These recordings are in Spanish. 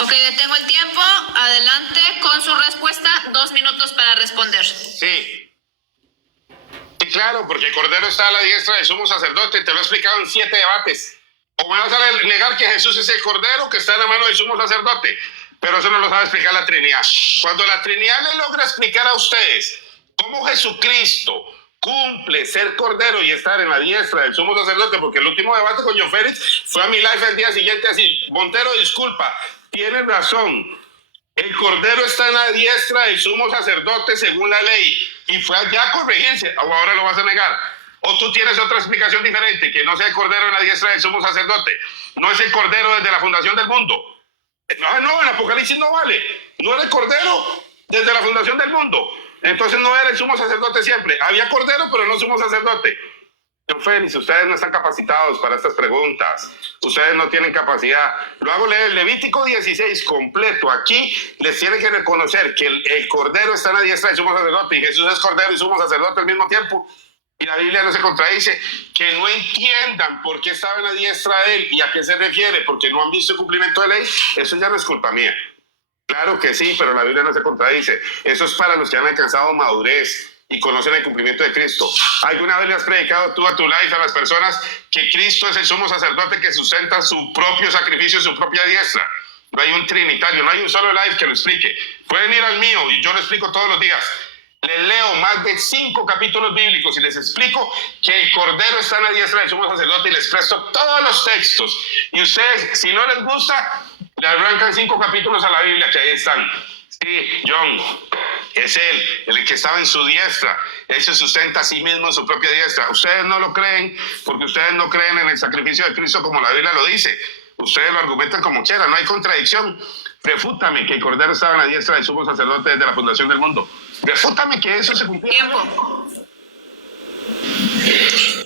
Ok, detengo el tiempo. Adelante con su respuesta. 2 minutos para responder. Sí. Sí, claro, porque el Cordero está a la diestra del sumo sacerdote. Te lo he explicado en 7 debates. ¿O me vas a negar que Jesús es el Cordero que está en la mano del sumo sacerdote? Pero eso no lo sabe explicar la Trinidad. Cuando la Trinidad le logra explicar a ustedes cómo Jesucristo cumple ser Cordero y estar en la diestra del sumo sacerdote, porque el último debate con John Félix fue a mi live el día siguiente así: Montero, disculpa, tienes razón, el Cordero está en la diestra del sumo sacerdote según la ley, y fue allá a corregirse, o ahora lo vas a negar. O tú tienes otra explicación diferente, que no sea el Cordero en la diestra del sumo sacerdote, no es el Cordero desde la fundación del mundo. No, el Apocalipsis no vale, no era el Cordero desde la fundación del mundo, entonces no era el sumo sacerdote siempre, había Cordero pero no sumo sacerdote. Don Félix, ustedes no están capacitados para estas preguntas, ustedes no tienen capacidad. Lo hago leer Levítico 16 completo. Aquí les tiene que reconocer que el Cordero está en la diestra del sumo sacerdote, y Jesús es Cordero y sumo sacerdote al mismo tiempo, y la Biblia no se contradice. Que no entiendan por qué estaba en la diestra de él y a qué se refiere, porque no han visto el cumplimiento de ley, eso ya no es culpa mía. Claro que sí, pero la Biblia no se contradice. Eso es para los que han alcanzado madurez y conocen el cumplimiento de Cristo. ¿Alguna vez le has predicado tú a tu life a las personas que Cristo es el sumo sacerdote que sustenta su propio sacrificio en su propia diestra? No hay un trinitario, no hay un solo life que lo explique. Pueden ir al mío y yo lo explico todos los días. Les leo más de 5 capítulos bíblicos y les explico que el Cordero está en la diestra del sumo sacerdote, y les presto todos los textos. Y ustedes, si no les gusta, le arrancan 5 capítulos a la Biblia, que ahí están. Sí, John, es él, el que estaba en su diestra. Él se sustenta a sí mismo en su propia diestra. Ustedes no lo creen porque ustedes no creen en el sacrificio de Cristo como la Biblia lo dice. Ustedes lo argumentan como quieran, no hay contradicción. Refútame que el Cordero estaba en la diestra del sumo sacerdote desde la fundación del mundo. Refútame que eso se cumplía. Tiempo.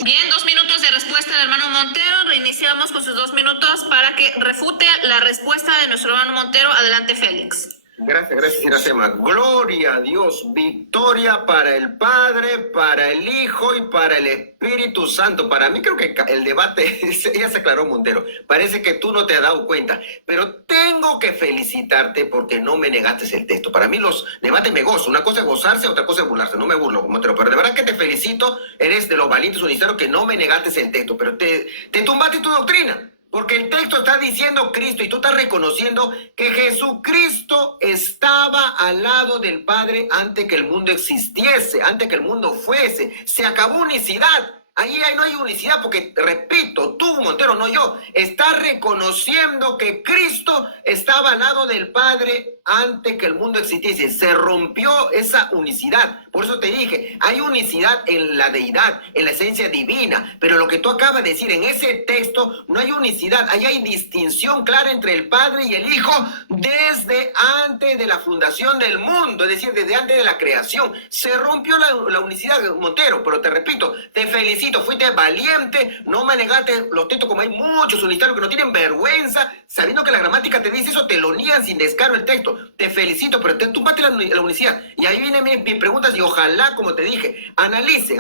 Bien, 2 minutos de respuesta del hermano Montero. Reiniciamos con sus 2 minutos para que refute la respuesta de nuestro hermano Montero. Adelante, Félix. Gracias, Emma. Gloria a Dios, victoria para el Padre, para el Hijo y para el Espíritu Santo. Para mí creo que el debate ya se aclaró, Montero. Parece que tú no te has dado cuenta, pero tengo que felicitarte porque no me negaste el texto. Para mí los debates me gozo. Una cosa es gozarse, otra cosa es burlarse. No me burlo, Montero, pero de verdad que te felicito. Eres de los valientes unitarios que no me negaste el texto, pero te tumbaste tu doctrina. Porque el texto está diciendo Cristo y tú estás reconociendo que Jesucristo estaba al lado del Padre antes que el mundo existiese, antes que el mundo fuese. Se acabó unicidad. Ahí no hay unicidad porque, repito, tú, Montero, no yo, estás reconociendo que Cristo estaba al lado del Padre antes que el mundo existiese. Se rompió esa unicidad. Por eso te dije, hay unicidad en la deidad, en la esencia divina, pero lo que tú acabas de decir, en ese texto no hay unicidad, ahí hay distinción clara entre el Padre y el Hijo desde antes de la fundación del mundo, es decir, desde antes de la creación. Se rompió la unicidad, Montero, pero te repito, te felicito, fuiste valiente, no me negaste los textos como hay muchos unitarios que no tienen vergüenza, sabiendo que la gramática te dice eso, te lo niegan sin descaro el texto. Te felicito, pero te tumbaste la unicidad. Y ahí vienen mis preguntas y ojalá, como te dije, analice.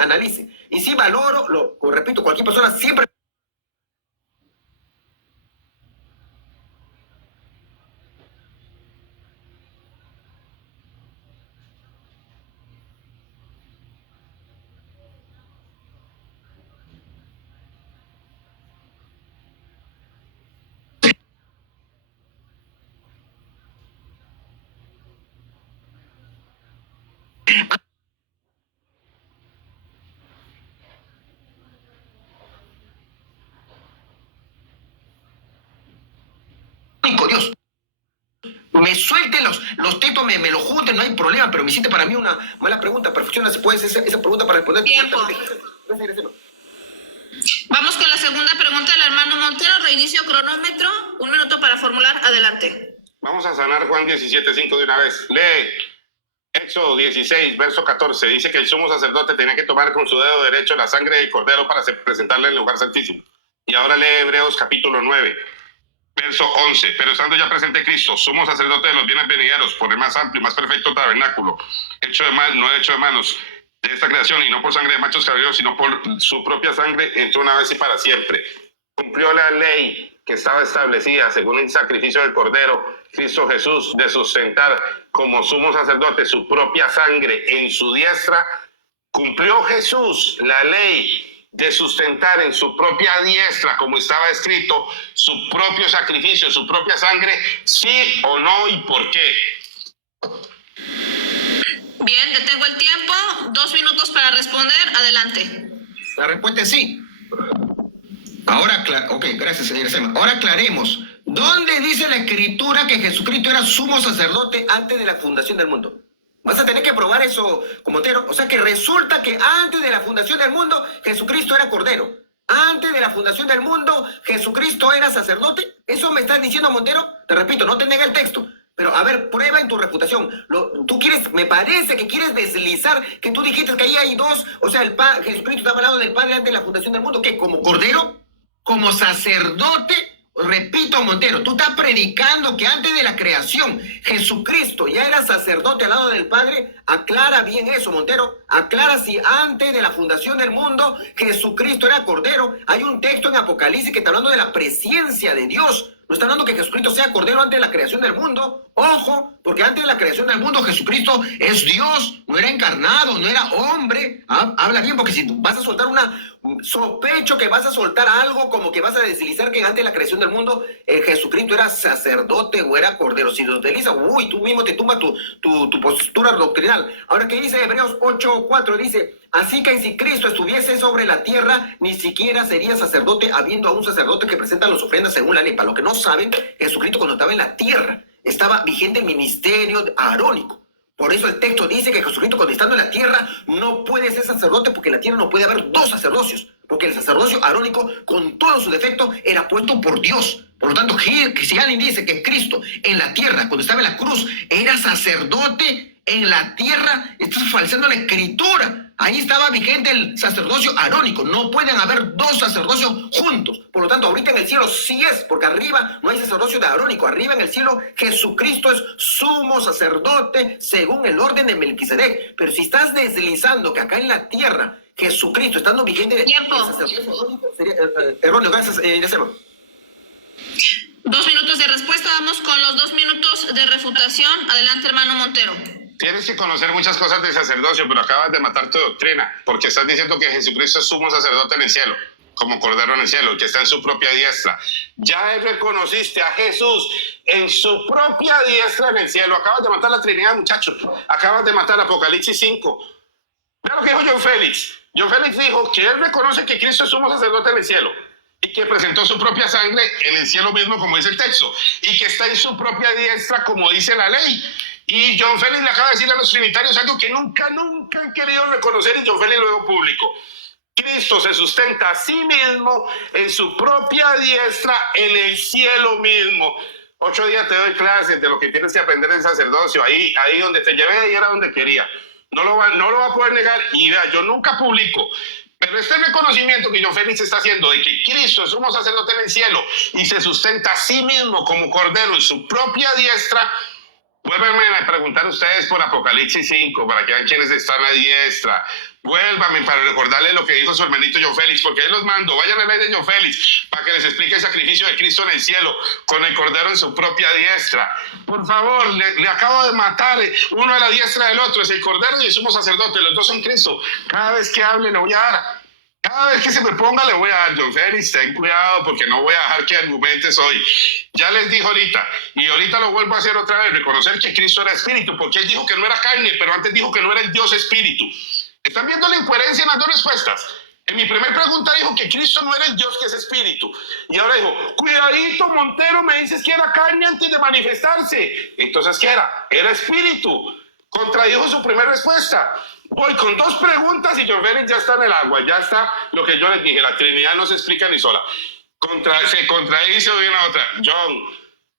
Y sí valoro, repito, cualquier persona siempre... Dios, me suelten los textos, me los junten, no hay problema, pero me hiciste para mí una mala pregunta. Perfecciona, si puedes esa pregunta para responder. Tiempo. Gracias. Vamos con la segunda pregunta del hermano Montero. Reinicio cronómetro. 1 minuto para formular. Adelante. Vamos a sanar Juan 17:5 de una vez. Lee Éxodo 16, verso 14. Dice que el sumo sacerdote tenía que tomar con su dedo derecho la sangre del cordero para presentarle en el lugar santísimo. Y ahora lee Hebreos capítulo 9, verso 11. Pero estando ya presente Cristo, sumo sacerdote de los bienes venideros, por el más amplio y más perfecto tabernáculo, no hecho de manos, de esta creación, y no por sangre de machos cabríos, sino por su propia sangre, entró una vez y para siempre. Cumplió la ley que estaba establecida según el sacrificio del Cordero, Cristo Jesús, de sustentar como sumo sacerdote su propia sangre en su diestra, cumplió Jesús la ley de sustentar en su propia diestra, como estaba escrito, su propio sacrificio, su propia sangre, sí o no y por qué. Bien, detengo el tiempo. 2 minutos para responder. Adelante. La respuesta es sí. Ahora, ok, gracias, señor Sema. Ahora aclaremos. ¿Dónde dice la Escritura que Jesucristo era sumo sacerdote antes de la fundación del mundo? Vas a tener que probar eso, Montero. O sea que resulta que antes de la fundación del mundo, Jesucristo era cordero. Antes de la fundación del mundo, Jesucristo era sacerdote. ¿Eso me estás diciendo, Montero? Te repito, no te nega el texto. Pero, a ver, prueba en tu reputación. Tú quieres, me parece que quieres deslizar que tú dijiste que ahí hay dos. O sea, Jesucristo estaba al lado del Padre antes de la fundación del mundo. ¿Qué? ¿Como cordero? ¿Como sacerdote? Repito, Montero, tú estás predicando que antes de la creación Jesucristo ya era sacerdote al lado del Padre. Aclara bien eso, Montero. Aclara si antes de la fundación del mundo Jesucristo era cordero. Hay un texto en Apocalipsis que está hablando de la presencia de Dios. No está hablando que Jesucristo sea cordero antes de la creación del mundo. Ojo, porque antes de la creación del mundo Jesucristo es Dios, no era encarnado, no era hombre. Habla bien, porque si vas a soltar sospecho que vas a soltar algo como que vas a deslizar que antes de la creación del mundo Jesucristo era sacerdote o era cordero. Si lo utilizas, tú mismo te tumbas tu postura doctrinal. Ahora, ¿qué dice Hebreos 8:4? Dice, así que si Cristo estuviese sobre la tierra, ni siquiera sería sacerdote, habiendo aún sacerdotes que presentan las ofrendas según la ley. Para los que no saben, Jesucristo cuando estaba en la tierra, estaba vigente el ministerio arónico. Por eso el texto dice que Jesucristo cuando estando en la tierra no puede ser sacerdote, porque en la tierra no puede haber dos sacerdocios, porque el sacerdocio arónico con todo su defecto era puesto por Dios. Por lo tanto, que si alguien dice que Cristo en la tierra, cuando estaba en la cruz, era sacerdote en la tierra, estás falseando la Escritura. Ahí estaba vigente el sacerdocio arónico. No pueden haber dos sacerdocios juntos. Por lo tanto, ahorita en el cielo sí es, porque arriba no hay sacerdocio de arónico. Arriba en el cielo Jesucristo es sumo sacerdote según el orden de Melquisedec. Pero si estás deslizando que acá en la tierra Jesucristo estando vigente Tiempo. el sacerdocio arónico, sería erróneo. Gracias, Yacema. 2 minutos de respuesta. Vamos con los 2 minutos de refutación. Adelante, hermano Montero. Tienes que conocer muchas cosas del sacerdocio, pero acabas de matar tu doctrina, porque estás diciendo que Jesucristo es sumo sacerdote en el cielo, como cordero en el cielo, que está en su propia diestra. Ya reconociste a Jesús en su propia diestra en el cielo. Acabas de matar la Trinidad, muchachos. Acabas de matar Apocalipsis 5. Mira lo que dijo John Félix. John Félix dijo que él reconoce que Cristo es sumo sacerdote en el cielo y que presentó su propia sangre en el cielo mismo, como dice el texto, y que está en su propia diestra, como dice la ley. Y John Félix le acaba de decir a los trinitarios algo que nunca han querido reconocer, y John Félix lo dijo público. Cristo se sustenta a sí mismo en su propia diestra en el cielo mismo. 8 días te doy clases de lo que tienes que aprender en sacerdocio. Ahí donde te llevé, ahí era donde quería. No lo va a poder negar. Y vea, yo nunca publico. Pero este reconocimiento que John Félix está haciendo de que Cristo es sumo sacerdote en el cielo y se sustenta a sí mismo como cordero en su propia diestra. Vuélvanme a preguntar ustedes por Apocalipsis 5, para que vean quiénes están a diestra. Vuélvanme para recordarles lo que dijo su hermanito John Félix, porque él los mando. Vayan a la ley de John Félix para que les explique el sacrificio de Cristo en el cielo, con el cordero en su propia diestra. Por favor, le acabo de matar uno a la diestra del otro. Es el cordero y el sumo sacerdote, los dos son Cristo. Cada vez que hable le voy a dar. Cada vez que se me ponga le voy a dar. John Félix, ten cuidado porque no voy a dejar que argumentes hoy. Ya les dijo ahorita, y ahorita lo vuelvo a hacer otra vez, reconocer que Cristo era espíritu, porque él dijo que no era carne, pero antes dijo que no era el Dios espíritu. ¿Están viendo la incoherencia en las dos respuestas? En mi primera pregunta dijo que Cristo no era el Dios que es espíritu. Y ahora dijo, cuidadito Montero, me dices que era carne antes de manifestarse. Entonces, ¿qué era? Era espíritu. Contradijo su primera respuesta. Voy con 2 preguntas y John Félix ya está en el agua. Ya está lo que yo les dije. La Trinidad no se explica ni sola. Se contradice de una a otra. John,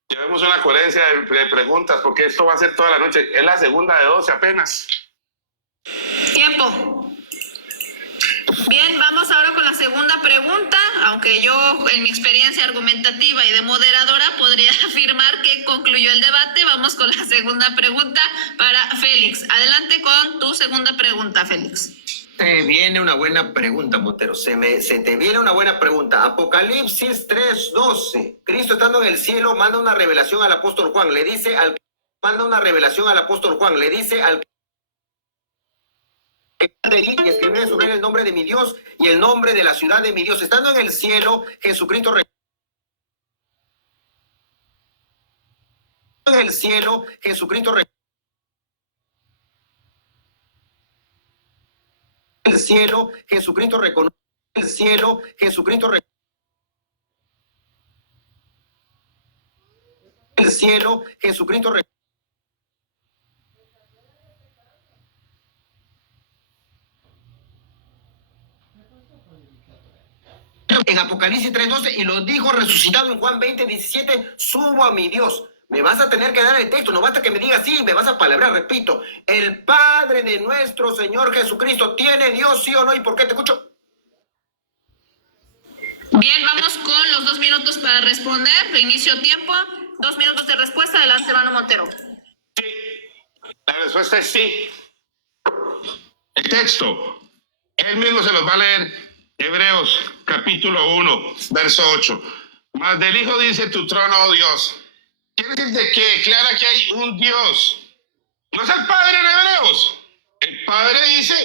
llevemos una coherencia de preguntas porque esto va a ser toda la noche. Es la segunda de 12 apenas. Tiempo. Bien, vamos ahora con la segunda pregunta, aunque yo en mi experiencia argumentativa y de moderadora podría afirmar que concluyó el debate. Vamos con la segunda pregunta para Félix. Adelante con tu segunda pregunta, Félix. Te viene una buena pregunta, Montero. Se te viene una buena pregunta. Apocalipsis 3:12. Cristo estando en el cielo manda una revelación al apóstol Juan. Le dice al de ir y escribir sobre él el nombre de mi Dios y el nombre de la ciudad de mi Dios. Estando en el cielo, Jesucristo reconoce en Apocalipsis 3:12 y lo dijo resucitado en Juan 20:17, subo a mi Dios. Me vas a tener que dar el texto, no basta que me digas sí, me vas a palabrar, repito. El Padre de nuestro Señor Jesucristo tiene Dios, sí o no, ¿y por qué te escucho? Bien, vamos con los 2 minutos para responder. Reinicio tiempo. 2 minutos de respuesta. Adelante, hermano Montero. Sí. La respuesta es sí. El texto, él mismo se los va a leer. Hebreos, capítulo 1, verso 8. Mas del Hijo dice tu trono, oh Dios. Quiere decir de que declara que hay un Dios. No es el Padre en Hebreos. El Padre dice,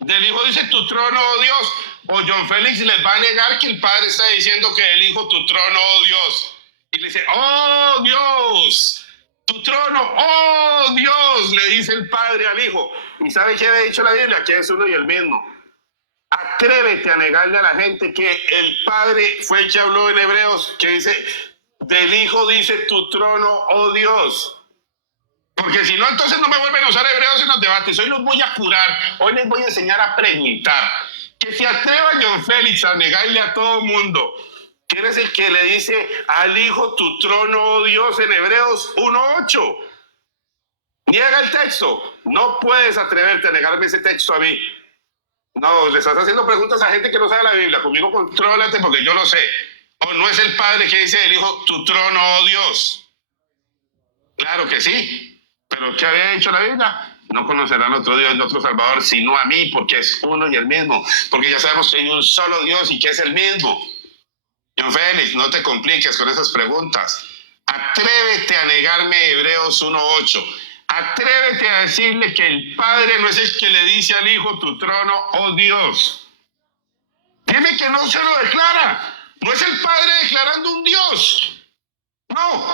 del Hijo dice tu trono, oh Dios. O John Félix les va a negar que el Padre está diciendo que el Hijo tu trono, oh Dios. Y le dice, oh Dios, tu trono, oh Dios, le dice el Padre al Hijo. ¿Y sabe qué había dicho la Biblia? Que es uno y el mismo. Atrévete a negarle a la gente que el Padre fue el que habló en Hebreos, que dice, del Hijo dice tu trono, oh Dios. Porque si no, entonces no me vuelven a usar Hebreos en los debates. Hoy los voy a curar, hoy les voy a enseñar a preguntar. Que se atreva John Félix a negarle a todo mundo. ¿Quién es el que le dice al Hijo tu trono, oh Dios, en Hebreos 1:8? Niega el texto. No puedes atreverte a negarme ese texto a mí. No, le estás haciendo preguntas a gente que no sabe la Biblia. Conmigo contrólate porque yo lo sé. O no es el Padre que dice el Hijo, tu trono, oh Dios. Claro que sí. Pero ¿qué había dicho la Biblia? No conocerán otro Dios y otro Salvador, sino a mí, porque es uno y el mismo. Porque ya sabemos que hay un solo Dios y que es el mismo. John Félix, no te compliques con esas preguntas. Atrévete a negarme Hebreos 1:8. Atrévete a decirle que el Padre no es el que le dice al Hijo tu trono, oh Dios. Dime que no se lo declara. No es el Padre declarando un Dios. No.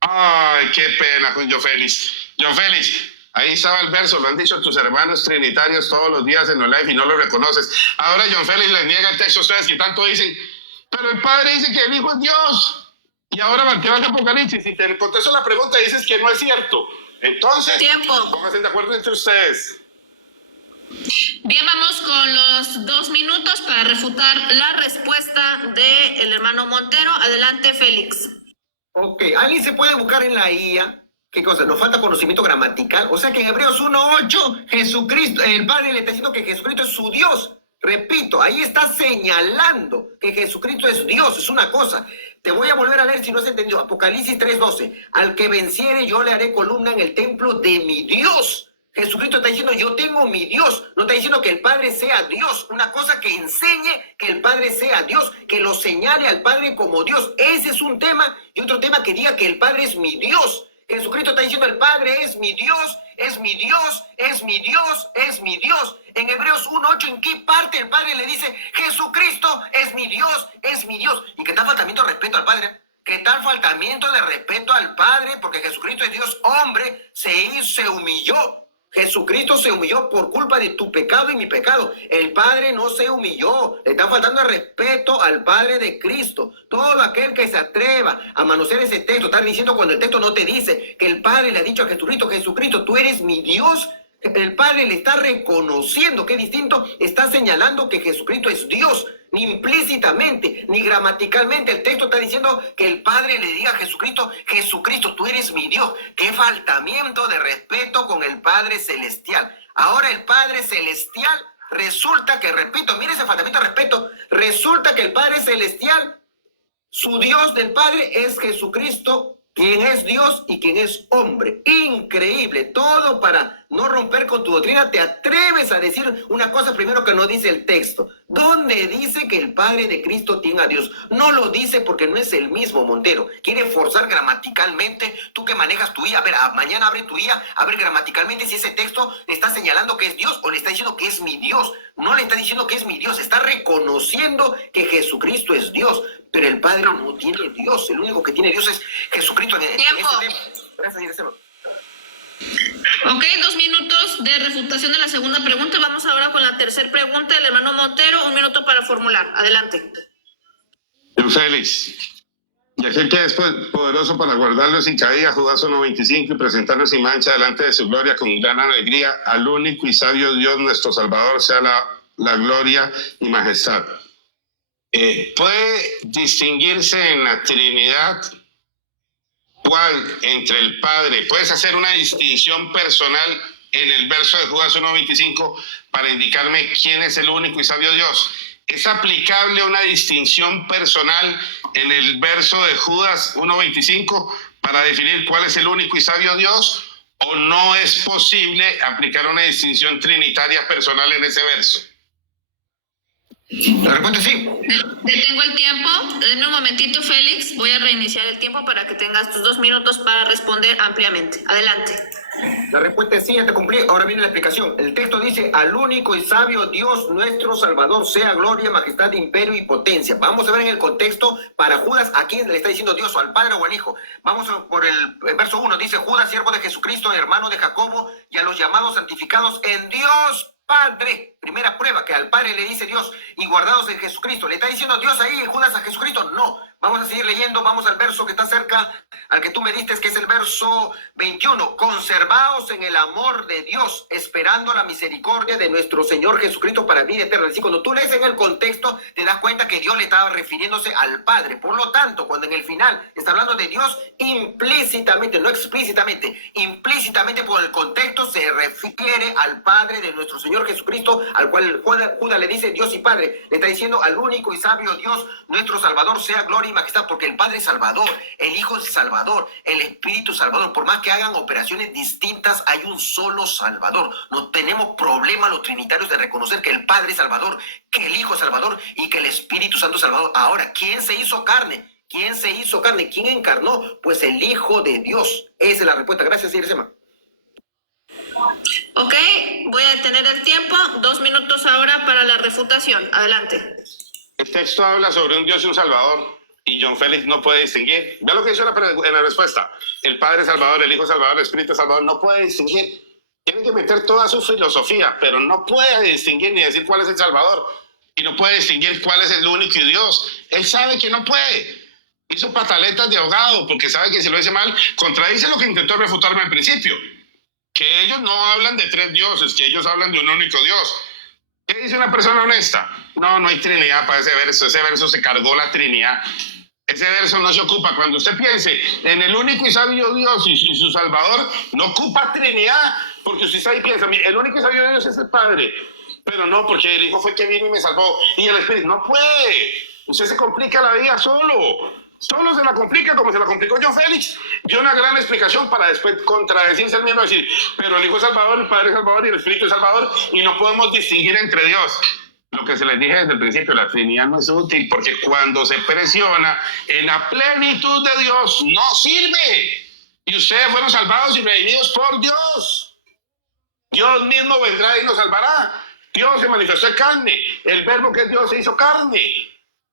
Ay, qué pena con John Félix. John Félix, ahí estaba el verso, lo han dicho tus hermanos trinitarios todos los días en los live y no lo reconoces. Ahora John Félix les niega el texto a ustedes que tanto dicen, pero el Padre dice que el Hijo es Dios. Y ahora te vas a Apocalipsis y te contesto la pregunta y dices que no es cierto. Entonces, tiempo. Pónganse de acuerdo entre ustedes. Bien, vamos con los 2 minutos para refutar la respuesta del hermano Montero. Adelante, Félix. Ok, alguien se puede buscar en la IA. ¿Qué cosa? Nos falta conocimiento gramatical. O sea que en Hebreos 1:8, Jesucristo, el Padre le está diciendo que Jesucristo es su Dios. Repito, ahí está señalando que Jesucristo es Dios, es una cosa. Te voy a volver a leer si no has entendido. Apocalipsis 3:12. Al que venciere yo le haré columna en el templo de mi Dios. Jesucristo está diciendo yo tengo mi Dios. No está diciendo que el Padre sea Dios. Una cosa que enseñe que el Padre sea Dios, que lo señale al Padre como Dios. Ese es un tema. Y otro tema que diga que el Padre es mi Dios. Jesucristo está diciendo el Padre es mi Dios, es mi Dios, es mi Dios, es mi Dios. En Hebreos 1:8, ¿en qué parte el Padre le dice Jesucristo es mi Dios, es mi Dios? ¿Y qué tal faltamiento de respeto al Padre? ¿Qué tal faltamiento de respeto al Padre? Porque Jesucristo es Dios hombre, se humilló. Jesucristo se humilló por culpa de tu pecado y mi pecado. El Padre no se humilló. Le está faltando el respeto al Padre de Cristo. Todo aquel que se atreva a manosear ese texto, está diciendo cuando el texto no te dice que el Padre le ha dicho a Jesucristo, Jesucristo, tú eres mi Dios. El Padre le está reconociendo, que es distinto, está señalando que Jesucristo es Dios. Ni implícitamente, ni gramaticalmente. El texto está diciendo que el Padre le diga a Jesucristo, Jesucristo, tú eres mi Dios. ¡Qué faltamiento de respeto con el Padre Celestial! Ahora el Padre Celestial resulta que, repito, mire ese faltamiento de respeto, resulta que el Padre Celestial, su Dios del Padre es Jesucristo quién es Dios y quién es hombre. Increíble, todo para no romper con tu doctrina. Te atreves a decir una cosa primero que no dice el texto. ¿Dónde dice que el Padre de Cristo tiene a Dios? No lo dice porque no es el mismo, Montero. Quiere forzar gramaticalmente. Tú que manejas tu IA, a ver, mañana abre tu IA, a ver gramaticalmente si ese texto le está señalando que es Dios o le está diciendo que es mi Dios. No le está diciendo que es mi Dios, está reconociendo que Jesucristo es Dios. Pero el Padre no tiene Dios, el único que tiene Dios es Jesucristo en ese tema. Gracias, Irisema. Ok, 2 minutos de refutación de la segunda pregunta. Vamos ahora con la tercera pregunta del hermano Montero. 1 minuto para formular. Adelante. Don Félix, y aquel que es poderoso para guardarlos sin caída, Judas 1:25, y presentarlos sin mancha delante de su gloria con gran alegría, al único y sabio Dios nuestro Salvador, sea la gloria y majestad. ¿Puede distinguirse en la Trinidad cuál entre el Padre? ¿Puedes hacer una distinción personal en el verso de Judas 1:25 para indicarme quién es el único y sabio Dios? ¿Es aplicable una distinción personal en el verso de Judas 1:25 para definir cuál es el único y sabio Dios? ¿O no es posible aplicar una distinción trinitaria personal en ese verso? La respuesta es sí. Detengo el tiempo. Denme un momentito, Félix. Voy a reiniciar el tiempo para que tengas tus 2 minutos para responder ampliamente. Adelante. La respuesta es sí, ya te cumplí. Ahora viene la explicación. El texto dice, al único y sabio Dios nuestro Salvador sea gloria, majestad, imperio y potencia. Vamos a ver en el contexto para Judas a quién le está diciendo Dios, o al Padre o al Hijo. Vamos por el verso 1. Dice, Judas, siervo de Jesucristo, hermano de Jacobo, y a los llamados santificados en Dios Padre. Primera prueba, que al Padre le dice Dios, y guardados en Jesucristo. ¿Le está diciendo Dios ahí en Judas a Jesucristo? No. Vamos a seguir leyendo, vamos al verso que está cerca, al que tú me diste, que es el verso 21. Conservaos en el amor de Dios, esperando la misericordia de nuestro Señor Jesucristo para vida eterna. Es decir, cuando tú lees en el contexto, te das cuenta que Dios le estaba refiriéndose al Padre. Por lo tanto, cuando en el final está hablando de Dios, implícitamente, no explícitamente, implícitamente por el contexto se refiere al Padre de nuestro Señor Jesucristo, al cual Judas le dice Dios y Padre. Le está diciendo al único y sabio Dios, nuestro Salvador, sea gloria y majestad, porque el Padre es Salvador, el Hijo es Salvador, el Espíritu es Salvador. Por más que hagan operaciones distintas, hay un solo Salvador. No tenemos problema los trinitarios de reconocer que el Padre es Salvador, que el Hijo es Salvador y que el Espíritu Santo es Salvador. Ahora, ¿quién se hizo carne? ¿Quién se hizo carne? ¿Quién encarnó? Pues el Hijo de Dios. Esa es la respuesta. Gracias, Irisema. Ok, voy a detener el tiempo. 2 minutos ahora para la refutación. Adelante. El texto habla sobre un Dios y un Salvador, y John Félix no puede distinguir. Vea lo que dice en la respuesta. El Padre Salvador, el Hijo Salvador, el Espíritu Salvador, no puede distinguir. Tiene que meter toda su filosofía, pero no puede distinguir ni decir cuál es el Salvador. Y no puede distinguir cuál es el único Dios. Él sabe que no puede. Hizo pataletas de ahogado, porque sabe que si lo dice mal, contradice lo que intentó refutarme al principio. Que ellos no hablan de 3 dioses, que ellos hablan de un único Dios. ¿Qué dice una persona honesta? No hay Trinidad para ese verso. Ese verso se cargó la Trinidad. Ese verso no se ocupa. Cuando usted piense en el único y sabio Dios y su Salvador, no ocupa Trinidad, porque usted sabe y piensa, el único y sabio Dios es el Padre. Pero no, porque el Hijo fue que vino y me salvó. Y el Espíritu no puede. Usted se complica la vida solo. Solo se la complica como se la complicó John Félix. Dio una gran explicación para después contradecirse al mismo, decir, pero el Hijo es Salvador, el Padre es Salvador y el Espíritu es Salvador, y no podemos distinguir entre Dios. Lo que se les dije desde el principio, la Trinidad no es útil, porque cuando se presiona en la plenitud de Dios, no sirve. Y ustedes fueron salvados y redimidos por Dios. Dios mismo vendrá y nos salvará. Dios se manifestó en carne. El verbo que es Dios se hizo carne.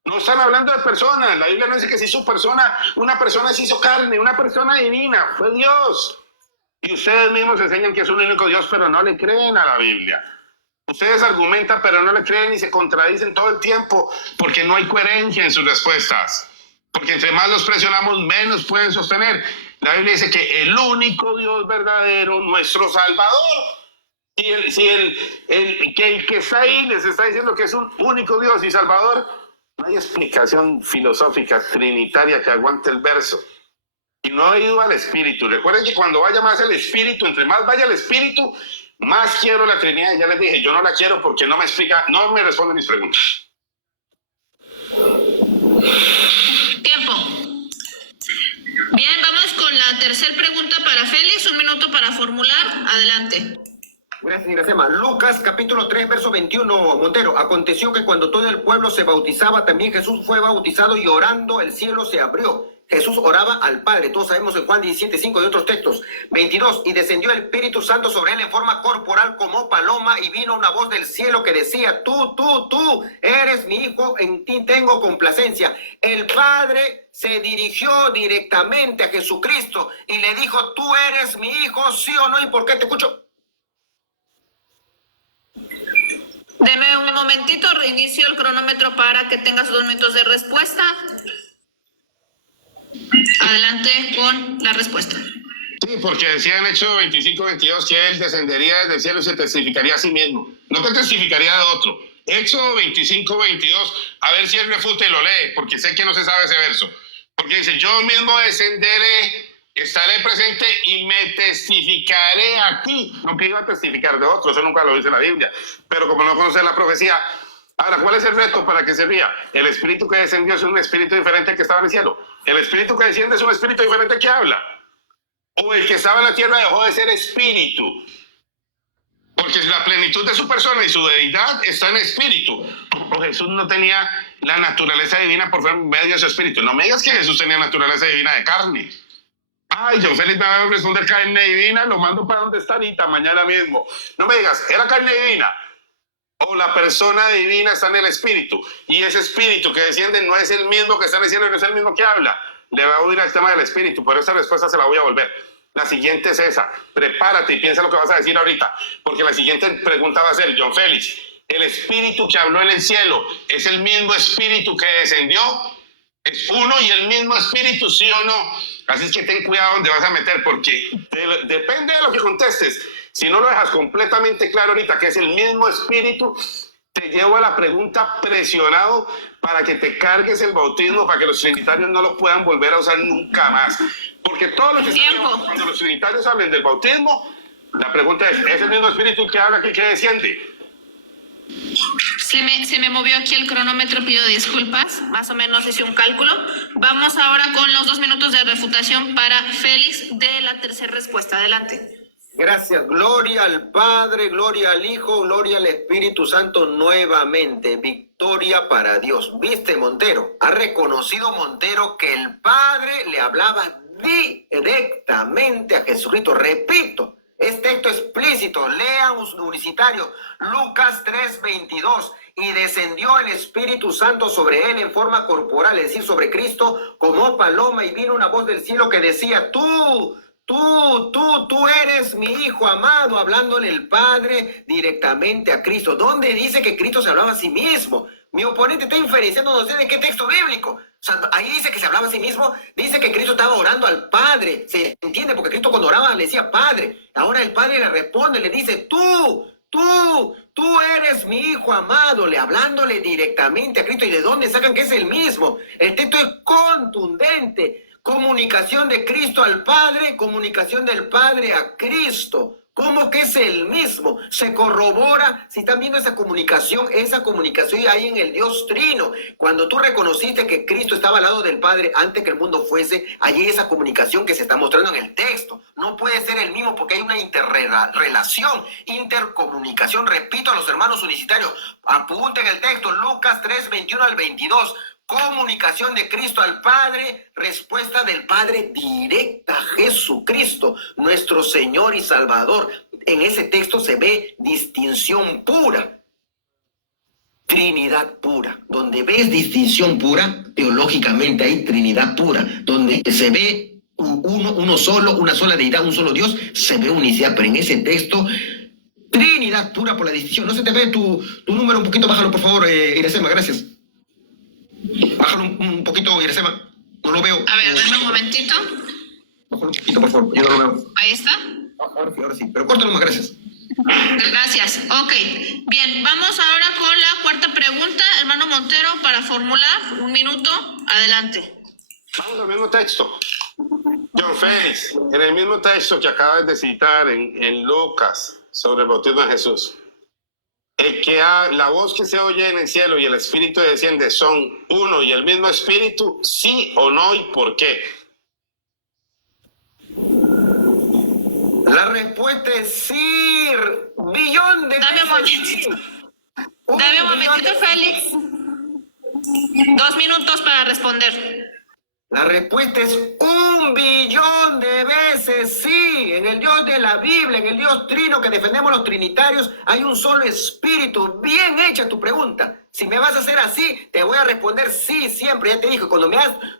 No están hablando de personas. La Biblia no dice que se hizo persona. Una persona se hizo carne, una persona divina. Fue Dios. Y ustedes mismos enseñan que es un único Dios, pero no le creen a la Biblia. Ustedes argumentan, pero no le creen y se contradicen todo el tiempo porque no hay coherencia en sus respuestas. Porque entre más los presionamos, menos pueden sostener. La Biblia dice que el único Dios verdadero, nuestro Salvador, y el que está ahí les está diciendo que es un único Dios y Salvador, no hay explicación filosófica trinitaria que aguante el verso. Y no ha ido al Espíritu. Recuerden que cuando vaya más el Espíritu, entre más vaya el Espíritu, más quiero la Trinidad. Ya les dije, yo no la quiero porque no me explica, no me responde mis preguntas. Tiempo. Bien, vamos la tercera pregunta para Félix, 1 minuto para formular. Adelante. Gracias, Iracema. Lucas capítulo 3, verso 21, Montero. Aconteció que cuando todo el pueblo se bautizaba, también Jesús fue bautizado y orando el cielo se abrió. Jesús oraba al Padre. Todos sabemos en Juan 17:5 y otros textos. 22. Y descendió el Espíritu Santo sobre él en forma corporal como paloma y vino una voz del cielo que decía, tú eres mi hijo, en ti tengo complacencia. El Padre se dirigió directamente a Jesucristo y le dijo, tú eres mi hijo, ¿sí o no? ¿Y por qué te escucho? Deme un momentito, reinicio el cronómetro para que tengas 2 minutos de respuesta. Adelante con la respuesta. Sí, porque decía en Éxodo 25-22 que él descendería desde el cielo y se testificaría a sí mismo. No que testificaría de otro. Éxodo 25-22, a ver si él refuta y lo lee, porque sé que no se sabe ese verso. Porque dice, yo mismo descenderé, estaré presente y me testificaré a ti. No que iba a testificar de otro, eso nunca lo dice la Biblia. Pero como no conoce la profecía, ahora, ¿cuál es el reto para que se ría? El espíritu que descendió es un espíritu diferente al que estaba en el cielo. El espíritu que desciende es un espíritu diferente al que habla. O el que estaba en la tierra dejó de ser espíritu. Porque la plenitud de su persona y su deidad está en espíritu. O Jesús no tenía la naturaleza divina por medio de su espíritu. No me digas que Jesús tenía naturaleza divina de carne. Ay, John Félix me va a responder carne divina, lo mando para donde está Anita mañana mismo. No me digas, era carne divina. O la persona divina está en el espíritu. Y ese espíritu que desciende no es el mismo que está en el cielo, no es el mismo que habla. Le va a oír al tema del espíritu. Por esa respuesta se la voy a volver. La siguiente es esa. Prepárate y piensa lo que vas a decir ahorita. Porque la siguiente pregunta va a ser, John Félix, ¿el espíritu que habló en el cielo es el mismo espíritu que descendió? ¿Es uno y el mismo espíritu, sí o no? Así es que ten cuidado donde vas a meter, porque depende de lo que contestes. Si no lo dejas completamente claro ahorita que es el mismo espíritu, te llevo a la pregunta presionado para que te cargues el bautismo, para que los trinitarios no lo puedan volver a usar nunca más. Porque todos los que cuando los trinitarios hablen del bautismo, la pregunta ¿es el mismo espíritu que habla que desciende? Se me movió aquí el cronómetro, pido disculpas, más o menos hice un cálculo. Vamos ahora con los 2 minutos de refutación para Félix de la tercera respuesta. Adelante. Gracias. Gloria al Padre, gloria al Hijo, gloria al Espíritu Santo nuevamente. Victoria para Dios. ¿Viste, Montero? Ha reconocido Montero que el Padre le hablaba directamente a Jesucristo. Repito, es texto explícito. Lea un universitario. Lucas 3:22. Y descendió el Espíritu Santo sobre él en forma corporal, es decir, sobre Cristo, como paloma, y vino una voz del cielo que decía, tú eres mi hijo amado, hablándole el Padre directamente a Cristo. ¿Dónde dice que Cristo se hablaba a sí mismo? Mi oponente está inferenciando, no sé de qué texto bíblico. O sea, ahí dice que se hablaba a sí mismo, dice que Cristo estaba orando al Padre. Se entiende, porque Cristo cuando oraba le decía Padre. Ahora el Padre le responde, le dice, tú eres mi hijo amado, hablándole directamente a Cristo. ¿Y de dónde sacan que es el mismo? El texto es contundente. Comunicación de Cristo al Padre, comunicación del Padre a Cristo. ¿Cómo que es el mismo? Se corrobora, si están viendo esa comunicación hay en el Dios Trino. Cuando tú reconociste que Cristo estaba al lado del Padre antes que el mundo fuese, allí esa comunicación que se está mostrando en el texto. No puede ser el mismo porque hay una interrelación, intercomunicación. Repito a los hermanos unicitarios, apunten el texto, Lucas 3:21 al 22. Comunicación de Cristo al Padre, respuesta del Padre directa a Jesucristo, nuestro Señor y Salvador. En ese texto se ve distinción pura, Trinidad pura. Donde ves distinción pura, teológicamente hay Trinidad pura. Donde se ve uno solo, una sola deidad, un solo Dios, se ve unicidad. Pero en ese texto, Trinidad pura por la distinción. No se te ve tu número un poquito, bájalo por favor, Iracema, gracias. Bájalo un poquito, Iracema. No lo veo. A ver, dame un momentito. Bájalo un poquito, por favor. Yo no lo veo. Ahí está. Ahora sí. Pero córtalo más, gracias. Gracias. Ok. Bien, vamos ahora con la cuarta pregunta. Hermano Montero, para formular, 1 minuto. Adelante. Vamos al mismo texto. John Félix, en el mismo texto que acabas de citar en Lucas sobre el bautismo de Jesús. La voz que se oye en el cielo y el espíritu que desciende son uno y el mismo espíritu, sí o no y por qué. La respuesta es sí, billón de Dame un veces sí. Dame un billón momentito, de- Félix. 2 minutos para responder. La respuesta es 1.000.000.000 de veces sí. En el Dios de la Biblia, en el Dios trino que defendemos los trinitarios, hay un solo espíritu. Bien hecha tu pregunta. Si me vas a hacer así, te voy a responder sí siempre. Ya te dije, cuando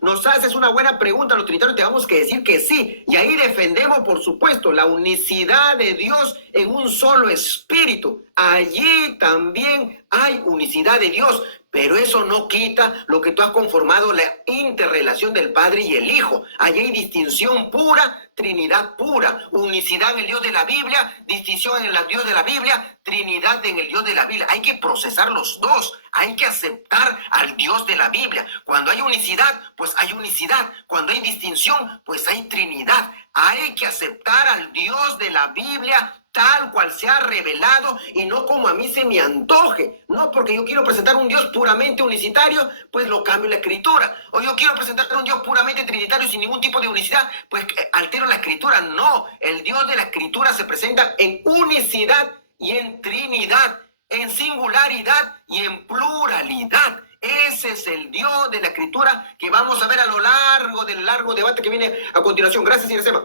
nos haces una buena pregunta a los trinitarios, te vamos que decir que sí. Y ahí defendemos, por supuesto, la unicidad de Dios en un solo espíritu. Allí también hay unicidad de Dios. Pero eso no quita lo que tú has conformado, la interrelación del Padre y el Hijo. Allí hay distinción pura, Trinidad pura, unicidad en el Dios de la Biblia, distinción en el Dios de la Biblia, Trinidad en el Dios de la Biblia. Hay que procesar los dos, hay que aceptar al Dios de la Biblia. Cuando hay unicidad, pues hay unicidad. Cuando hay distinción, pues hay Trinidad. Hay que aceptar al Dios de la Biblia tal cual se ha revelado y no como a mí se me antoje. No porque yo quiero presentar un Dios puramente unicitario, pues lo cambio la escritura. O yo quiero presentar un Dios puramente trinitario sin ningún tipo de unicidad, pues altero la escritura. No, el Dios de la escritura se presenta en unicidad y en trinidad, en singularidad y en pluralidad. Ese es el Dios de la escritura que vamos a ver a lo largo del largo debate que viene a continuación. Gracias, Iresema.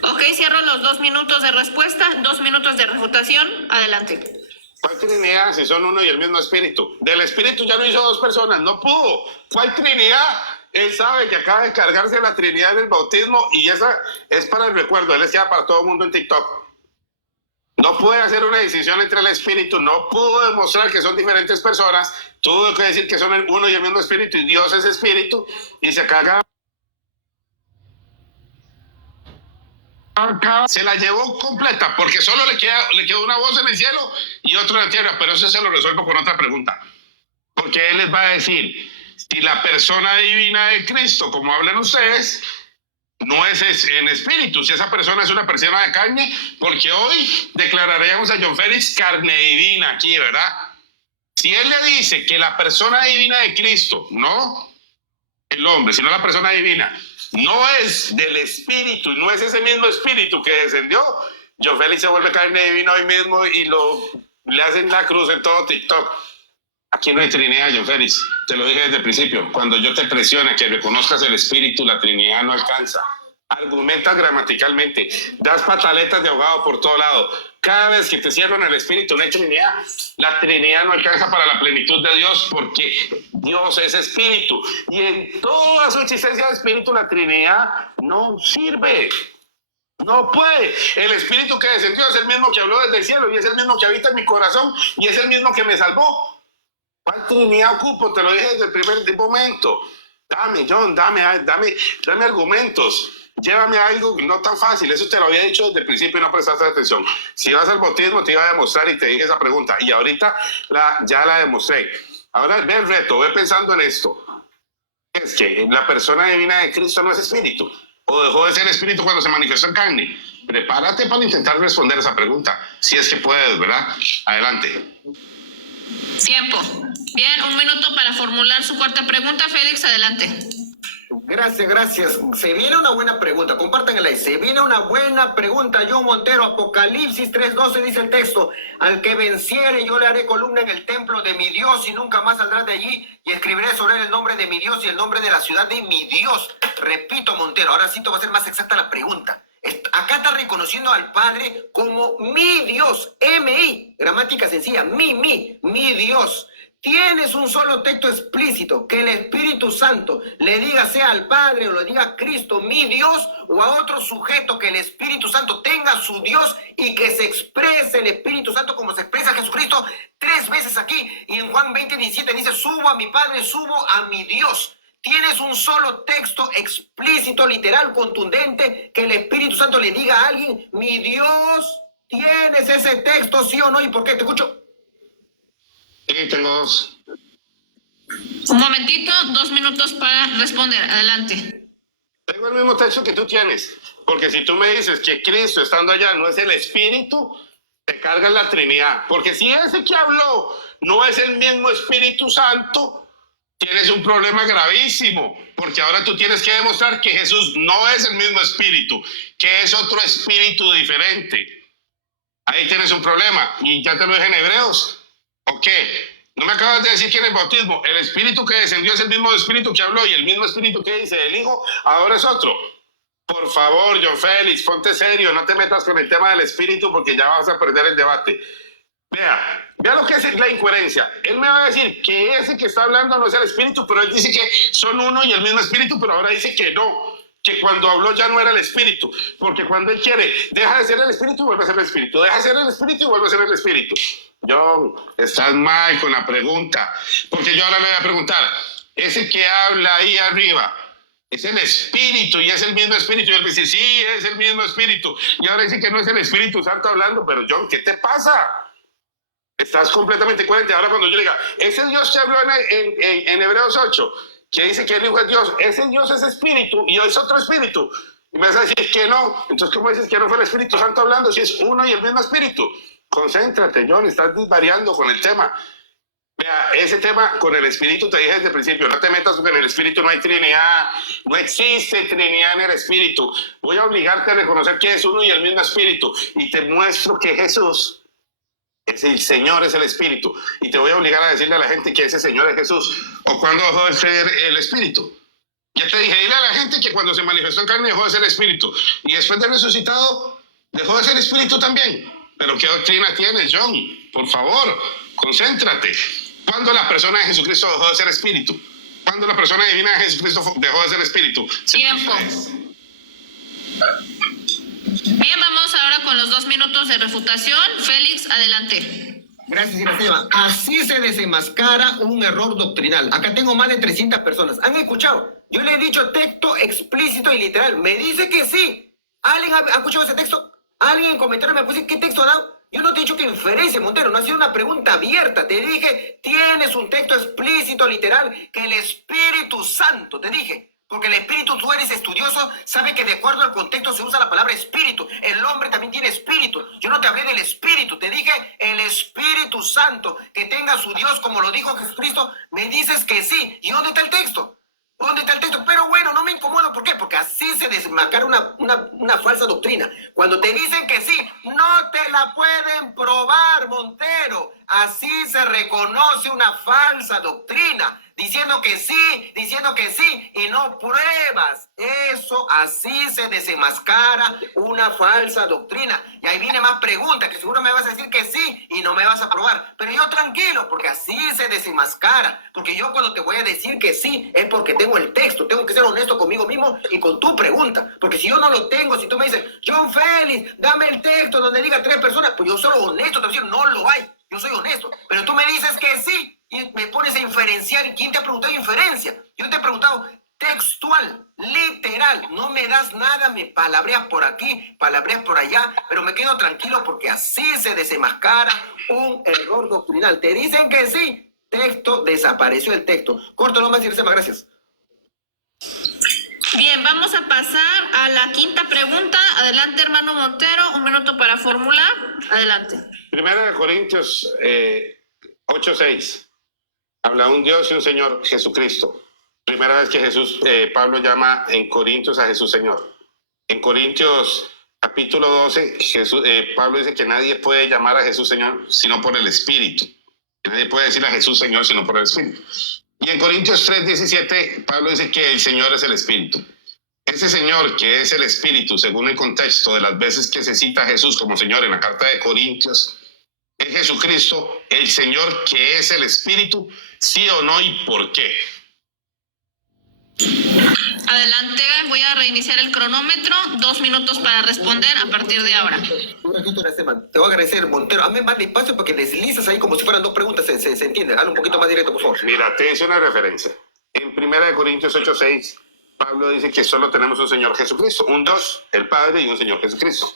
Ok, cierro los 2 minutos de respuesta, 2 minutos de refutación. Adelante. ¿Cuál Trinidad si son uno y el mismo espíritu? Del espíritu ya no hizo dos personas, no pudo. ¿Cuál Trinidad? Él sabe que acaba de cargarse la Trinidad del bautismo y esa es para el recuerdo. Él está para todo el mundo en TikTok. No puede hacer una distinción entre el espíritu, no pudo demostrar que son diferentes personas, tuvo que decir que son uno y el mismo espíritu y Dios es espíritu y se caga. Se la llevó completa porque solo le quedó una voz en el cielo y otra en la tierra, pero eso se lo resuelvo con otra pregunta. Porque él les va a decir, si la persona divina de Cristo, como hablan ustedes, no es en espíritu, si esa persona es una persona de carne, porque hoy declararíamos a John Félix carne divina aquí, ¿verdad? Si él le dice que la persona divina de Cristo, no el hombre, sino la persona divina, no es del espíritu, no es ese mismo espíritu que descendió, John Félix se vuelve carne divina hoy mismo y le hacen la cruz en todo TikTok. Aquí no hay Trinidad, John Félix. Te lo dije desde el principio. Cuando yo te presione que reconozcas el espíritu, la Trinidad no alcanza. Argumentas gramaticalmente, das pataletas de ahogado por todo lado. Cada vez que te cierran el espíritu no hay Trinidad. La Trinidad no alcanza para la plenitud de Dios porque Dios es espíritu. Y en toda su existencia de espíritu la Trinidad no sirve. No puede. El espíritu que descendió es el mismo que habló desde el cielo y es el mismo que habita en mi corazón y es el mismo que me salvó. ¿Cuál Trinidad ocupo? Te lo dije desde el primer momento. Dame, John, dame argumentos. Llévame a algo no tan fácil. Eso te lo había dicho desde el principio y no prestaste atención. Si vas al bautismo te iba a demostrar y te dije esa pregunta. Y ahorita ya la demostré. Ahora ve el reto, ve pensando en esto. Es que la persona divina de Cristo no es espíritu. O dejó de ser espíritu cuando se manifestó en carne. Prepárate para intentar responder esa pregunta. Si es que puedes, ¿verdad? Adelante. Tiempo. Bien, 1 minuto para formular su cuarta pregunta. Félix, adelante. Gracias. Se viene una buena pregunta, compártanla ahí. Se viene una buena pregunta. John Montero, Apocalipsis 3:12 dice el texto: al que venciere yo le haré columna en el templo de mi Dios y nunca más saldrá de allí, y escribiré sobre él el nombre de mi Dios y el nombre de la ciudad de mi Dios. Repito, Montero, ahora sí te va a ser más exacta la pregunta. Acá está reconociendo al Padre como mi Dios, M-I, gramática sencilla, mi Dios. Tienes un solo texto explícito que el Espíritu Santo le diga sea al Padre o le diga a Cristo mi Dios, o a otro sujeto que el Espíritu Santo tenga su Dios y que se exprese el Espíritu Santo como se expresa Jesucristo 3 veces aquí. Y en Juan 20:17 dice: subo a mi Padre, subo a mi Dios. Tienes un solo texto explícito, literal, contundente, que el Espíritu Santo le diga a alguien mi Dios. ¿Tienes ese texto, sí o no? ¿Y por qué? Te escucho. Sí, tengo 2. Un momentito, 2 minutos para responder. Adelante. Tengo el mismo texto que tú tienes. Porque si tú me dices que Cristo estando allá no es el Espíritu, te cargas la Trinidad. Porque si ese que habló no es el mismo Espíritu Santo, tienes un problema gravísimo, porque ahora tú tienes que demostrar que Jesús no es el mismo espíritu, que es otro espíritu diferente. Ahí tienes un problema, y ya te lo dije en Hebreos. ¿O qué? No me acabas de decir que en el bautismo el espíritu que descendió es el mismo espíritu que habló, y el mismo espíritu que dice el Hijo ahora es otro. Por favor, John Félix, ponte serio, no te metas con el tema del espíritu porque ya vas a perder el debate. Vea lo que es la incoherencia. Él me va a decir que ese que está hablando no es el espíritu, pero él dice que son uno y el mismo espíritu, pero ahora dice que no, que cuando habló ya no era el espíritu, porque cuando él quiere, deja de ser el espíritu y vuelve a ser el espíritu, deja de ser el espíritu y vuelve a ser el espíritu. John, estás mal con la pregunta, porque yo ahora le voy a preguntar, ese que habla ahí arriba, es el espíritu y es el mismo espíritu, y él dice, sí, es el mismo espíritu, y ahora dice que no es el Espíritu Santo hablando, pero John, ¿qué te pasa? Estás completamente coherente. Ahora cuando yo diga, ese Dios que habló en Hebreos 8, que dice que el Hijo es Dios, ese Dios es espíritu y es otro espíritu, y me vas a decir que no, entonces ¿cómo dices que no fue el Espíritu Santo hablando si es uno y el mismo espíritu? Concéntrate, John, estás variando con el tema. Vea, ese tema con el espíritu te dije desde el principio, no te metas porque en el espíritu no hay Trinidad, no existe Trinidad en el espíritu. Voy a obligarte a reconocer que es uno y el mismo espíritu, y te muestro que Jesús es el Señor, es el espíritu, y te voy a obligar a decirle a la gente que ese Señor es Jesús, o cuando dejó de ser el espíritu. Ya te dije, dile a la gente que cuando se manifestó en carne dejó de ser espíritu, y después de resucitado dejó de ser espíritu también. Pero ¿qué doctrina tienes, John? Por favor, concéntrate. ¿Cuándo la persona de Jesucristo dejó de ser espíritu? ¿Cuándo la persona divina de Jesucristo dejó de ser espíritu? Tiempo. Bien, vamos ahora con los 2 minutos de refutación. Félix, adelante. Gracias, Iracema. Así se desenmascara un error doctrinal. Acá tengo más de 300 personas. ¿Han escuchado? Yo le he dicho texto explícito y literal. Me dice que sí. ¿Alguien ha escuchado ese texto? ¿Alguien en comentarios me puso qué texto ha dado? Yo no te he dicho que inferencia, Montero. No ha sido una pregunta abierta. Te dije, tienes un texto explícito, literal, que el Espíritu Santo, te dije. Porque el espíritu, tú eres estudioso, sabe que de acuerdo al contexto se usa la palabra espíritu. El hombre también tiene espíritu. Yo no te hablé del espíritu, te dije el Espíritu Santo, que tenga su Dios como lo dijo Jesucristo. Me dices que sí. ¿Y dónde está el texto? ¿Dónde está el texto? Pero bueno, no me incomodo. ¿Por qué? Porque así se desenmascara una falsa doctrina. Cuando te dicen que sí, no te la pueden probar, Montero. Así se reconoce una falsa doctrina. Diciendo que sí, y no pruebas. Eso, así se desenmascara una falsa doctrina. Y ahí viene más preguntas, que seguro me vas a decir que sí y no me vas a probar. Pero yo tranquilo, porque así se desenmascara. Porque yo cuando te voy a decir que sí, es porque tengo el texto. Tengo que ser honesto conmigo mismo y con tu pregunta. Porque si yo no lo tengo, si tú me dices, John Félix, dame el texto donde diga 3 personas, pues yo soy honesto, te voy a decir, no lo hay. Yo soy honesto. Pero tú me dices que sí. Y me pones a inferenciar. ¿Y quién te ha preguntado inferencia? Yo te he preguntado textual, literal. No me das nada, me palabreas por aquí, palabreas por allá, pero me quedo tranquilo porque así se desenmascara un error doctrinal. Te dicen que sí, texto, desapareció el texto. Corto nomás, Iracema, gracias. Bien, vamos a pasar a la 5ª pregunta. Adelante, hermano Montero, 1 minuto para formular. Adelante. Primera de Corintios 8:6. Habla un Dios y un Señor, Jesucristo. Primera vez que Pablo llama en Corintios a Jesús Señor. En Corintios capítulo 12, Pablo dice que nadie puede llamar a Jesús Señor sino por el Espíritu. Que nadie puede decir a Jesús Señor sino por el Espíritu. Y en Corintios 3:17, Pablo dice que el Señor es el Espíritu. Ese Señor que es el Espíritu, según el contexto de las veces que se cita a Jesús como Señor en la carta de Corintios, ¿es Jesucristo el Señor que es el Espíritu? ¿Sí o no? ¿Y por qué? Adelante, voy a reiniciar el cronómetro. 2 minutos para responder a partir de ahora. Te voy a agradecer, Montero. Hazme más despacio porque deslizas ahí como si fueran 2 preguntas. Se entiende. Hazlo un poquito más directo, por favor. Mira, te hice una referencia. En 1 Corintios 8:6, Pablo dice que solo tenemos un Señor Jesucristo, un Dios, el Padre, y un Señor Jesucristo.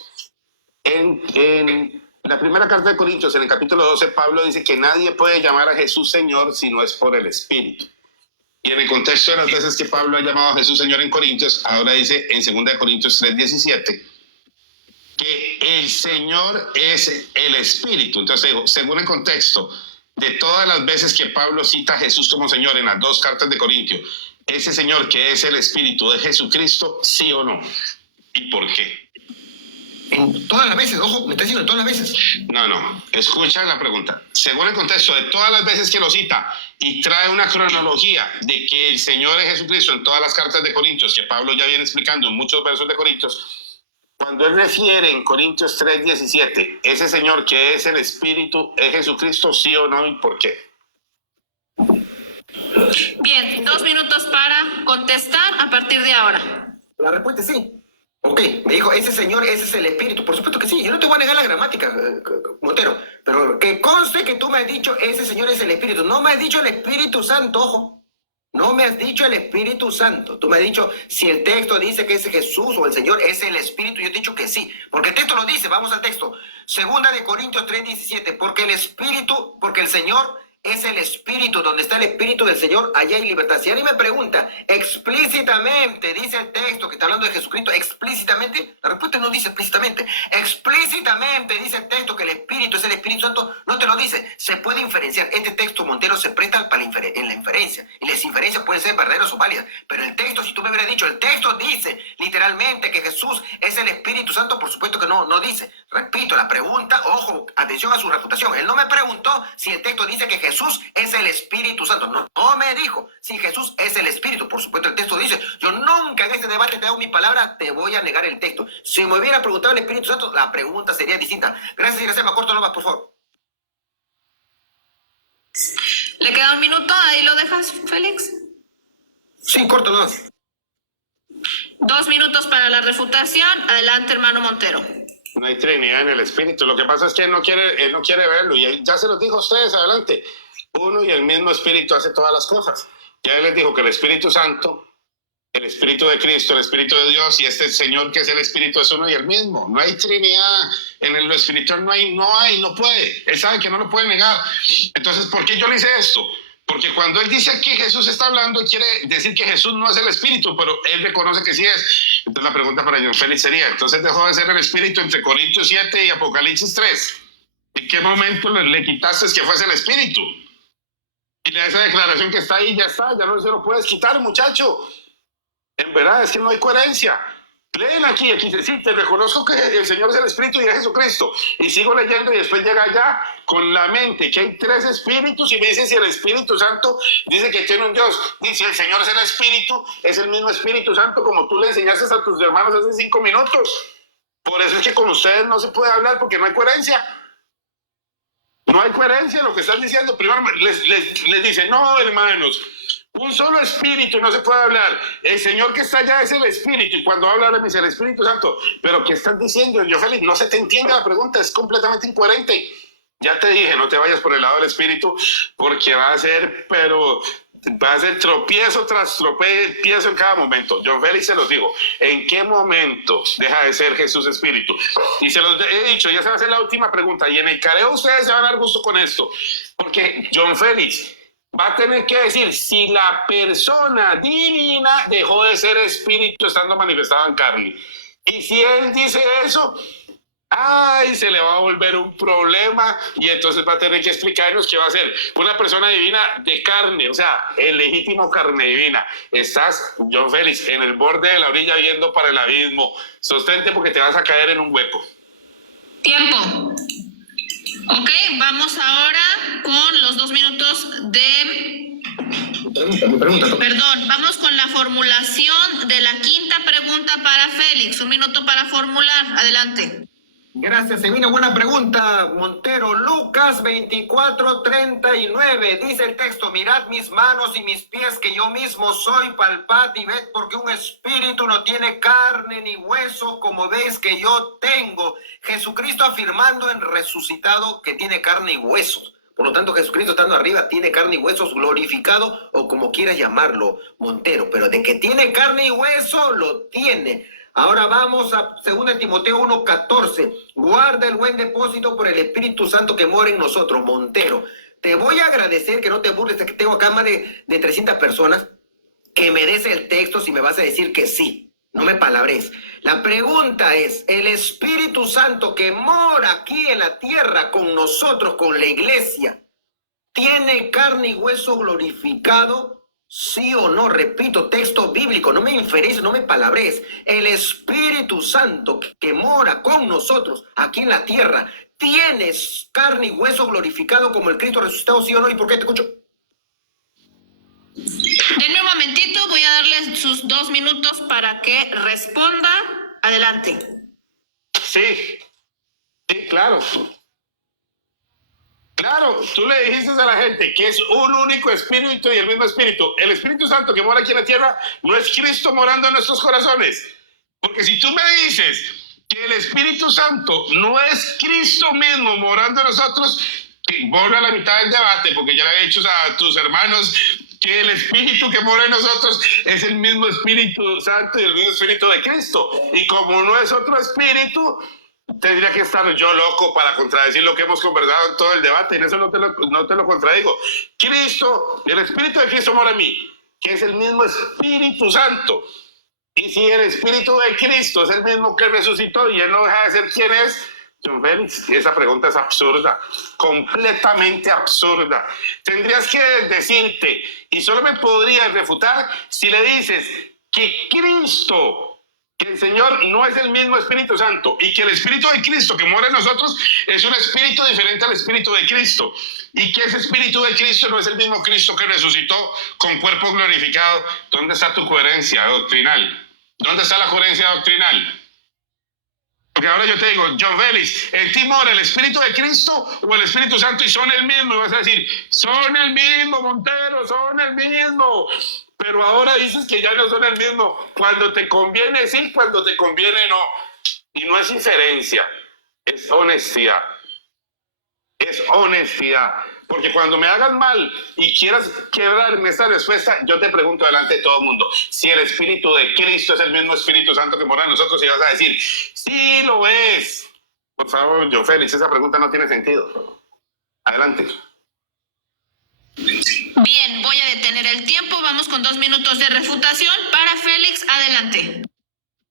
En la primera carta de Corintios, en el capítulo 12, Pablo dice que nadie puede llamar a Jesús Señor si no es por el Espíritu. Y en el contexto de las veces que Pablo ha llamado a Jesús Señor en Corintios, ahora dice en 2 Corintios 3:17 que el Señor es el Espíritu. Entonces digo, según el contexto de todas las veces que Pablo cita a Jesús como Señor en las dos cartas de Corintios, ese Señor que es el Espíritu de Jesucristo, sí o no? ¿Y por qué? En todas las veces, ojo, me está diciendo en todas las veces. No, escucha la pregunta. Según el contexto de todas las veces que lo cita y trae una cronología de que el Señor es Jesucristo en todas las cartas de Corintios, que Pablo ya viene explicando en muchos versos de Corintios, cuando él refiere en Corintios 3:17, ese Señor que es el Espíritu es Jesucristo, sí o no, y por qué. Bien, 2 minutos para contestar a partir de ahora. La respuesta es sí. Ok, me dijo, ese Señor, ese es el Espíritu. Por supuesto que sí, yo no te voy a negar la gramática, Montero, pero que conste que tú me has dicho, ese Señor es el Espíritu. No me has dicho el Espíritu Santo, ojo. No me has dicho el Espíritu Santo. Tú me has dicho, si el texto dice que ese Jesús o el Señor es el Espíritu, yo te he dicho que sí. Porque el texto lo dice, vamos al texto. Segunda de Corintios 3:17, porque el Espíritu, porque el Señor es el Espíritu, donde está el Espíritu del Señor, allá hay libertad. Si alguien me pregunta, explícitamente, dice el texto que está hablando de Jesucristo, explícitamente, la respuesta no dice explícitamente. Explícitamente dice el texto que el Espíritu es el Espíritu Santo, no te lo dice. Se puede inferenciar. Este texto, Montero, se presta para en la inferencia. Y las inferencias pueden ser verdaderas o válidas. Pero el texto, si tú me hubieras dicho, el texto dice literalmente que Jesús es el Espíritu Santo, por supuesto que no dice. Repito, la pregunta, ojo, atención a su refutación. Él no me preguntó si el texto dice que Jesús es el Espíritu Santo. No me dijo si Jesús es el Espíritu. Por supuesto, el texto dice, yo nunca en este debate te doy mi palabra, te voy a negar el texto. Si me hubiera preguntado el Espíritu Santo, la pregunta sería distinta. Gracias, Iracema. Corto nomás, por favor. ¿Le queda 1 minuto? ¿Ahí lo dejas, Félix? Sí, corto nomás. 2 minutos para la refutación. Adelante, hermano Montero. No hay Trinidad en el Espíritu. Lo que pasa es que él no quiere verlo. Y él ya se los dijo a ustedes, adelante. Uno y el mismo Espíritu hace todas las cosas. Ya él les dijo que el Espíritu Santo, el Espíritu de Cristo, el Espíritu de Dios y este Señor que es el Espíritu es uno y el mismo. No hay Trinidad en lo espiritual, no puede. Él sabe que no lo puede negar. Entonces, ¿por qué yo le hice esto? Porque cuando él dice aquí Jesús está hablando, él quiere decir que Jesús no es el Espíritu, pero él reconoce que sí es. Entonces la pregunta para John Félix sería, entonces dejó de ser el Espíritu entre Corintios 7 y Apocalipsis 3. ¿En qué momento le quitaste que fuese el Espíritu? Y esa declaración que está ahí, ya está, ya no se lo puedes quitar, muchacho. En verdad es que no hay coherencia. Leen aquí dice, sí, te reconozco que el Señor es el Espíritu y es Jesucristo. Y sigo leyendo y después llega allá con la mente que hay 3 espíritus y me dice si el Espíritu Santo dice que tiene un Dios. Dice, el Señor es el Espíritu, es el mismo Espíritu Santo como tú le enseñaste a tus hermanos hace 5 minutos. Por eso es que con ustedes no se puede hablar porque no hay coherencia. No hay coherencia en lo que están diciendo. Primero les dice, no, hermanos, un solo espíritu no se puede hablar. El Señor que está allá es el Espíritu. Y cuando habla de el Espíritu Santo. Pero ¿qué están diciendo? Yo, Félix, no se te entiende la pregunta. Es completamente incoherente. Ya te dije, no te vayas por el lado del Espíritu. Porque va a ser tropiezo tras tropiezo en cada momento. John Félix se los digo. ¿En qué momento deja de ser Jesús Espíritu? Y se los he dicho, ya se va a hacer la última pregunta. Y en el careo ustedes se van a dar gusto con esto. Porque John Félix va a tener que decir si la persona divina dejó de ser espíritu estando manifestada en carne. Y si él dice eso, se le va a volver un problema y entonces va a tener que explicarnos qué va a hacer. Una persona divina de carne, o sea, el legítimo carne divina. Estás, John Félix, en el borde de la orilla viendo para el abismo. Sostente porque te vas a caer en un hueco. Tiempo. Ok, vamos ahora con los 2 minutos de... Mi pregunta. Perdón, vamos con la formulación de la 5ª pregunta para Félix. 1 minuto para formular. Adelante. Gracias, se vino buena pregunta, Montero. Lucas 24:39, dice el texto, mirad mis manos y mis pies, que yo mismo soy, palpad y ved, porque un espíritu no tiene carne ni hueso, como veis que yo tengo. Jesucristo afirmando en resucitado que tiene carne y huesos. Por lo tanto, Jesucristo estando arriba tiene carne y huesos, glorificado, o como quieras llamarlo, Montero. Pero de que tiene carne y hueso, lo tiene. Ahora vamos a 2 Timoteo 1:14. Guarda el buen depósito por el Espíritu Santo que mora en nosotros, Montero. Te voy a agradecer que no te burles, que tengo acá más de 300 personas, que me des el texto si me vas a decir que sí. No me palabres. La pregunta es, el Espíritu Santo que mora aquí en la tierra con nosotros, con la iglesia, ¿tiene carne y hueso glorificado? ¿Sí o no? Repito, texto bíblico, no me inferís, no me palabres. El Espíritu Santo que mora con nosotros aquí en la tierra, ¿tiene carne y hueso glorificado como el Cristo resucitado, sí o no? ¿Y por qué te escucho? Denme un momentito, voy a darle sus 2 minutos para que responda. Adelante. Sí, claro. Claro, tú le dijiste a la gente que es un único espíritu y el mismo espíritu. El Espíritu Santo que mora aquí en la tierra no es Cristo morando en nuestros corazones. Porque si tú me dices que el Espíritu Santo no es Cristo mismo morando en nosotros, borra la mitad del debate, porque ya le he dicho a tus hermanos que el Espíritu que mora en nosotros es el mismo Espíritu Santo y el mismo Espíritu de Cristo. Y como no es otro espíritu, tendría que estar yo loco para contradecir lo que hemos conversado en todo el debate. En eso no te lo contradigo. Cristo, el Espíritu de Cristo mora en mí, que es el mismo Espíritu Santo. Y si el Espíritu de Cristo es el mismo que resucitó y él no deja de ser quien es, John Félix, esa pregunta es absurda, completamente absurda. Tendrías que decirte, y solo me podrías refutar si le dices que Cristo, que el Señor no es el mismo Espíritu Santo y que el Espíritu de Cristo que mora en nosotros es un espíritu diferente al Espíritu de Cristo y que ese Espíritu de Cristo no es el mismo Cristo que resucitó con cuerpo glorificado. ¿Dónde está tu coherencia doctrinal? ¿Dónde está la coherencia doctrinal? Porque ahora yo te digo, John Félix, ¿en ti mora el Espíritu de Cristo o el Espíritu Santo y son el mismo? Y vas a decir, son el mismo, Montero, son el mismo. Pero ahora dices que ya no son el mismo. Cuando te conviene sí, cuando te conviene no. Y no es inferencia, es honestidad. Es honestidad. Porque cuando me hagas mal y quieras quebrar en esta respuesta, yo te pregunto delante de todo el mundo, si el Espíritu de Cristo es el mismo Espíritu Santo que mora en nosotros, y vas a decir, sí lo es. Por favor, John Félix, esa pregunta no tiene sentido. Adelante. Bien, voy a detener el tiempo. Vamos con 2 minutos de refutación. Para Félix, adelante.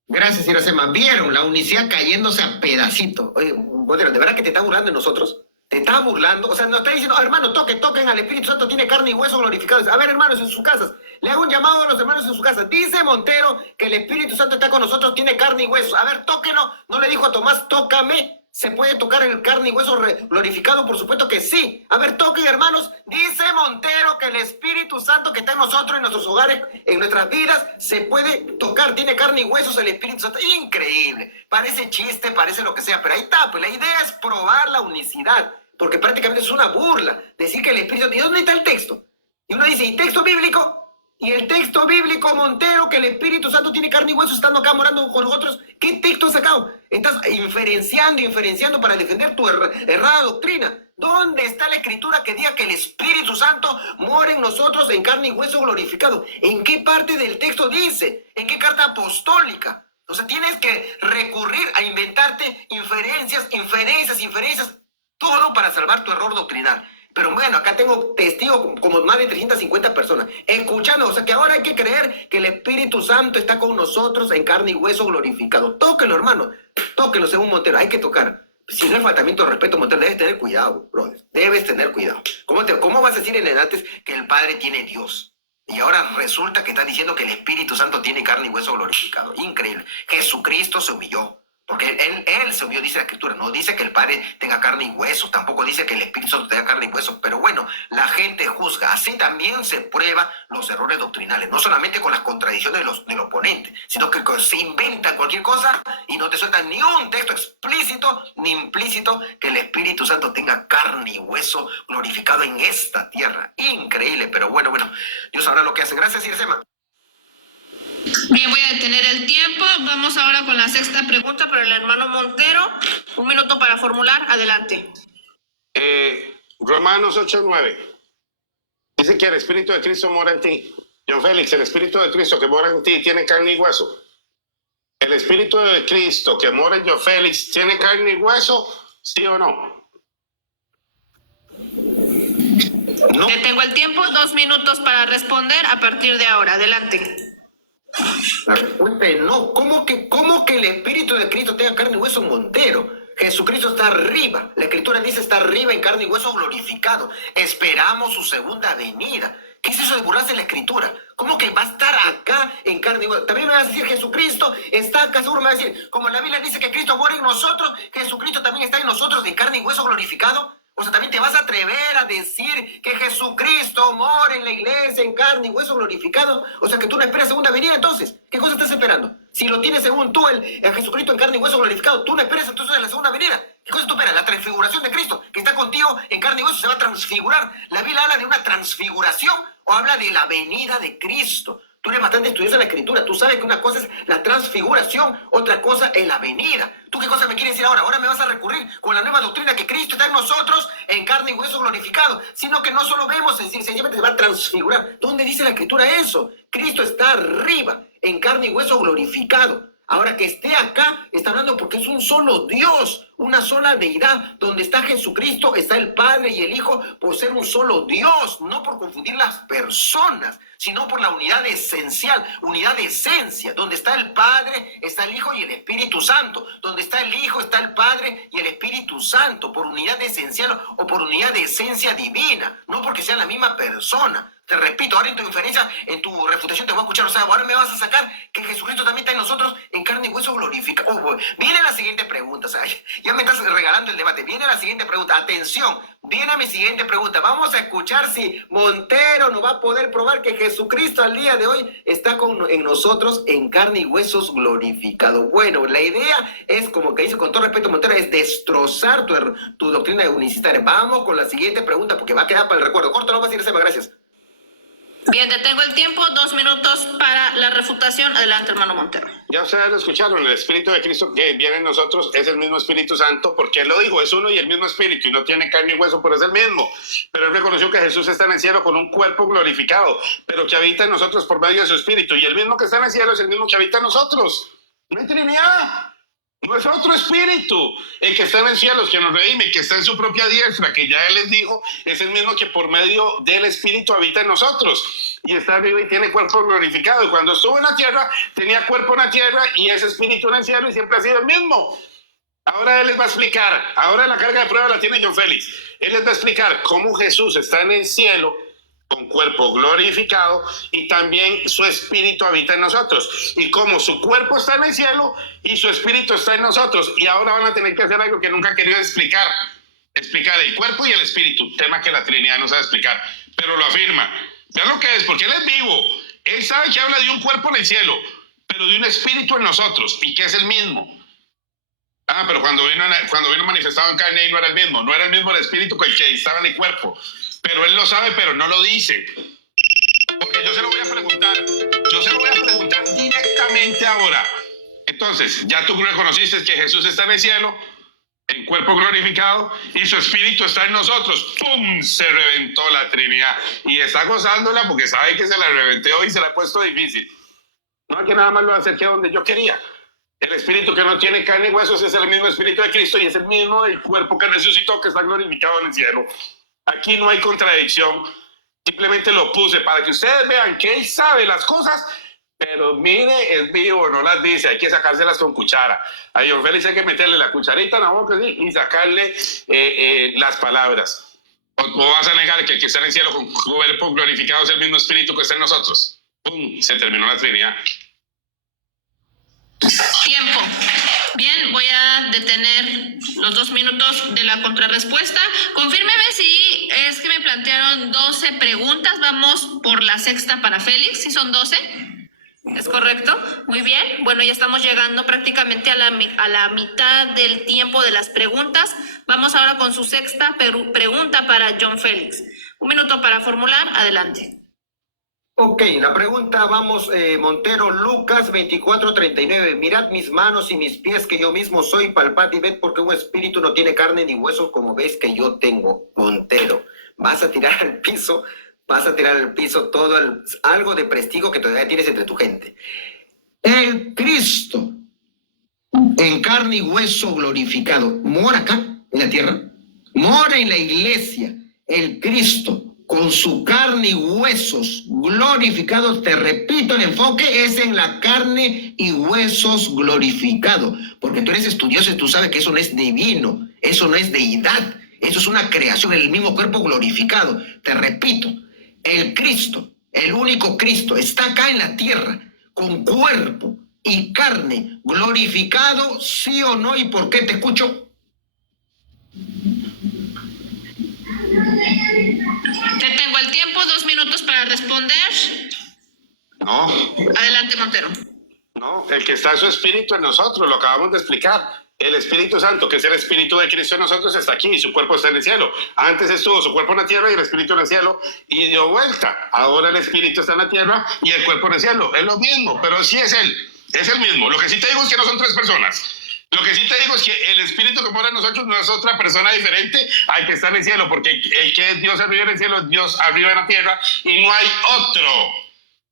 Gracias, Iracema. ¿Vieron la unicidad cayéndose a pedacito? Oye, Bodero, ¿de verdad que te está burlando de nosotros? ¿Te está burlando? O sea, nos está diciendo, hermano, toquen al Espíritu Santo, tiene carne y hueso glorificados. A ver, hermanos, en sus casas. Le hago un llamado a los hermanos en sus casas. Dice Montero que el Espíritu Santo está con nosotros, tiene carne y hueso. A ver, tóquenlo. No le dijo a Tomás, tócame. ¿Se puede tocar el carne y hueso glorificado? Por supuesto que sí. A ver, toquen, hermanos. Dice Montero que el Espíritu Santo que está en nosotros, en nuestros hogares, en nuestras vidas, se puede tocar. Tiene carne y huesos el Espíritu Santo. Increíble. Parece chiste, parece lo que sea, pero ahí está. Pues la idea es probar la unicidad, porque prácticamente es una burla decir que el Espíritu Santo... ¿Y dónde está el texto? Y uno dice, ¿y texto bíblico? Y el texto bíblico, Montero, que el Espíritu Santo tiene carne y hueso estando acá morando con nosotros. ¿Qué texto has sacado? Estás inferenciando para defender tu errada doctrina. ¿Dónde está la escritura que diga que el Espíritu Santo mora en nosotros en carne y hueso glorificado? ¿En qué parte del texto dice? ¿En qué carta apostólica? O sea, tienes que recurrir a inventarte inferencias, todo para salvar tu error doctrinal. Pero bueno, acá tengo testigos como más de 350 personas escuchando. O sea que ahora hay que creer que el Espíritu Santo está con nosotros en carne y hueso glorificado. Tóquenlo, hermano. Tóquenlo, según Montero. Hay que tocar. Si no es faltamiento de respeto, Montero, debes tener cuidado, brother. Debes tener cuidado. ¿Cómo vas a decir en el antes que el Padre tiene Dios? Y ahora resulta que está diciendo que el Espíritu Santo tiene carne y hueso glorificado. Increíble. Jesucristo se humilló. Porque él se humilló, dice la Escritura. No dice que el Padre tenga carne y huesos. Tampoco dice que el Espíritu Santo tenga carne y huesos. Pero bueno, la gente juzga. Así también se prueba los errores doctrinales. No solamente con las contradicciones del oponente, sino que se inventan cualquier cosa y no te sueltan ni un texto explícito ni implícito que el Espíritu Santo tenga carne y hueso glorificado en esta tierra. Increíble, pero bueno, Dios sabrá lo que hace. Gracias, Iracema. Bien, voy a detener el tiempo. Vamos ahora con la 6ª pregunta para el hermano Montero. 1 minuto para formular. Adelante. Romanos 8:9. Dice que el Espíritu de Cristo mora en ti. John Félix, el Espíritu de Cristo que mora en ti tiene carne y hueso. ¿El Espíritu de Cristo que mora en John Félix tiene carne y hueso? ¿Sí o no? No. Detengo el tiempo. 2 minutos para responder a partir de ahora. Adelante. La respuesta es no. ¿Cómo que el Espíritu de Cristo tenga carne y hueso, Montero? Jesucristo está arriba. La Escritura dice está arriba en carne y hueso glorificado. Esperamos su segunda venida. ¿Qué es eso de burlarse de la Escritura? ¿Cómo que va a estar acá en carne y hueso? También me vas a decir Jesucristo está acá. Seguro me vas a decir, como la Biblia dice que Cristo mora en nosotros, Jesucristo también está en nosotros en carne y hueso glorificado. O sea, también te vas a atrever a decir que Jesucristo mora en la iglesia en carne y hueso glorificado. O sea, que tú no esperas segunda venida, entonces. ¿Qué cosa estás esperando? Si lo tienes según tú, el Jesucristo en carne y hueso glorificado, tú no esperas entonces la segunda venida. ¿Qué cosa tú esperas? La transfiguración de Cristo, que está contigo en carne y hueso, se va a transfigurar. La Biblia habla de una transfiguración o habla de la venida de Cristo. Tú eres bastante estudioso en la Escritura. Tú sabes que una cosa es la transfiguración, otra cosa es la venida. ¿Tú qué cosa me quieres decir ahora? Ahora me vas a recurrir con la nueva doctrina que Cristo está en nosotros, en carne y hueso glorificado. Sino que no solo vemos, sencillamente se va a transfigurar. ¿Dónde dice la Escritura eso? Cristo está arriba, en carne y hueso glorificado. Ahora que esté acá, está hablando porque es un solo Dios, una sola deidad. Donde está Jesucristo, está el Padre y el Hijo por ser un solo Dios, no por confundir las personas, sino por la unidad esencial, unidad de esencia. Donde está el Padre, está el Hijo y el Espíritu Santo. Donde está el Hijo, está el Padre y el Espíritu Santo, por unidad esencial o por unidad de esencia divina, no porque sean la misma persona. Te repito, ahora en tu inferencia, en tu refutación te voy a escuchar, o sea, ahora me vas a sacar que Jesucristo también está en nosotros en carne y hueso glorificado. Viene la siguiente pregunta, o sea, ya me estás regalando el debate. Viene la siguiente pregunta, atención, viene mi siguiente pregunta. Vamos a escuchar si Montero nos va a poder probar que Jesucristo al día de hoy está en nosotros en carne y huesos glorificado. Bueno, la idea es, como que dice con todo respeto Montero, es destrozar tu doctrina unicitaria. Vamos con la siguiente pregunta porque va a quedar para el recuerdo. Corto, no vas a ir, Seba, gracias. Bien, detengo el tiempo, 2 minutos para la refutación. Adelante, hermano Montero. Ya ustedes lo escucharon, el Espíritu de Cristo que viene en nosotros es el mismo Espíritu Santo, porque Él lo dijo, es uno y el mismo Espíritu, y no tiene carne y hueso, pero es el mismo. Pero Él reconoció que Jesús está en el cielo con un cuerpo glorificado, pero que habita en nosotros por medio de su Espíritu, y el mismo que está en el cielo es el mismo que habita en nosotros. No hay Trinidad. No es otro espíritu, el que está en el cielo, que nos redime, que está en su propia diestra, que ya Él les dijo, es el mismo que por medio del Espíritu habita en nosotros. Y está vivo y tiene cuerpo glorificado. Y cuando estuvo en la tierra, tenía cuerpo en la tierra y ese espíritu en el cielo y siempre ha sido el mismo. Ahora Él les va a explicar, ahora la carga de prueba la tiene John Félix. Él les va a explicar cómo Jesús está en el cielo con cuerpo glorificado y también su espíritu habita en nosotros, y como su cuerpo está en el cielo y su espíritu está en nosotros, y ahora van a tener que hacer algo que nunca han querido explicar el cuerpo y el espíritu, tema que la Trinidad no sabe explicar, pero lo afirma. Vean lo que es, porque Él es vivo, Él sabe que habla de un cuerpo en el cielo, pero de un espíritu en nosotros, y que es el mismo. Pero cuando vino manifestado en carne no era el mismo el espíritu que el que estaba en el cuerpo. Pero Él lo sabe, pero no lo dice. Porque yo se lo voy a preguntar directamente ahora. Entonces, ya tú reconociste que Jesús está en el cielo, en cuerpo glorificado, y su espíritu está en nosotros. ¡Pum! Se reventó la Trinidad. Y está gozándola porque sabe que se la reventé y se la ha puesto difícil. No, que nada más lo acerqué a donde yo quería. El espíritu que no tiene carne y huesos es el mismo espíritu de Cristo y es el mismo del cuerpo que resucitó, que está glorificado en el cielo. Aquí no hay contradicción, simplemente lo puse para que ustedes vean que Él sabe las cosas, pero mire, es vivo, no las dice, hay que sacárselas con cuchara. A John Félix hay que meterle la cucharita en la boca y sacarle las palabras. ¿O vas a negar que el que está en el cielo con cuerpo glorificado es el mismo espíritu que está en nosotros? ¡Pum! Se terminó la Trinidad. Tiempo. Bien, voy a detener los 2 minutos de la contrarrespuesta. Confírmeme si es que me plantearon 12 preguntas. Vamos por la sexta para Félix. ¿Sí son 12? ¿Es correcto? Muy bien. Bueno, ya estamos llegando prácticamente a la mitad del tiempo de las preguntas. Vamos ahora con su sexta pregunta para John Félix. 1 minuto para formular. Adelante. Ok, la pregunta, vamos, Montero, Lucas 24:39. Mirad mis manos y mis pies, que yo mismo soy, palpad y ved, porque un espíritu no tiene carne ni huesos, como ves que yo tengo. Montero, vas a tirar al piso todo algo de prestigio que todavía tienes entre tu gente. El Cristo, en carne y hueso glorificado, mora acá, en la tierra, mora en la iglesia, el Cristo, con su carne y huesos glorificados. Te repito, el enfoque es en la carne y huesos glorificados, porque tú eres estudioso y tú sabes que eso no es divino, eso no es deidad, eso es una creación, el mismo cuerpo glorificado. Te repito, el Cristo, el único Cristo, está acá en la tierra con cuerpo y carne glorificado, ¿sí o no? ¿Y por qué? Te escucho. Te tengo el tiempo, 2 minutos para responder. No, Adelante, Montero. no, el que está en su espíritu en nosotros, lo acabamos de explicar. El Espíritu Santo, que es el Espíritu de Cristo en nosotros, está aquí y su cuerpo está en el cielo. Antes estuvo su cuerpo en la tierra y el Espíritu en el cielo y dio vuelta. Ahora el Espíritu está en la tierra y el cuerpo en el cielo. Es lo mismo, pero sí es él, es el mismo. Lo que sí te digo es que no son tres personas. Lo que sí te digo es que el Espíritu que mora en nosotros no es otra persona diferente al que está en el cielo, porque el que es Dios arriba en el cielo es Dios arriba en la tierra y no hay otro.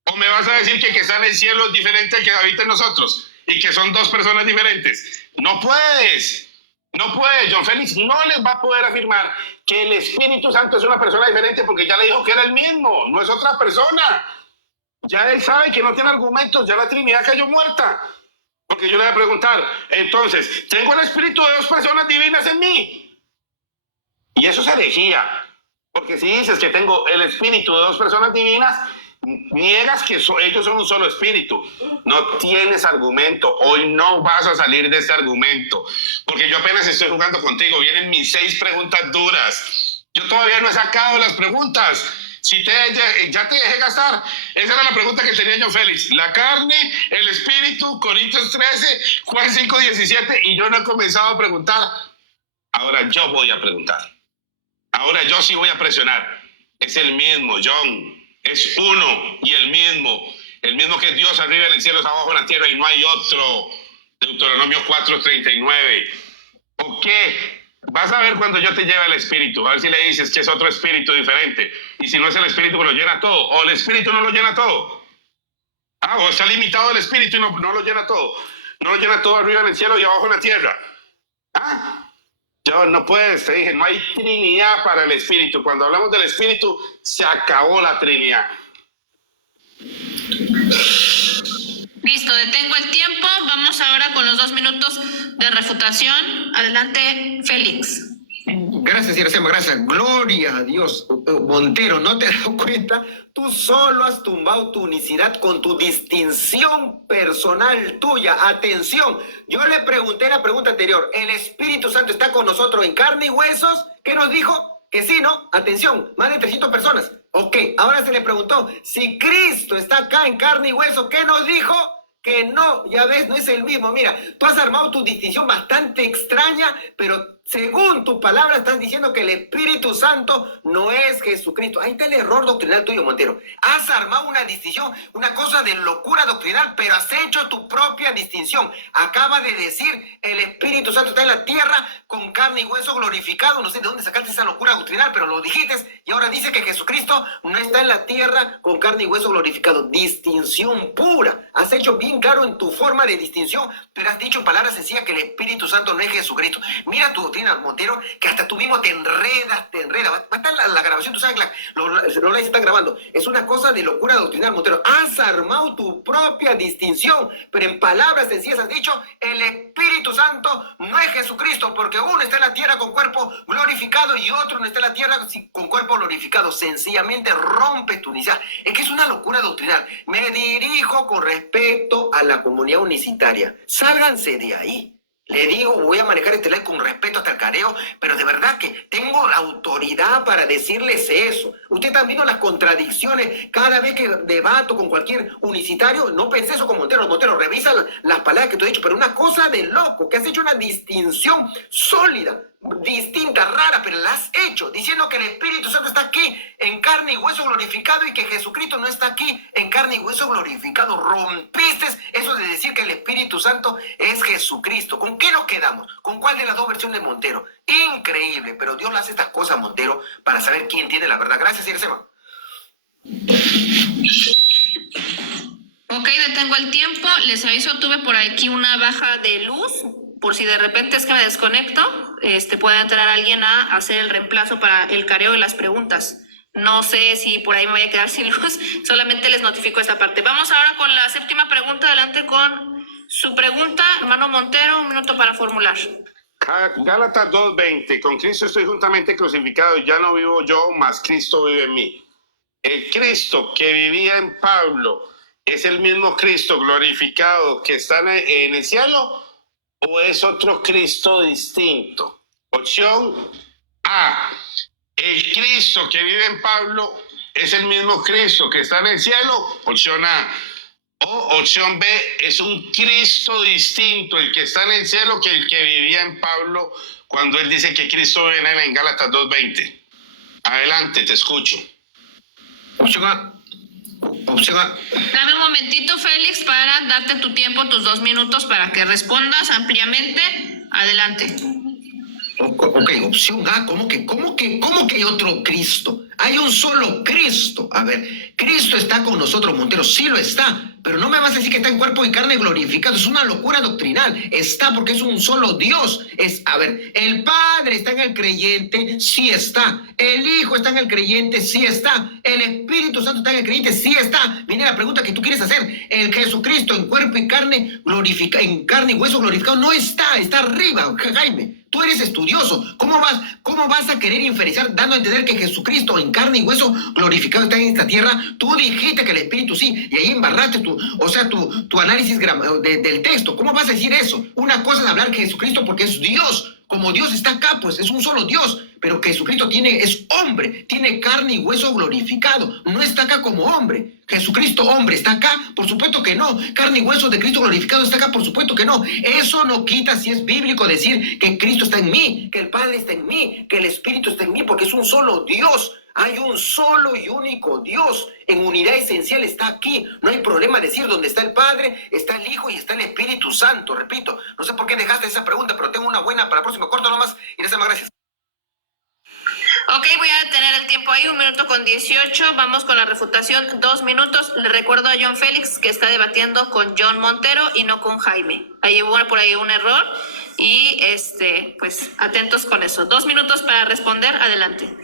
¿O me vas a decir que el que está en el cielo es diferente al que habita en nosotros y que son dos personas diferentes? No puedes, no puedes. John Félix no les va a poder afirmar que el Espíritu Santo es una persona diferente porque ya le dijo que era el mismo, no es otra persona. Ya él sabe que no tiene argumentos, ya la Trinidad cayó muerta. Porque yo le voy a preguntar, entonces, ¿tengo el espíritu de dos personas divinas en mí? Y eso es herejía. Porque si dices que tengo el espíritu de dos personas divinas, niegas que ellos son un solo espíritu. No tienes argumento. Hoy no vas a salir de ese argumento. Porque yo apenas estoy jugando contigo. Vienen mis 6 preguntas duras. Yo todavía no he sacado las preguntas. Si ya te dejé gastar. Esa era la pregunta que tenía yo, Félix. La carne, el espíritu, Corintios 13, Juan 5, 17. Y yo no he comenzado a preguntar. Ahora yo voy a preguntar. Ahora yo sí voy a presionar. Es el mismo, John. Es uno y el mismo. El mismo que Dios arriba en el cielo, abajo en la tierra y no hay otro. Deuteronomio 4:39. ¿Por qué? Vas a ver cuando yo te lleve el espíritu, a ver si le dices que es otro espíritu diferente. Y si no es el espíritu que lo llena todo, o el espíritu no lo llena todo. O está limitado el espíritu y no lo llena todo. No lo llena todo arriba en el cielo y abajo en la tierra. Yo no puedes, te dije, no hay Trinidad para el espíritu. Cuando hablamos del espíritu, se acabó la Trinidad. Listo, detengo el tiempo. Vamos ahora con los 2 minutos de refutación. Adelante, Félix. Gracias, Iracema, gracias. Gloria a Dios. Montero, ¿no te has dado cuenta? Tú solo has tumbado tu unicidad con tu distinción personal tuya. Atención, yo le pregunté la pregunta anterior. ¿El Espíritu Santo está con nosotros en carne y huesos? ¿Qué nos dijo? Que sí, ¿no? Atención, más de 300 personas. Ok, ahora se le preguntó, si Cristo está acá en carne y hueso, ¿qué nos dijo? Que no, ya ves, no es el mismo. Mira, tú has armado tu distinción bastante extraña, pero según tu palabra estás diciendo que el Espíritu Santo no es Jesucristo. Ahí está el error doctrinal tuyo, Montero. Has armado una distinción, una cosa de locura doctrinal, pero has hecho tu propia distinción. Acaba de decir, el Espíritu Santo está en la tierra con carne y hueso glorificado. No sé de dónde sacaste esa locura doctrinal, pero lo dijiste. Y ahora dice que Jesucristo no está en la tierra con carne y hueso glorificado. Distinción pura. Has hecho bien claro en tu forma de distinción, pero has dicho en palabras sencillas que el Espíritu Santo no es Jesucristo. Mira tu doctrina, Montero, que hasta tú mismo te enredas. Va a estar la grabación, tú sabes que los lives están grabando. Es una cosa de locura doctrinal, Montero. Has armado tu propia distinción, pero en palabras sencillas has dicho, el Espíritu Santo no es Jesucristo, porque uno está en la tierra con cuerpo glorificado y otro no está en la tierra con cuerpo glorificado. Sencillamente rompe tu unicidad. Es que es una locura doctrinal. Me dirijo con respeto a la comunidad unicitaria. Sálganse de ahí. Le digo, voy a manejar este live con respeto hasta el careo, pero de verdad que tengo la autoridad para decirles eso. Ustedes están viendo las contradicciones cada vez que debato con cualquier unicitario. No pensé eso con Montero. Montero, revisa las palabras que te he dicho, pero una cosa de loco, que has hecho una distinción sólida, distinta, rara, pero la has hecho, diciendo que el Espíritu Santo está aquí en carne y hueso glorificado y que Jesucristo no está aquí en carne y hueso glorificado. Rompiste eso de decir que el Espíritu Santo es Jesucristo. ¿Con qué nos quedamos? ¿Con cuál de las dos versiones de Montero? Increíble, pero Dios le hace estas cosas a Montero para saber quién tiene la verdad. Gracias, Iracema. Ok, detengo el tiempo. Les aviso, tuve por aquí una baja de luz. Por si de repente es que me desconecto, puede entrar alguien a hacer el reemplazo para el careo y las preguntas. No sé si por ahí me voy a quedar sin luz, solamente les notifico esta parte. Vamos ahora con la séptima pregunta, adelante con su pregunta, hermano Montero, 1 minuto para formular. Gálatas 2:20, con Cristo estoy juntamente crucificado, ya no vivo yo, mas Cristo vive en mí. El Cristo que vivía en Pablo es el mismo Cristo glorificado que está en el cielo, o es otro Cristo distinto. Opción A, el Cristo que vive en Pablo es el mismo Cristo que está en el cielo, opción A. O opción B, es un Cristo distinto, el que está en el cielo, que el que vivía en Pablo cuando él dice que Cristo viene en Gálatas 2:20. Adelante, te escucho. Opción A. Opción A. Dame un momentito, Félix, para darte tu tiempo, tus 2 minutos para que respondas ampliamente. Adelante. Ok, opción A, ¿cómo que hay otro Cristo? Hay un solo Cristo. A ver, Cristo está con nosotros, Montero, sí lo está, pero no me vas a decir que está en cuerpo y carne glorificado. Es una locura doctrinal. Está porque es un solo Dios. A ver, el Padre está en el creyente, sí está. El Hijo está en el creyente, sí está. El Espíritu Santo está en el creyente, sí está. Viene la pregunta que tú quieres hacer. El Jesucristo en cuerpo y carne glorificado, en carne y hueso glorificado, no está, está arriba, Jaime. Tú eres estudioso. ¿Cómo vas a querer inferenciar dando a entender que Jesucristo en carne y hueso glorificado está en esta tierra? Tú dijiste que el Espíritu sí, y ahí embarraste tu análisis del texto. ¿Cómo vas a decir eso? Una cosa es hablar que Jesucristo porque es Dios. Como Dios está acá, pues es un solo Dios. Pero que Jesucristo es hombre, tiene carne y hueso glorificado. No está acá como hombre. Jesucristo, hombre, ¿está acá? Por supuesto que no. Carne y hueso de Cristo glorificado está acá, por supuesto que no. Eso no quita si es bíblico decir que Cristo está en mí, que el Padre está en mí, que el Espíritu está en mí, porque es un solo Dios. Hay un solo y único Dios. En unidad esencial está aquí. No hay problema decir dónde está el Padre, está el Hijo y está el Espíritu Santo. Repito, no sé por qué dejaste esa pregunta, pero tengo una buena para el próximo. Corto nomás y les gracias. Ok, voy a detener el tiempo ahí, 1 minuto con 18. Vamos con la refutación, 2 minutos. Le recuerdo a John Félix que está debatiendo con John Montero y no con Jaime. Ahí hubo por ahí un error y pues atentos con eso. 2 minutos para responder, adelante.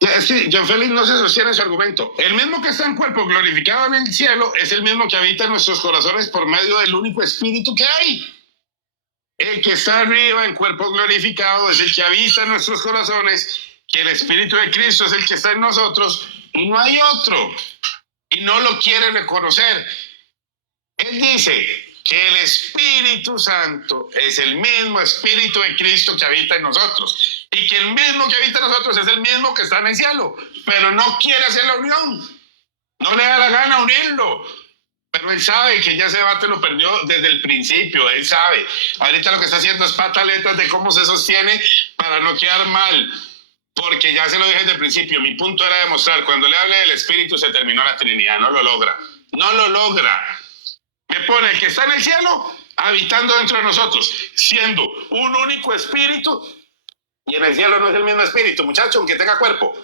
Es que John Félix no se sostiene su argumento. El mismo que está en cuerpo glorificado en el cielo es el mismo que habita en nuestros corazones por medio del único espíritu que hay. El que está arriba en cuerpo glorificado es el que habita en nuestros corazones, que el Espíritu de Cristo es el que está en nosotros y no hay otro. Y no lo quiere reconocer. Él dice que el Espíritu Santo es el mismo Espíritu de Cristo que habita en nosotros y que el mismo que habita en nosotros es el mismo que está en el cielo, pero no quiere hacer la unión. No le da la gana unirlo. Pero él sabe que ya ese debate lo perdió desde el principio, él sabe. Ahorita lo que está haciendo es pataletas de cómo se sostiene para no quedar mal, porque ya se lo dije desde el principio, mi punto era demostrar, cuando le hable del Espíritu se terminó la Trinidad, no lo logra. Me pone el que está en el cielo habitando dentro de nosotros, siendo un único Espíritu, y en el cielo no es el mismo Espíritu, muchacho, aunque tenga cuerpo.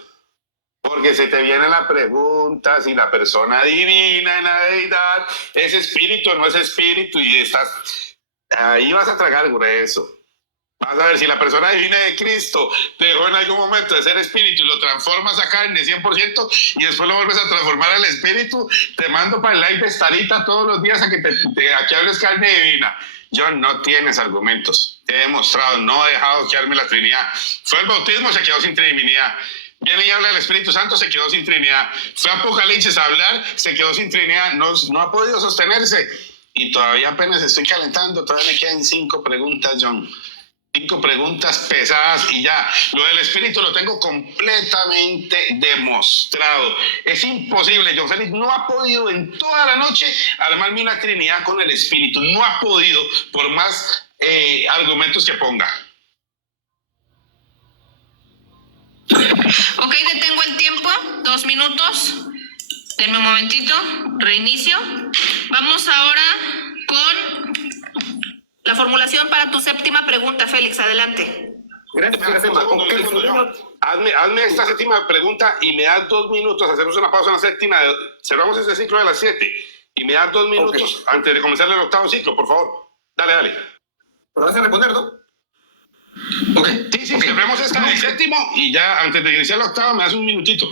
Porque se te viene la pregunta si la persona divina en la deidad es espíritu o no es espíritu y estás ahí, vas a tragar grueso. Vas a ver si la persona divina de Cristo te dejó en algún momento de ser espíritu y lo transformas a carne 100% y después lo vuelves a transformar al espíritu, te mando para el live de Starita todos los días a que a que hables carne divina. John, no tienes argumentos. Te he demostrado, no he dejado quedarme la Trinidad. Fue el bautismo, se quedó sin Trinidad. Viene y habla del Espíritu Santo, se quedó sin Trinidad. Fue Apocalipsis a hablar, se quedó sin Trinidad. No ha podido sostenerse. Y todavía apenas estoy calentando. Todavía me quedan 5 preguntas, John. 5 preguntas pesadas y ya. Lo del Espíritu lo tengo completamente demostrado. Es imposible. John Félix no ha podido en toda la noche armarme una Trinidad con el Espíritu. No ha podido, por más argumentos que ponga. Ok, detengo el tiempo, 2 minutos. Denme un momentito, reinicio. Vamos ahora con la formulación para tu séptima pregunta, Félix, adelante. Gracias, Hazme esta séptima pregunta y me das 2 minutos. Hacemos una pausa en la séptima. Cerramos ese ciclo de las 7 y me das 2 minutos antes de comenzar el 8º ciclo, por favor. Dale. Pero vas a responder, ¿no? Ok. Sí, ok. cerremos esta del séptimo y ya antes de iniciar la octava me das un minutito.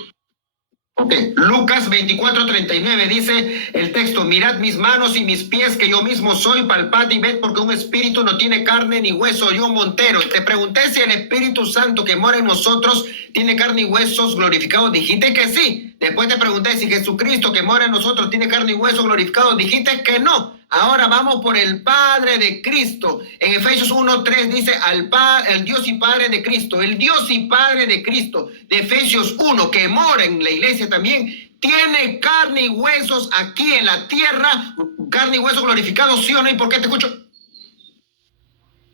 Ok, Lucas 24:39 dice el texto: mirad mis manos y mis pies, que yo mismo soy, palpad y ved, porque un espíritu no tiene carne ni hueso. Yo, Montero, te pregunté si el Espíritu Santo que mora en nosotros tiene carne y huesos glorificados, dijiste que sí. Después te pregunté si Jesucristo que mora en nosotros tiene carne y huesos glorificados, dijiste que no. Ahora vamos por el Padre de Cristo. En Efesios 1:3 dice el Dios y Padre de Cristo. El Dios y Padre de Cristo de Efesios 1, que mora en la iglesia también, tiene carne y huesos aquí en la tierra, carne y huesos glorificados, ¿sí o no? ¿Y por qué te escucho?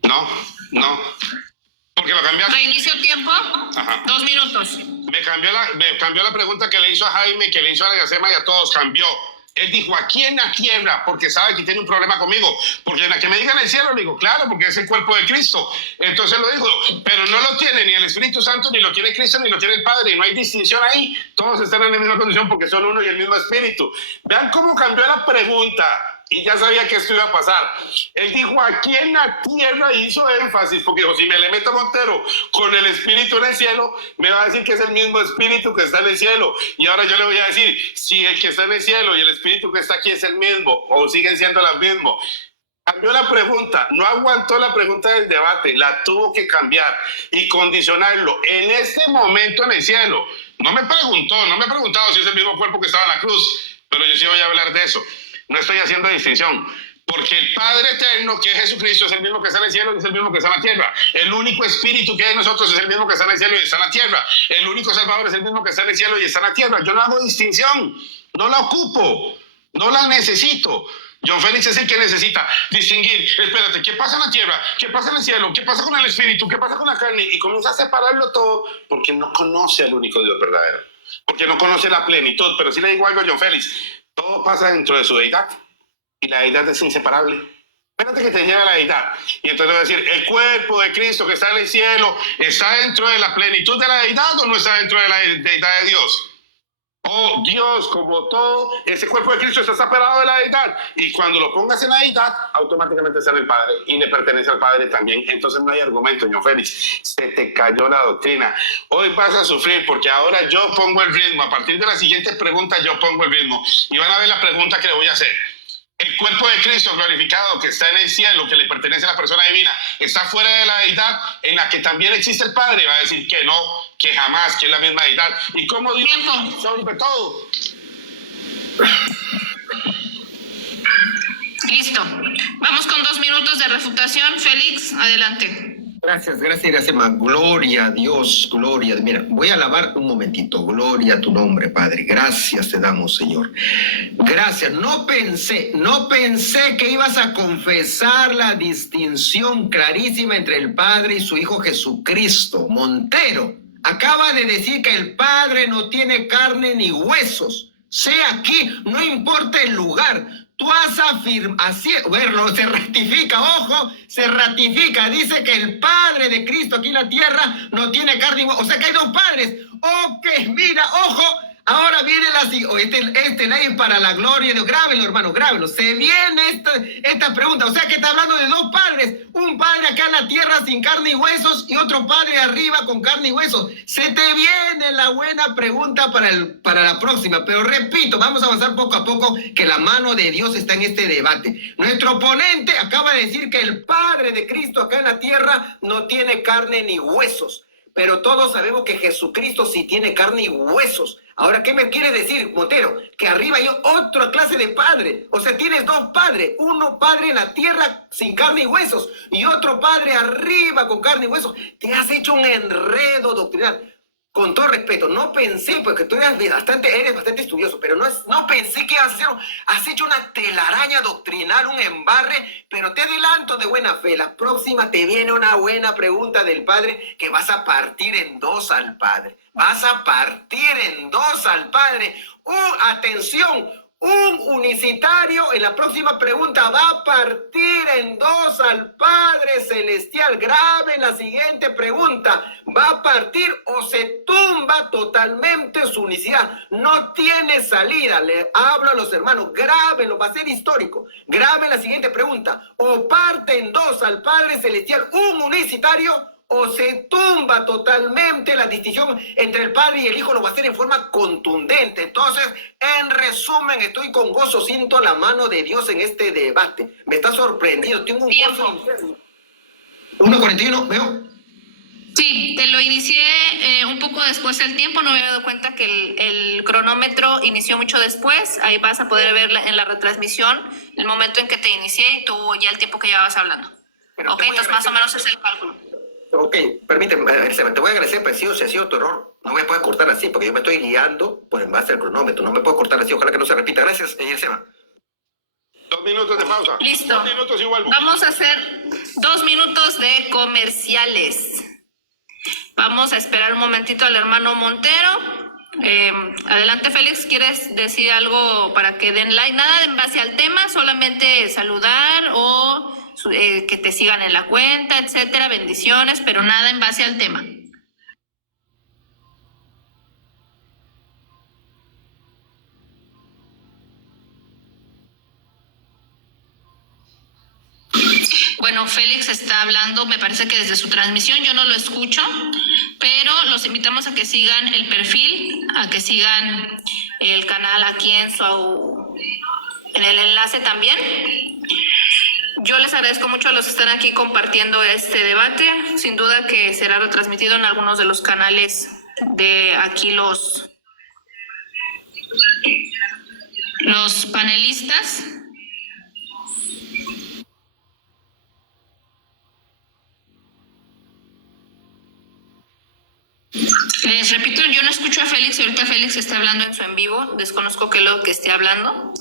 No. Porque lo cambiaste. Reinicio tiempo. Ajá. 2 minutos. Me cambió la pregunta que le hizo a Jaime, que le hizo a Yacema y a todos, cambió. Él dijo, aquí en la tierra, porque sabe que tiene un problema conmigo. Porque en la que me diga en el cielo, le digo, claro, porque es el cuerpo de Cristo. Entonces lo dijo, pero no lo tiene ni el Espíritu Santo, ni lo tiene Cristo, ni lo tiene el Padre. Y no hay distinción ahí. Todos están en la misma condición porque son uno y el mismo Espíritu. Vean cómo cambió la pregunta. Y ya sabía que esto iba a pasar. Él dijo, aquí en la tierra, hizo énfasis, porque dijo, si me le meto a Montero con el Espíritu en el cielo, me va a decir que es el mismo Espíritu que está en el cielo. Y ahora yo le voy a decir, si el que está en el cielo y el Espíritu que está aquí es el mismo, o siguen siendo los mismos. Cambió la pregunta, no aguantó la pregunta del debate, la tuvo que cambiar y condicionarlo en este momento en el cielo. No me ha preguntado si es el mismo cuerpo que estaba en la cruz, pero yo sí voy a hablar de eso. No estoy haciendo distinción, porque el Padre eterno, que es Jesucristo, es el mismo que está en el cielo y es el mismo que está en la tierra. El único Espíritu que hay en nosotros es el mismo que está en el cielo y está en la tierra. El único Salvador es el mismo que está en el cielo y está en la tierra. Yo no hago distinción, no la ocupo, no la necesito. John Félix es el que necesita distinguir, espérate, ¿qué pasa en la tierra? ¿Qué pasa en el cielo? ¿Qué pasa con el Espíritu? ¿Qué pasa con la carne? Y comienza a separarlo todo porque no conoce al único Dios verdadero, porque no conoce la plenitud. Pero sí le digo algo a John Félix, todo pasa dentro de su deidad y la deidad es inseparable. Espérate que te llegue la deidad y entonces va a decir, ¿el cuerpo de Cristo que está en el cielo está dentro de la plenitud de la deidad o no está dentro de la deidad de Dios? Oh, Dios, como todo, ese cuerpo de Cristo está separado de la deidad. Y cuando lo pongas en la deidad, automáticamente está en el Padre y le pertenece al Padre también. Entonces no hay argumento, señor Félix. Se te cayó la doctrina. Hoy vas a sufrir porque ahora yo pongo el ritmo. A partir de la siguiente pregunta, yo pongo el ritmo. Y van a ver la pregunta que le voy a hacer. El cuerpo de Cristo glorificado que está en el cielo, que le pertenece a la persona divina, está fuera de la deidad en la que también existe el Padre. Va a decir que no, que jamás, que es la misma deidad. ¿Y cómo Dios sobre todo? Listo. Vamos con 2 minutos de refutación. Félix, adelante. Gracias, ma. Gloria a Dios, gloria. Mira, voy a alabar un momentito. Gloria a tu nombre, Padre. Gracias te damos, Señor. Gracias. No pensé que ibas a confesar la distinción clarísima entre el Padre y su Hijo Jesucristo. Montero acaba de decir que el Padre no tiene carne ni huesos. Sea aquí, no importa el lugar. Tú has afirmado, así, bueno, se ratifica, ojo, se ratifica, dice que el Padre de Cristo aquí en la tierra no tiene carne y hueso, o sea que hay 2 padres. Ok, mira, ojo, ahora viene este ley para la gloria de Dios. Grábelo, hermano, grábelo. Se viene esta pregunta, o sea que está hablando de 2 padres, un padre acá en la tierra sin carne y huesos y otro padre arriba con carne y huesos. Se te viene la buena pregunta para la próxima, pero repito, vamos a avanzar poco a poco, que la mano de Dios está en este debate. Nuestro oponente acaba de decir que el Padre de Cristo acá en la tierra no tiene carne ni huesos, pero todos sabemos que Jesucristo sí tiene carne y huesos. Ahora, ¿qué me quiere decir, Montero? Que arriba hay otra clase de padre. O sea, tienes 2 padres. Uno padre en la tierra sin carne y huesos y otro padre arriba con carne y huesos. Te has hecho un enredo doctrinal. Con todo respeto, no pensé, porque tú eres bastante estudioso, pero no pensé que has hecho una telaraña doctrinal, un embarre, pero te adelanto de buena fe. La próxima te viene una buena pregunta del Padre, que vas a partir en 2 al Padre. Vas a partir en 2 al Padre. Atención, un unicitario en la próxima pregunta va a partir en 2 al Padre Celestial. Grabe la siguiente pregunta. Va a partir o se tumba totalmente su unicidad. No tiene salida. Le hablo a los hermanos. Grábenlo, va a ser histórico. Grabe la siguiente pregunta. O parte en 2 al Padre Celestial un unicitario o se tumba totalmente la distinción entre el Padre y el Hijo, lo va a hacer en forma contundente. Entonces, en resumen, estoy con gozo, siento la mano de Dios en este debate. Me está sorprendido, tengo un gozo interno. 1:41, veo. Sí, te lo inicié un poco después del tiempo, no me había dado cuenta que el cronómetro inició mucho después. Ahí vas a poder ver en la retransmisión el momento en que te inicié y tú ya el tiempo que llevabas hablando. Pero Ok, entonces más o menos es el cálculo. Ok, permíteme, te voy a agradecer, pero si ha sido tu error. No me puedes cortar así, porque yo me estoy guiando por en base al cronómetro. No me puedes cortar así, ojalá que no se repita. Gracias, Seba. 2 minutos de pausa. Listo. 2 minutos y vuelvo. Vamos a hacer 2 minutos de comerciales. Vamos a esperar un momentito al hermano Montero. Adelante, Félix, ¿quieres decir algo para que den like? Nada en base al tema, solamente saludar o que te sigan en la cuenta, etcétera, bendiciones, pero nada en base al tema. Bueno, Félix está hablando, me parece que desde su transmisión, yo no lo escucho, pero los invitamos a que sigan el perfil, a que sigan el canal aquí en el enlace también. Yo les agradezco mucho a los que están aquí compartiendo este debate. Sin duda que será retransmitido en algunos de los canales de aquí los panelistas. Les repito, yo no escucho a Félix y ahorita Félix está hablando en su en vivo. Desconozco qué es lo que esté hablando.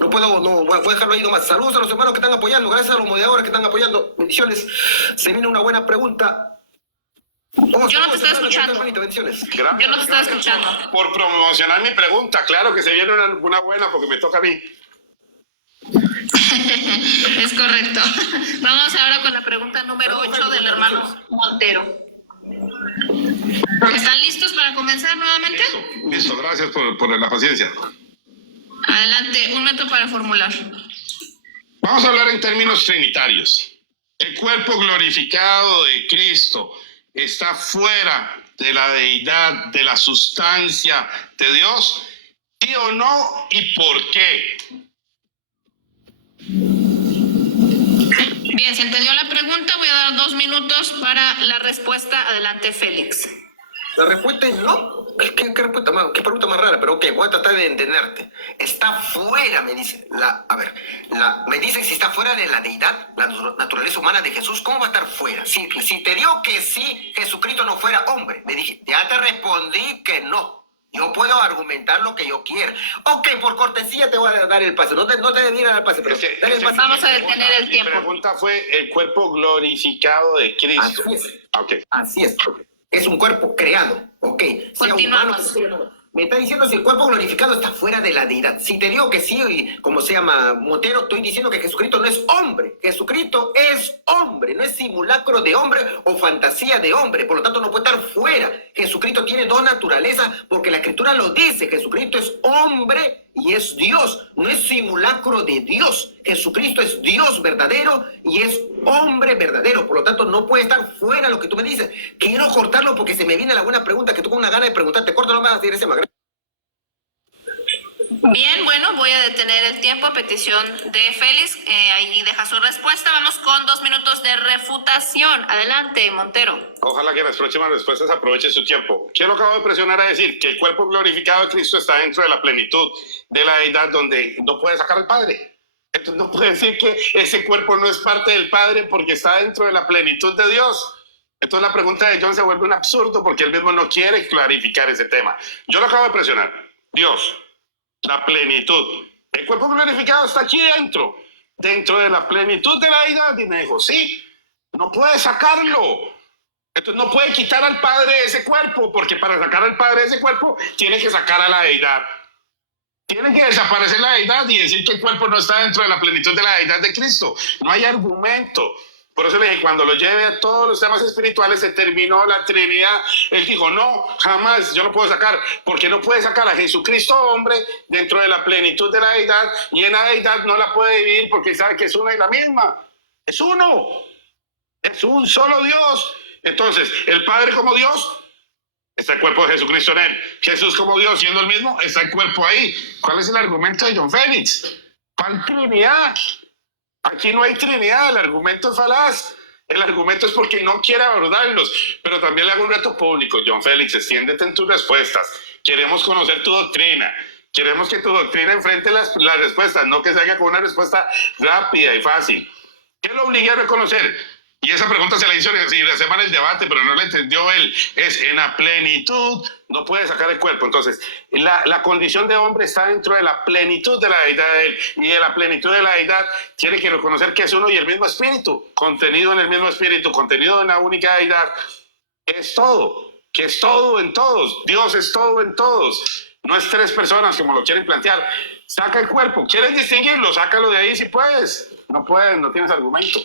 No puedo, no, voy a dejarlo ahí nomás. Saludos a los hermanos que están apoyando, gracias a los moderadores que están apoyando. Bendiciones. Se viene una buena pregunta. Yo no te estaba escuchando. Bendiciones. Gracias, Yo no te estaba escuchando. por promocionar mi pregunta. Claro que se viene una buena porque me toca a mí. Es correcto. Vamos ahora con la pregunta número 8 del hermano Montero. ¿Están listos para comenzar nuevamente? Listo, gracias por la paciencia. Adelante, un momento para formular. Vamos a hablar en términos trinitarios. ¿El cuerpo glorificado de Cristo está fuera de la deidad, de la sustancia de Dios? ¿Sí o no? ¿Y por qué? Bien, se entendió la pregunta. Voy a dar 2 minutos para la respuesta. Adelante, Félix. La respuesta es no. ¿Qué pregunta más rara? Pero ok, voy a tratar de entenderte. Está fuera, me dice. Me dice si está fuera de la deidad, la naturaleza humana de Jesús. ¿Cómo va a estar fuera? Si te digo que sí, Jesucristo no fuera hombre. Me dije, ya te respondí que no. Yo puedo argumentar lo que yo quiera. Ok, por cortesía te voy a dar el pase. No te debí dar el pase, pero dale el pase. Vamos a detener el tiempo. Mi pregunta fue el cuerpo glorificado de Cristo. Así es. Okay. Así es. Es un cuerpo creado. Ok. Continuamos. Me está diciendo si el cuerpo glorificado está fuera de la deidad. Si te digo que sí, y como se llama Montero, estoy diciendo que Jesucristo no es hombre. Jesucristo es hombre, no es simulacro de hombre o fantasía de hombre. Por lo tanto, no puede estar fuera. Jesucristo tiene 2 naturalezas porque la Escritura lo dice. Jesucristo es hombre y es Dios. No es simulacro de Dios. Jesucristo es Dios verdadero y es hombre verdadero. Por lo tanto, no puede estar fuera lo que tú me dices. Quiero cortarlo porque se me viene la buena pregunta que tú con una gana de preguntarte. Corto, no me vas a decir ese magre. Bien, bueno, voy a detener el tiempo a petición de Félix. Ahí deja su respuesta. Vamos con 2 minutos de refutación. Adelante, Montero. Ojalá que las próximas respuestas aprovechen su tiempo. ¿Quién lo acabo de presionar a decir? Que el cuerpo glorificado de Cristo está dentro de la plenitud de la deidad donde no puede sacar al Padre. Entonces no puede decir que ese cuerpo no es parte del Padre porque está dentro de la plenitud de Dios. Entonces la pregunta de John se vuelve un absurdo porque él mismo no quiere clarificar ese tema. Yo lo acabo de presionar. Dios, la plenitud. El cuerpo glorificado está aquí dentro de la plenitud de la deidad. Y me dijo, sí, no puede sacarlo. Entonces no puede quitar al Padre de ese cuerpo, porque para sacar al Padre de ese cuerpo tiene que sacar a la deidad. Tiene que desaparecer la deidad y decir que el cuerpo no está dentro de la plenitud de la deidad de Cristo. No hay argumento. Por eso le dije, cuando lo lleve a todos los temas espirituales, se terminó la Trinidad. Él dijo, no, jamás, yo no puedo sacar, porque no puede sacar a Jesucristo hombre dentro de la plenitud de la deidad, y en la deidad no la puede dividir porque sabe que es una y la misma. Es uno. Es un solo Dios. Entonces, el Padre como Dios, está el cuerpo de Jesucristo en él. Jesús como Dios siendo el mismo, está el cuerpo ahí. ¿Cuál es el argumento de John Félix? ¿Cuál Trinidad? Aquí no hay Trinidad, el argumento es falaz. El argumento es porque no quiere abordarlos. Pero también le hago un reto público. John Félix, extiéndete en tus respuestas. Queremos conocer tu doctrina. Queremos que tu doctrina enfrente las respuestas, no que salga con una respuesta rápida y fácil. ¿Qué lo obligue a reconocer? Y esa pregunta se la hizo en la semana del debate, pero no la entendió él. Es en la plenitud, no puede sacar el cuerpo. Entonces, la condición de hombre está dentro de la plenitud de la deidad de él. Y de la plenitud de la deidad tiene que reconocer que es uno y el mismo espíritu, contenido en el mismo espíritu, contenido en la única deidad. Es todo, que es todo en todos. Dios es todo en todos. No es tres personas como lo quieren plantear. Saca el cuerpo. ¿Quieres distinguirlo? Sácalo de ahí si puedes. No puedes, no tienes argumento.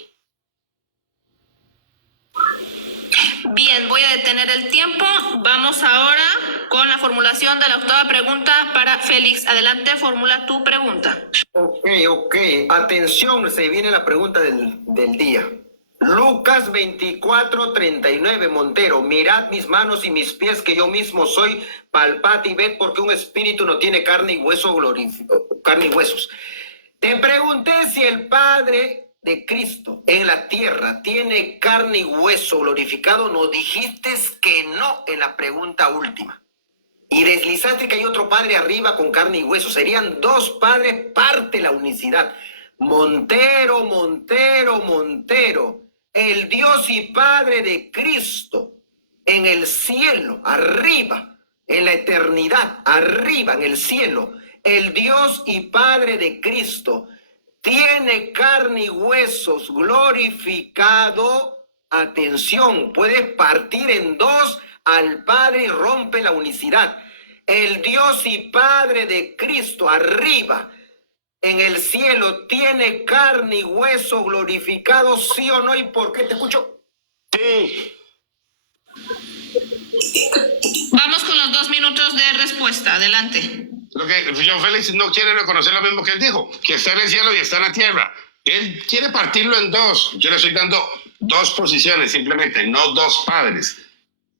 Bien, voy a detener el tiempo. Vamos ahora con la formulación de la octava pregunta para Félix. Adelante, formula tu pregunta. Ok. Atención, se viene la pregunta del día. Lucas 24:39, Montero. Mirad mis manos y mis pies, que yo mismo soy. Palpad y ved, porque un espíritu no tiene carne y huesos. Te pregunté si el Padre de Cristo en la tierra tiene carne y hueso glorificado. Nos dijiste que no en la pregunta última. Y deslizaste que hay otro Padre arriba con carne y hueso. Serían dos padres, parte la unicidad. Montero. El Dios y Padre de Cristo en el cielo, arriba, en la eternidad, arriba, en el cielo. El Dios y Padre de Cristo tiene carne y huesos glorificado. Atención, puedes partir en dos al Padre y rompe la unicidad. El Dios y Padre de Cristo arriba en el cielo tiene carne y hueso glorificado, ¿sí o no? ¿Y por qué te escucho? Sí. Vamos con los 2 minutos de respuesta. Adelante. Lo que John Félix no quiere reconocer lo mismo que él dijo, que está en el cielo y está en la tierra. Él quiere partirlo en dos. Yo le estoy dando dos posiciones simplemente, no dos padres.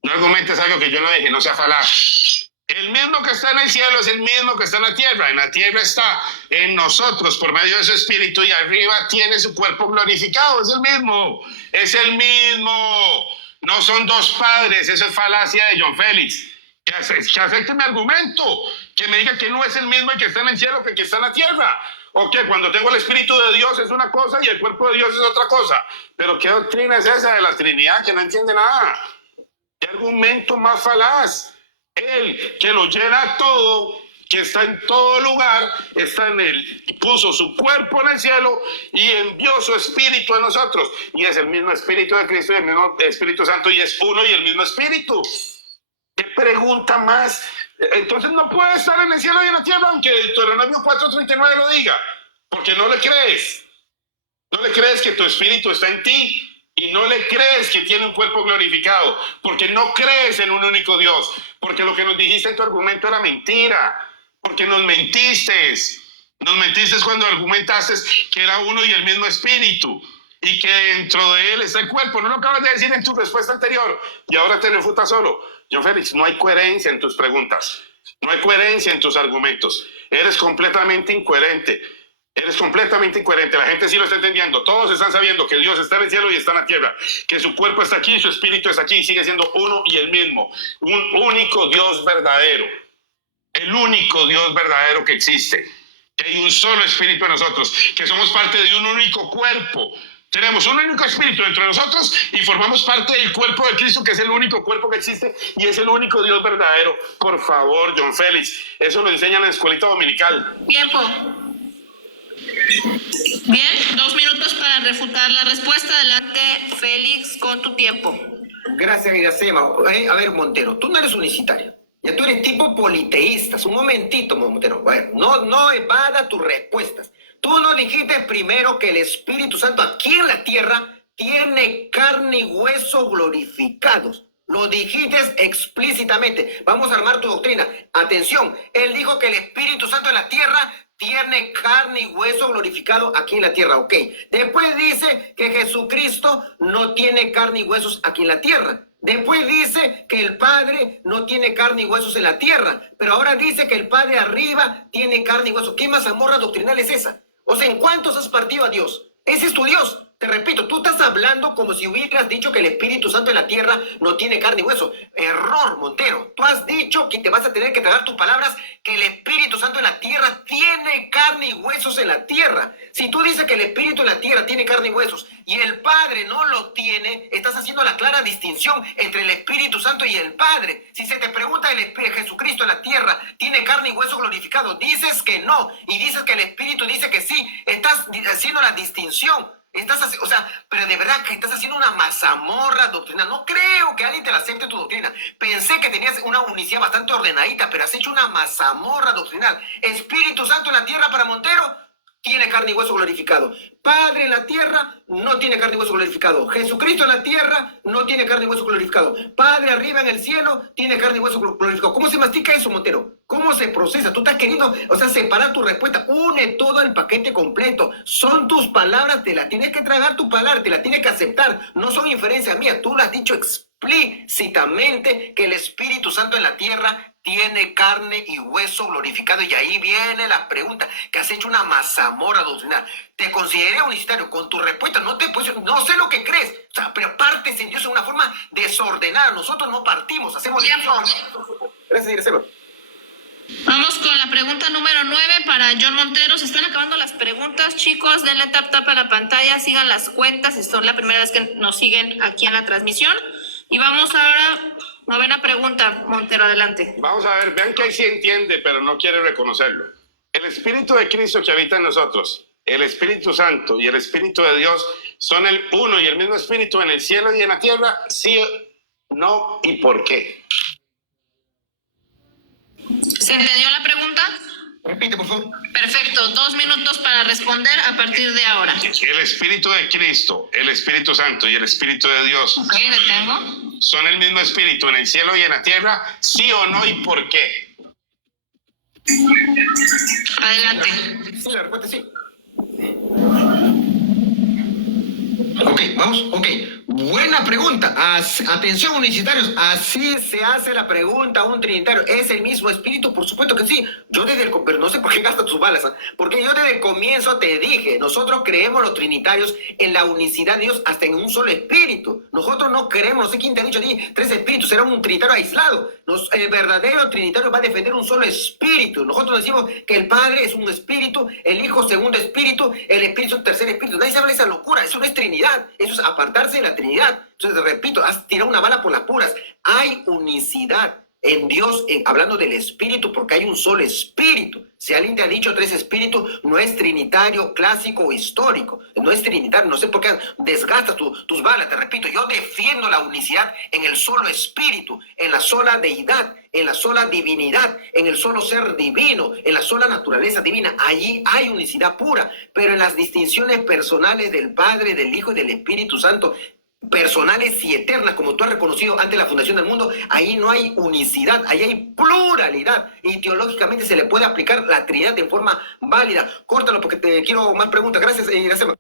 No argumentes algo que yo no dije, no sea falaz. El mismo que está en el cielo es el mismo que está en la tierra. En la tierra está en nosotros por medio de su espíritu y arriba tiene su cuerpo glorificado. Es el mismo. Es el mismo. No son dos padres. Eso es falacia de John Félix. Que acepte mi argumento. Que me diga que no es el mismo el que está en el cielo que el que está en la tierra. O que cuando tengo el espíritu de Dios es una cosa y el cuerpo de Dios es otra cosa. Pero ¿qué doctrina es esa de la Trinidad que no entiende nada? ¿Qué argumento más falaz? Él que lo llena todo, que está en todo lugar, está en él, puso su cuerpo en el cielo y envió su espíritu a nosotros. Y es el mismo espíritu de Cristo y el mismo Espíritu Santo y es uno y el mismo espíritu. ¿Qué pregunta más? Entonces no puede estar en el cielo y en la tierra, aunque Deuteronomio 4:39 lo diga, porque no le crees. No le crees que tu espíritu está en ti. Y no le crees que tiene un cuerpo glorificado, porque no crees en un único Dios, porque lo que nos dijiste en tu argumento era mentira, porque nos mentiste cuando argumentaste que era uno y el mismo espíritu, y que dentro de él está el cuerpo. No lo acabas de decir en tu respuesta anterior, y ahora te refutas solo. John Félix, no hay coherencia en tus preguntas, no hay coherencia en tus argumentos, eres completamente incoherente. Eres completamente incoherente, la gente sí lo está entendiendo, todos están sabiendo que Dios está en el cielo y está en la tierra, que su cuerpo está aquí y su espíritu está aquí y sigue siendo uno y el mismo, un único Dios verdadero, el único Dios verdadero que existe, que hay un solo espíritu en nosotros, que somos parte de un único cuerpo, tenemos un único espíritu dentro de nosotros y formamos parte del cuerpo de Cristo, que es el único cuerpo que existe y es el único Dios verdadero. Por favor, John Félix, eso lo enseñan en la escuelita dominical. Tiempo. Bien, 2 minutos para refutar la respuesta. Adelante, Félix, con tu tiempo. Gracias, Iracema. A ver, Montero, tú no eres unicitario. Ya tú eres tipo politeísta. Un momentito, Montero. Bueno, no evada tus respuestas. Tú nos dijiste primero que el Espíritu Santo aquí en la tierra tiene carne y hueso glorificados. Lo dijiste explícitamente. Vamos a armar tu doctrina. Atención, él dijo que el Espíritu Santo en la tierra tiene carne y hueso glorificado aquí en la tierra, ok. Después dice que Jesucristo no tiene carne y huesos aquí en la tierra. Después dice que el Padre no tiene carne y huesos en la tierra. Pero ahora dice que el Padre arriba tiene carne y huesos. ¿Qué mazamorra doctrinal es esa? O sea, ¿en cuántos has partido a Dios? Ese es tu Dios. Te repito, tú estás hablando como si hubieras dicho que el Espíritu Santo en la tierra no tiene carne y hueso. Error, Montero. Tú has dicho que te vas a tener que tragar tus palabras, que el Espíritu Santo en la tierra tiene carne y huesos en la tierra. Si tú dices que el Espíritu en la tierra tiene carne y huesos y el Padre no lo tiene, estás haciendo la clara distinción entre el Espíritu Santo y el Padre. Si se te pregunta el Espíritu Jesucristo en la tierra tiene carne y hueso glorificado, dices que no y dices que el Espíritu dice que sí, estás haciendo la distinción. O sea, pero de verdad que estás haciendo una mazamorra doctrinal. No creo que alguien te la acepte tu doctrina. Pensé que tenías una unicidad bastante ordenadita, pero has hecho una mazamorra doctrinal. Espíritu Santo en la tierra para Montero tiene carne y hueso glorificado. Padre en la tierra no tiene carne y hueso glorificado. Jesucristo en la tierra no tiene carne y hueso glorificado. Padre arriba en el cielo tiene carne y hueso glorificado. ¿Cómo se mastica eso, Montero? ¿Cómo se procesa? Tú estás queriendo, separar tu respuesta. Une todo el paquete completo. Son tus palabras, te la tienes que tragar tu palabra, te la tienes que aceptar. No son inferencias mías. Tú lo has dicho explícitamente que el Espíritu Santo en la tierra tiene carne y hueso glorificado. Y ahí viene la pregunta, que has hecho una mazamorra doctrinal. Te consideré unicitario. Con tu respuesta no no sé lo que crees. O sea, pero partes en Dios en una forma desordenada. Nosotros no partimos, hacemos... Tiempo. Gracias, Iracema. Vamos con la pregunta número 9 para John Montero. Se están acabando las preguntas, chicos. Denle tap a la pantalla, sigan las cuentas. Esta es la primera vez que nos siguen aquí en la transmisión. Y vamos ahora, novena pregunta. Montero, adelante. Vamos a ver, vean que ahí sí entiende, pero no quiere reconocerlo. El Espíritu de Cristo que habita en nosotros, el Espíritu Santo y el Espíritu de Dios son el uno y el mismo Espíritu en el cielo y en la tierra, sí, no y por qué. ¿Se entendió la pregunta? Repite, por favor. Perfecto, 2 minutos para responder a partir de ahora. El Espíritu de Cristo, el Espíritu Santo y el Espíritu de Dios Ok, detengo. son el mismo Espíritu en el cielo y en la tierra, sí o no y por qué. Adelante. Sí, la respuesta es sí. Ok, vamos, ok. Buena pregunta. Atención, unicitarios. Así se hace la pregunta a un trinitario. ¿Es el mismo espíritu? Por supuesto que sí. Pero no sé por qué gastas tus balas. Porque yo desde el comienzo te dije, nosotros creemos los trinitarios en la unicidad de Dios hasta en un solo espíritu. Nosotros no creemos, no sé quién te ha dicho a ti, 3 espíritus, será un trinitario aislado. El verdadero trinitario va a defender un solo espíritu. Nosotros decimos que el Padre es un espíritu, el Hijo segundo espíritu, el Espíritu es un tercer espíritu. Nadie se habla de esa locura, eso no es Trinidad, eso es apartarse de la Trinidad. Entonces, repito, has tirado una bala por las puras. Hay unicidad en Dios, hablando del espíritu, porque hay un solo espíritu. Si alguien te ha dicho 3 espíritus, no es trinitario clásico o histórico, no es trinitario. No sé por qué desgastas tus balas. Te repito, yo defiendo la unicidad en el solo espíritu, en la sola deidad, en la sola divinidad, en el solo ser divino, en la sola naturaleza divina. Allí hay unicidad pura, pero en las distinciones personales del Padre, del Hijo y del Espíritu Santo, personales y eternas, como tú has reconocido antes de la fundación del mundo, ahí no hay unicidad, ahí hay pluralidad, y teológicamente se le puede aplicar la Trinidad en forma válida. Córtalo porque te quiero más preguntas. Gracias, Iracema.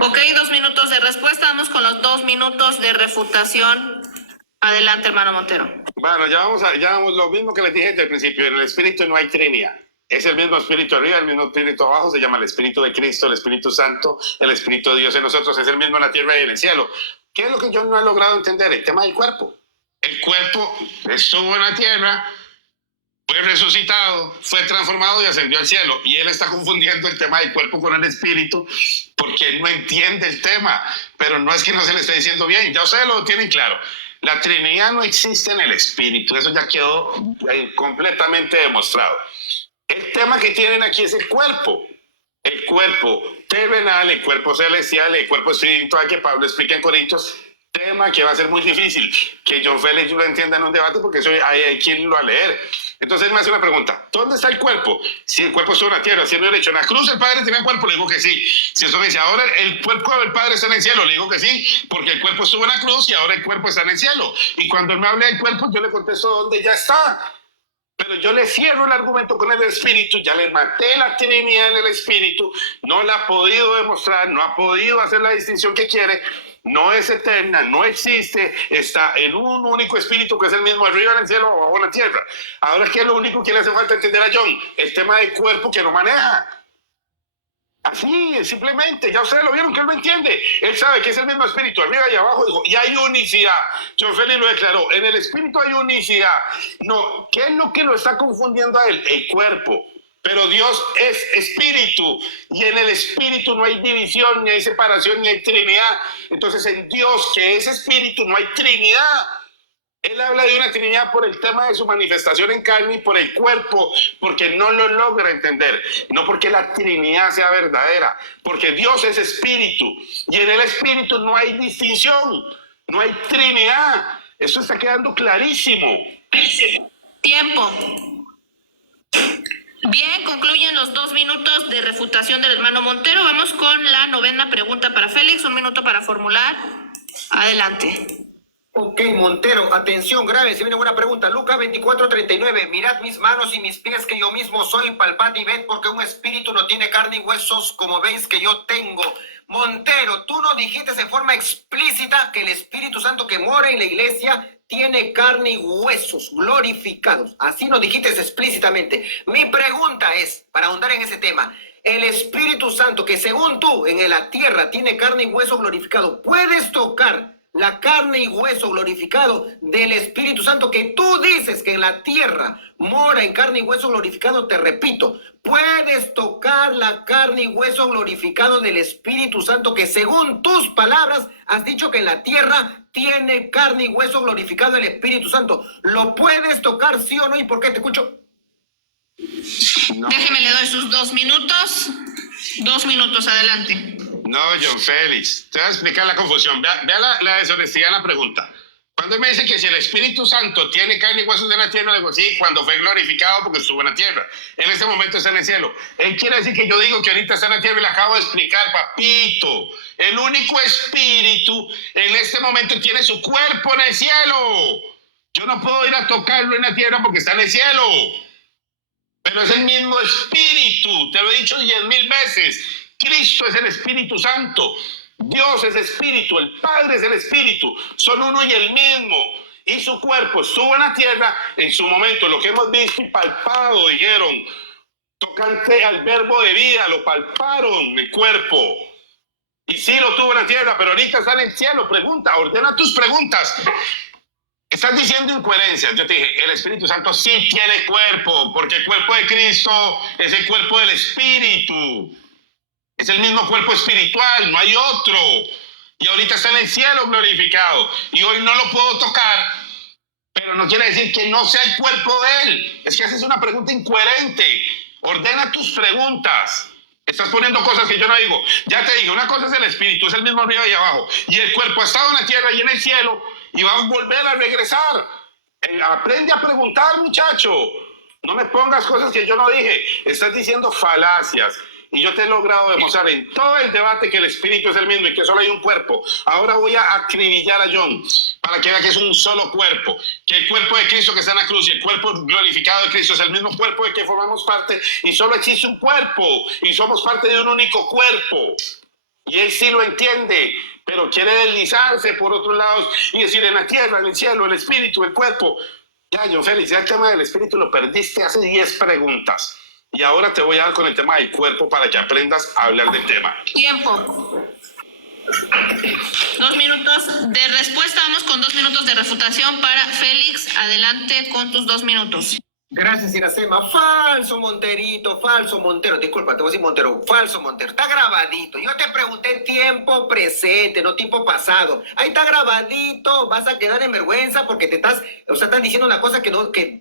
Ok, 2 minutos de respuesta. Vamos con los 2 minutos de refutación. Adelante, hermano Montero. Bueno, ya vamos lo mismo que les dije desde el principio. En el Espíritu no hay Trinidad. Es el mismo Espíritu arriba, el mismo Espíritu abajo, se llama el Espíritu de Cristo, el Espíritu Santo, el Espíritu de Dios en nosotros, es el mismo en la tierra y en el cielo. ¿Qué es lo que yo no he logrado entender? El tema del cuerpo. El cuerpo estuvo en la tierra, fue resucitado, fue transformado y ascendió al cielo. Y él está confundiendo el tema del cuerpo con el espíritu porque él no entiende el tema. Pero no es que no se le esté diciendo bien, ya ustedes lo tienen claro. La Trinidad no existe en el espíritu, eso ya quedó completamente demostrado. El tema que tienen aquí es el cuerpo terrenal, el cuerpo celestial, el cuerpo espiritual que Pablo explica en Corintios tema que va a ser muy difícil que John Félix lo entienda en un debate, porque eso hay quien lo va a leer. Entonces me hace una pregunta: ¿dónde está el cuerpo? Si el cuerpo estuvo en la tierra, si no he hecho en la cruz, el Padre tenía cuerpo, le digo que sí. Si eso me dice, ahora el cuerpo del Padre está en el cielo, le digo que sí, porque el cuerpo estuvo en la cruz y ahora el cuerpo está en el cielo. Y cuando él me habla del cuerpo, yo le contesto dónde ya está. Pero yo le cierro el argumento con el Espíritu, ya le maté la Trinidad en el Espíritu, no la ha podido demostrar, no ha podido hacer la distinción que quiere, no es eterna, no existe, está en un único Espíritu que es el mismo arriba en el cielo o abajo en la tierra. Ahora es que lo único que le hace falta entender a John, el tema del cuerpo que no maneja. Así, simplemente, ya ustedes lo vieron que él lo entiende. Él sabe que es el mismo espíritu, arriba y abajo, dijo, y hay unicidad. John Félix lo declaró, en el espíritu hay unicidad. No, ¿qué es lo que lo está confundiendo a él? El cuerpo. Pero Dios es espíritu, y en el espíritu no hay división, ni hay separación, ni hay trinidad. Entonces en Dios, que es espíritu, no hay trinidad. Él habla de una Trinidad por el tema de su manifestación en carne y por el cuerpo, porque no lo logra entender, no porque la Trinidad sea verdadera, porque Dios es espíritu y en el espíritu no hay distinción, no hay Trinidad. Eso está quedando clarísimo. Tiempo. Bien, concluyen los 2 minutos de refutación del hermano Montero. Vamos con la 9ª pregunta para Félix. 1 minuto para formular. Adelante. Ok, Montero, atención, grave, se viene buena pregunta. Lucas 24:39, mirad mis manos y mis pies, que yo mismo soy, palpad y ved, porque un espíritu no tiene carne y huesos, como veis que yo tengo. Montero, tú no dijiste en forma explícita que el Espíritu Santo que mora en la iglesia tiene carne y huesos glorificados. Así nos dijiste explícitamente. Mi pregunta es, para ahondar en ese tema, el Espíritu Santo que según tú en la tierra tiene carne y hueso glorificado, ¿puedes tocar la carne y hueso glorificado del Espíritu Santo que tú dices que en la tierra mora en carne y hueso glorificado? Te repito, puedes tocar la carne y hueso glorificado del Espíritu Santo que según tus palabras has dicho que en la tierra tiene carne y hueso glorificado el Espíritu Santo. ¿Lo puedes tocar, sí o no? ¿Y por qué? Te escucho. No. Déjeme, le doy sus 2 minutos. 2 minutos, adelante. No, John Félix, te voy a explicar la confusión. Vea la deshonestidad en la pregunta. Cuando él me dice que si el Espíritu Santo tiene carne y huesos en la tierra, le digo, sí, cuando fue glorificado porque estuvo en la tierra. En este momento está en el cielo. Él quiere decir que yo digo que ahorita está en la tierra y le acabo de explicar, papito. El único Espíritu en este momento tiene su cuerpo en el cielo. Yo no puedo ir a tocarlo en la tierra porque está en el cielo. Pero es el mismo Espíritu, te lo he dicho 10,000 veces. Cristo es el Espíritu Santo, Dios es Espíritu, el Padre es el Espíritu, son uno y el mismo. Y su cuerpo estuvo en la tierra en su momento, lo que hemos visto y palpado, dijeron, tocante al verbo de vida, lo palparon el cuerpo. Y sí lo tuvo en la tierra, pero ahorita está en el cielo. Pregunta, ordena tus preguntas. Estás diciendo incoherencias. Yo te dije, el Espíritu Santo sí tiene cuerpo, porque el cuerpo de Cristo es el cuerpo del Espíritu. Es el mismo cuerpo espiritual, no hay otro. Y ahorita está en el cielo glorificado. Y hoy no lo puedo tocar, pero no quiere decir que no sea el cuerpo de él. Es que haces una pregunta incoherente. Ordena tus preguntas. Estás poniendo cosas que yo no digo. Ya te dije, una cosa es el espíritu, es el mismo arriba y abajo. Y el cuerpo ha estado en la tierra y en el cielo y va a volver a regresar. Aprende a preguntar, muchacho. No me pongas cosas que yo no dije. Estás diciendo falacias. Y yo te he logrado demostrar en todo el debate que el espíritu es el mismo y que solo hay un cuerpo. Ahora voy a acribillar a John para que vea que es un solo cuerpo. Que el cuerpo de Cristo que está en la cruz y el cuerpo glorificado de Cristo es el mismo cuerpo de que formamos parte. Y solo existe un cuerpo. Y somos parte de un único cuerpo. Y él sí lo entiende, pero quiere deslizarse por otros lados y decir en la tierra, en el cielo, el espíritu, el cuerpo. Ya, John Félix, ya el tema del espíritu lo perdiste hace 10 preguntas. Y ahora te voy a dar con el tema del cuerpo para que aprendas a hablar del tema. Tiempo. 2 minutos de respuesta. Vamos con 2 minutos de refutación para Félix. Adelante con tus 2 minutos. Gracias, Iracema. Falso, Monterito, falso, Montero. Disculpa, te voy a decir Montero. Falso, Montero. Está grabadito. Yo te pregunté tiempo presente, no tiempo pasado. Ahí está grabadito. Vas a quedar en vergüenza porque están diciendo una cosa que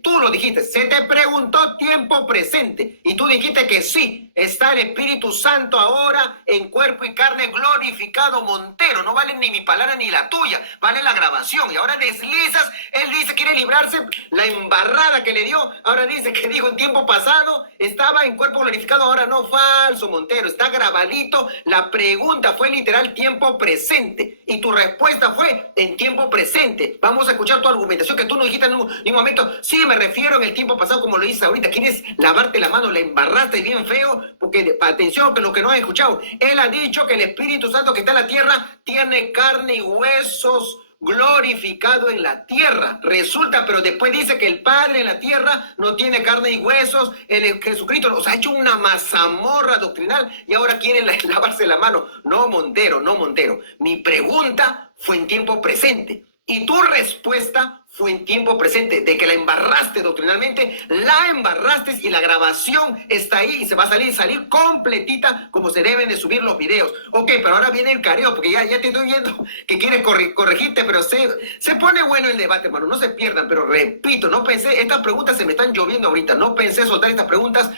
tú lo dijiste. Se te preguntó tiempo presente y tú dijiste que sí. Está el Espíritu Santo ahora en cuerpo y carne glorificado, Montero. No vale ni mi palabra ni la tuya. Vale la grabación. Y ahora deslizas. Él dice, quiere librarse la embarrada que le dio. Ahora dice que dijo en tiempo pasado, estaba en cuerpo glorificado, ahora no. Falso, Montero, está grabadito. La pregunta fue literal tiempo presente y tu respuesta fue en tiempo presente. Vamos a escuchar tu argumentación, que tú no dijiste en un momento, sí, me refiero en el tiempo pasado como lo dices ahorita. ¿Quieres lavarte la mano? La embarraste bien feo, porque atención, que lo que no han escuchado, él ha dicho que el Espíritu Santo que está en la tierra tiene carne y huesos, glorificado en la tierra. Resulta, pero después dice que el Padre en la tierra no tiene carne y huesos. El Jesucristo nos ha hecho una mazamorra doctrinal y ahora quieren lavarse la mano. No, Montero, no, Montero. Mi pregunta fue en tiempo presente y tu respuesta fue en tiempo presente. De que la embarraste doctrinalmente, la embarraste y la grabación está ahí y se va a salir completita como se deben de subir los videos. Ok, pero ahora viene el careo, porque ya te estoy viendo que quieres corregirte, pero se pone bueno el debate, hermano, no se pierdan. Pero repito, no pensé, estas preguntas se me están lloviendo ahorita, no pensé soltar estas preguntas.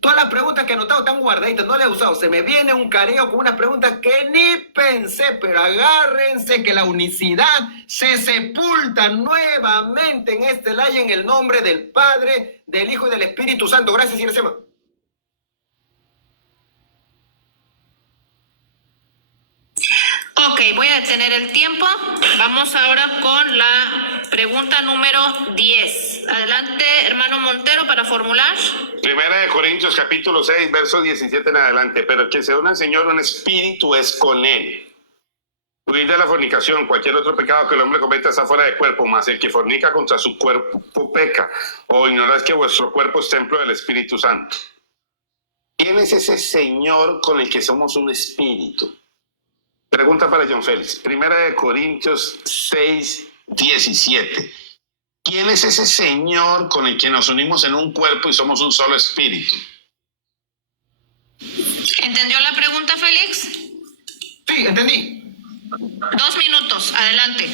Todas las preguntas que he anotado están guardaditas, no las he usado. Se me viene un careo con unas preguntas que ni pensé, pero agárrense que la unicidad se sepulta nuevamente en este live en el nombre del Padre, del Hijo y del Espíritu Santo. Gracias, Iracema. Ok, voy a detener el tiempo. Vamos ahora con la pregunta número 10. Adelante, hermano Montero, para formular. Primera de Corintios, capítulo 6, verso 17 en adelante. Pero el que se une al Señor, un espíritu es con él. Huir de la fornicación, cualquier otro pecado que el hombre cometa está fuera de cuerpo, mas el que fornica contra su cuerpo peca. ¿O ignoráis que vuestro cuerpo es templo del Espíritu Santo? ¿Quién es ese Señor con el que somos un espíritu? Pregunta para John Félix. Primera de Corintios 6, 17. ¿Quién es ese Señor con el que nos unimos en un cuerpo y somos un solo espíritu? ¿Entendió la pregunta, Félix? Sí, entendí. 2 minutos, adelante.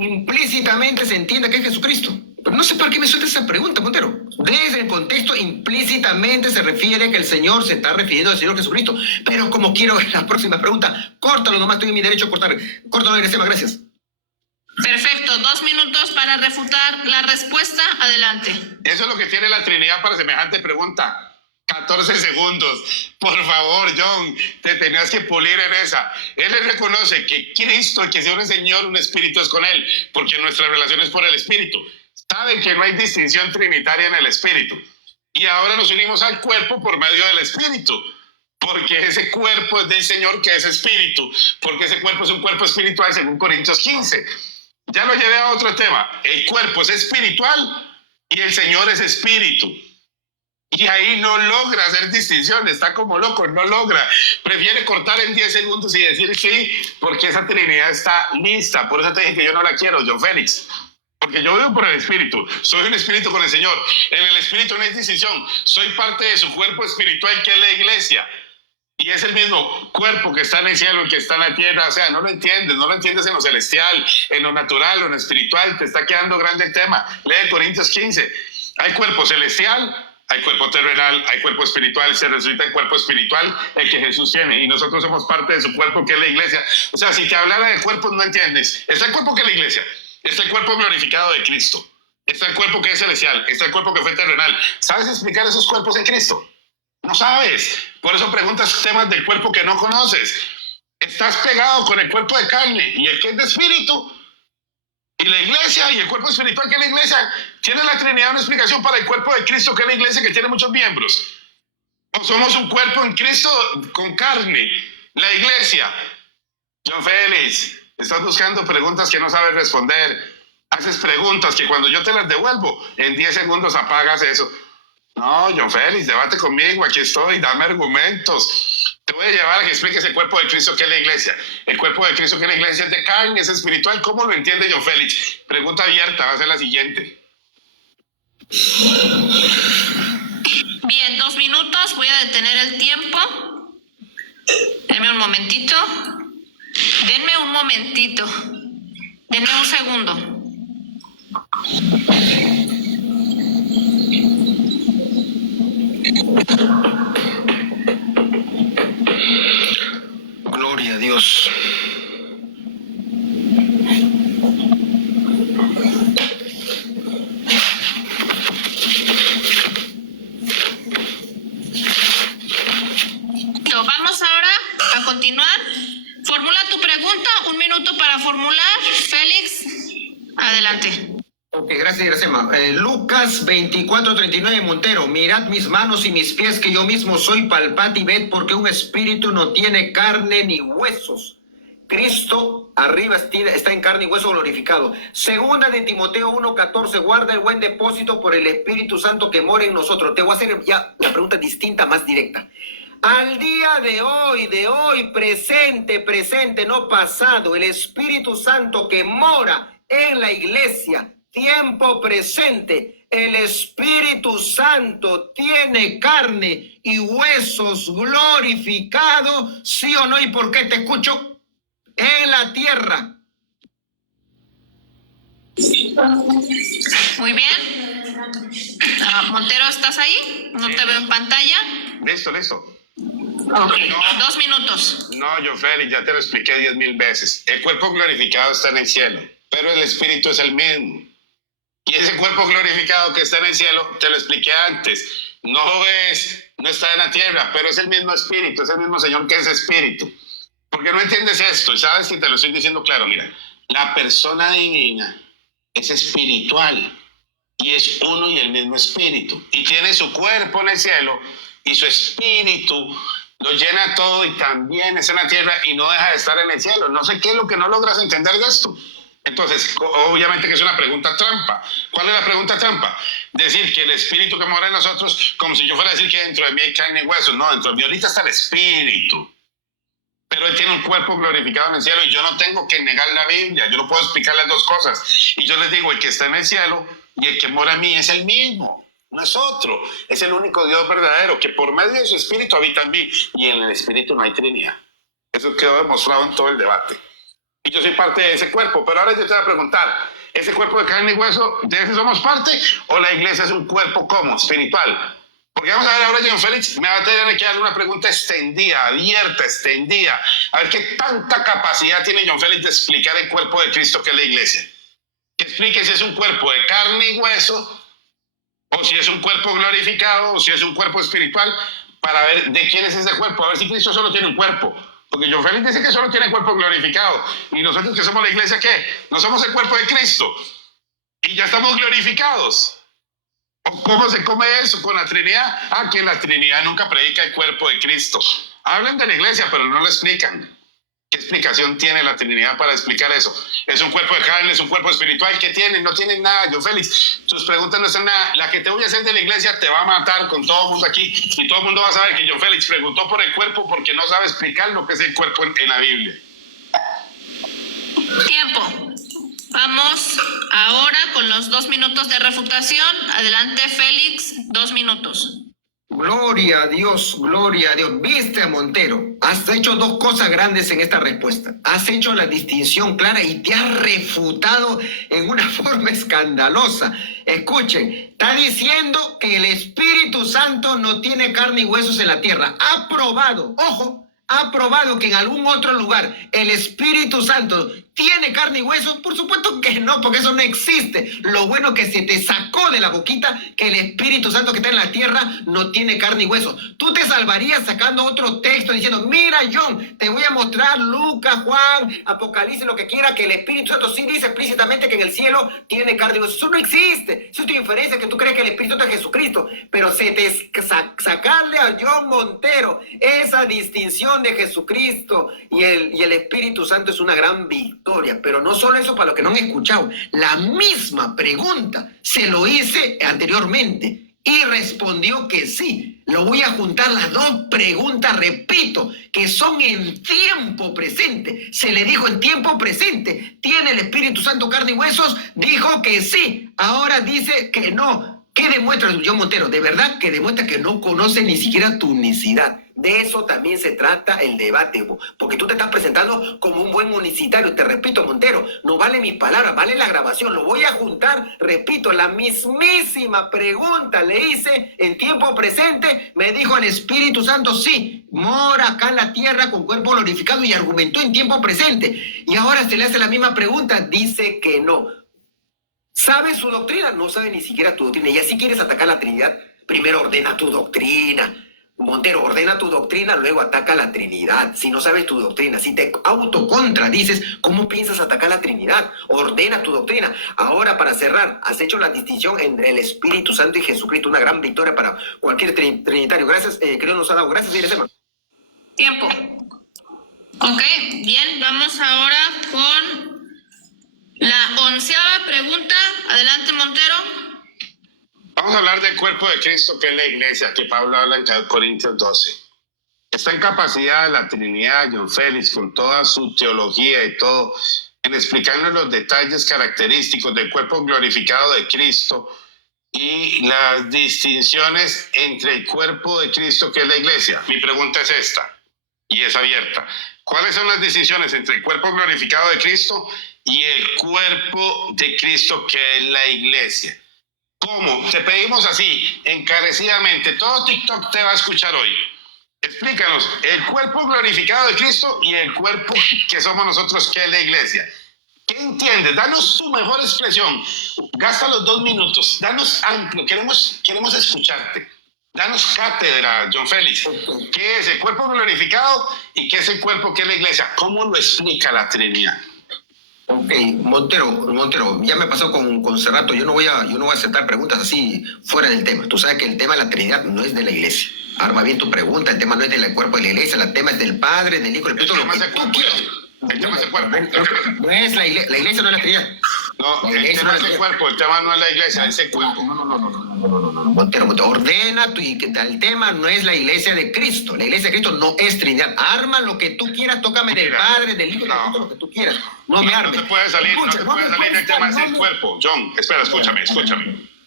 Implícitamente se entiende que es Jesucristo. Pero no sé por qué me suelta esa pregunta, Montero. Desde el contexto, implícitamente se refiere que el Señor se está refiriendo al Señor Jesucristo. Pero como quiero la próxima pregunta, córtalo nomás, estoy en mi derecho a cortar. Córtalo, Iracema, gracias. Perfecto, 2 minutos para refutar la respuesta, adelante. Eso es lo que tiene la Trinidad para semejante pregunta. 14 segundos. Por favor, John, te tenías que pulir en esa. Él le reconoce que Cristo, el que sea un Señor, un espíritu es con él, porque nuestra relación es por el espíritu. Saben que no hay distinción trinitaria en el espíritu. Y ahora nos unimos al cuerpo por medio del espíritu, porque ese cuerpo es del Señor que es espíritu, porque ese cuerpo es un cuerpo espiritual según Corintios 15. Ya lo llevé a otro tema. El cuerpo es espiritual y el Señor es espíritu. Y ahí no logra hacer distinción, está como loco, no logra. Prefiere cortar en 10 segundos y decir sí, porque esa Trinidad está lista. Por eso te dije que yo no la quiero, John Félix. Porque yo vivo por el Espíritu, soy un espíritu con el Señor. En el Espíritu no hay distinción, soy parte de su cuerpo espiritual que es la iglesia. Y es el mismo cuerpo que está en el cielo y que está en la tierra. O sea, no lo entiendes en lo celestial, en lo natural, en lo espiritual. Te está quedando grande el tema. Lee Corintios 15. Hay cuerpo celestial, hay cuerpo terrenal, hay cuerpo espiritual. Se resucita el cuerpo espiritual, el que Jesús tiene. Y nosotros somos parte de su cuerpo, que es la iglesia. O sea, si te hablara de cuerpos, no entiendes. Está el cuerpo que es la iglesia. Está el cuerpo glorificado de Cristo. Está el cuerpo que es celestial. Está el cuerpo que fue terrenal. ¿Sabes explicar esos cuerpos en Cristo? No sabes. Por eso preguntas temas del cuerpo que no conoces. Estás pegado con el cuerpo de carne y el que es de espíritu. Y la iglesia y el cuerpo espiritual que es la iglesia. ¿Tiene la Trinidad una explicación para el cuerpo de Cristo que es la iglesia que tiene muchos miembros? ¿O somos un cuerpo en Cristo con carne? La iglesia. John Félix, estás buscando preguntas que no sabes responder. Haces preguntas que cuando yo te las devuelvo, en 10 segundos apagas eso. No, John Félix, debate conmigo, aquí estoy, dame argumentos. Te voy a llevar a que expliques el cuerpo de Cristo que es la iglesia. El cuerpo de Cristo que es la iglesia es de carne, es espiritual. ¿Cómo lo entiende John Félix? Pregunta abierta, va a ser la siguiente. Bien, 2 minutos. Voy a detener el tiempo. Denme un momentito. Denme un momentito. Denme un segundo. Gloria a Dios. Vamos ahora a continuar. Formula tu pregunta. 1 minuto para formular. Félix, adelante. Ok, gracias, Iracema. Lucas 24:39, Montero. Mirad mis manos y mis pies, que yo mismo soy, palpad y ved, porque un espíritu no tiene carne ni huesos. Cristo arriba está en carne y hueso glorificado. Segunda de Timoteo 1:14, guarda el buen depósito por el Espíritu Santo que mora en nosotros. Te voy a hacer ya la pregunta distinta, más directa. Al día de hoy, presente, no pasado, el Espíritu Santo que mora en la iglesia, tiempo presente, el Espíritu Santo tiene carne y huesos glorificados, ¿sí o no? ¿Y por qué te escucho? En la tierra. Muy bien. Montero, ¿estás ahí? No te veo en pantalla. Listo. Ok, 2 minutos. No, John Félix, ya te lo expliqué 10,000 veces. El cuerpo glorificado está en el cielo, pero el espíritu es el mismo. Y ese cuerpo glorificado que está en el cielo, te lo expliqué antes, no está en la tierra, pero es el mismo espíritu, es el mismo Señor que es espíritu. Porque no entiendes esto, y sabes que te lo estoy diciendo claro, mira, la persona divina es espiritual y es uno y el mismo espíritu. Y tiene su cuerpo en el cielo y su espíritu lo llena todo y también está en la tierra y no deja de estar en el cielo. No sé qué es lo que no logras entender de esto. Entonces, obviamente que es una pregunta trampa. ¿Cuál es la pregunta trampa? Decir que el espíritu que mora en nosotros, como si yo fuera a decir que dentro de mí hay carne y huesos. No, dentro de mí ahorita está el espíritu. Pero él tiene un cuerpo glorificado en el cielo y yo no tengo que negar la Biblia. Yo no puedo explicar las dos cosas. Y yo les digo, el que está en el cielo y el que mora en mí es el mismo. No es otro. Es el único Dios verdadero que por medio de su espíritu habita en mí. Y en el espíritu no hay Trinidad. Eso quedó demostrado en todo el debate. Y yo soy parte de ese cuerpo, pero ahora yo te voy a preguntar, ¿ese cuerpo de carne y hueso, de ese somos parte? ¿O la iglesia es un cuerpo como espiritual? Porque vamos a ver ahora, John Félix, me va a tener que dar una pregunta extendida, abierta, extendida. A ver qué tanta capacidad tiene John Félix de explicar el cuerpo de Cristo que es la iglesia. Que explique si es un cuerpo de carne y hueso, o si es un cuerpo glorificado, o si es un cuerpo espiritual, para ver de quién es ese cuerpo, a ver si Cristo solo tiene un cuerpo. Porque John Félix dice que solo tiene cuerpo glorificado. Y nosotros que somos la iglesia, ¿qué? No somos el cuerpo de Cristo. Y ya estamos glorificados. ¿Cómo se come eso con la Trinidad? Que la Trinidad nunca predica el cuerpo de Cristo. Hablan de la iglesia, pero no lo explican. ¿Qué explicación tiene la Trinidad para explicar eso? ¿Es un cuerpo de carne? ¿Es un cuerpo espiritual? ¿Qué tienen? No tienen nada, John Félix. Tus preguntas no están nada. La que te voy a hacer de la iglesia te va a matar con todo el mundo aquí. Y todo el mundo va a saber que John Félix preguntó por el cuerpo porque no sabe explicar lo que es el cuerpo en la Biblia. Tiempo. Vamos ahora con los 2 minutos de refutación. Adelante, Félix, 2 minutos. Gloria a Dios, gloria a Dios. Viste, Montero, has hecho 2 cosas grandes en esta respuesta. Has hecho la distinción clara y te has refutado en una forma escandalosa. Escuchen, está diciendo que el Espíritu Santo no tiene carne y huesos en la tierra. Ha probado, ojo, ha probado que en algún otro lugar el Espíritu Santo tiene carne y huesos. Por supuesto que no, porque eso no existe. Lo bueno que se te sacó de la boquita que el Espíritu Santo que está en la tierra no tiene carne y huesos. Tú te salvarías sacando otro texto diciendo, mira, John, te voy a mostrar Lucas, Juan, Apocalipsis, lo que quiera, que el Espíritu Santo sí dice explícitamente que en el cielo tiene carne y huesos. Eso no existe. Eso es tu inferencia, que tú crees que el Espíritu Santo es Jesucristo. Pero se te sacarle a John Montero esa distinción de Jesucristo y el Espíritu Santo es una gran victoria. Pero no solo eso, para los que no han escuchado, la misma pregunta se lo hice anteriormente y respondió que sí. Lo voy a juntar las 2 preguntas, repito, que son en tiempo presente. Se le dijo en tiempo presente, ¿tiene el Espíritu Santo carne y huesos? Dijo que sí. Ahora dice que no ¿Qué demuestra John Montero? De verdad que demuestra que no conoce ni siquiera tu unicidad. De eso también se trata el debate, porque tú te estás presentando como un buen unicitario. Te repito, Montero, no vale mis palabras, vale la grabación. Lo voy a juntar, repito, la mismísima pregunta le hice en tiempo presente. Me dijo el Espíritu Santo, sí, mora acá en la tierra con cuerpo glorificado, y argumentó en tiempo presente. Y ahora se le hace la misma pregunta, dice que no. ¿Sabe su doctrina? No sabe ni siquiera tu doctrina. Y así quieres atacar la Trinidad. Primero ordena tu doctrina. Montero, ordena tu doctrina, luego ataca la Trinidad. Si no sabes tu doctrina, si te autocontradices, ¿cómo piensas atacar la Trinidad? Ordena tu doctrina. Ahora, para cerrar, has hecho la distinción entre el Espíritu Santo y Jesucristo. Una gran victoria para cualquier trinitario. Gracias, que Dios nos ha dado. Gracias, Iresema. Tiempo. Ok, bien, vamos ahora con la 11ª pregunta. Adelante, Montero. Vamos a hablar del cuerpo de Cristo, que es la iglesia, que Pablo habla en Corintios 12. Está en capacidad la Trinidad, John Félix, con toda su teología y todo, en explicarnos los detalles característicos del cuerpo glorificado de Cristo y las distinciones entre el cuerpo de Cristo, que es la iglesia. Mi pregunta es esta, y es abierta. ¿Cuáles son las distinciones entre el cuerpo glorificado de Cristo y el cuerpo de Cristo, que es la iglesia? ¿Cómo? Te pedimos así, encarecidamente. Todo TikTok te va a escuchar hoy. Explícanos el cuerpo glorificado de Cristo y el cuerpo que somos nosotros, que es la iglesia. ¿Qué entiendes? Danos tu mejor expresión. Gasta los 2 minutos. Danos amplio. Queremos escucharte. Danos cátedra, John Félix. ¿Qué es el cuerpo glorificado y qué es el cuerpo que es la iglesia? ¿Cómo lo explica la Trinidad? Ok, Montero, ya me pasó con Cerrato. Yo no voy a aceptar preguntas así fuera del tema. Tú sabes que el tema de la Trinidad no es de la iglesia. Arma bien tu pregunta. El tema no es del cuerpo de la iglesia. El tema es del Padre, del Hijo, del Espíritu. El tema es el cuerpo. No es la iglesia, no es la Trinidad. No, el tema es el cuerpo. El tema no es la iglesia, es el cuerpo. No. Montero, ordena el tema no es la iglesia de Cristo. La iglesia de Cristo no es Trinidad. Arma lo que tú quieras, tócame del Padre, del Hijo, del Espíritu, lo que tú quieras. No me armes. No te puede salir, el tema es el cuerpo. John, espera, escúchame.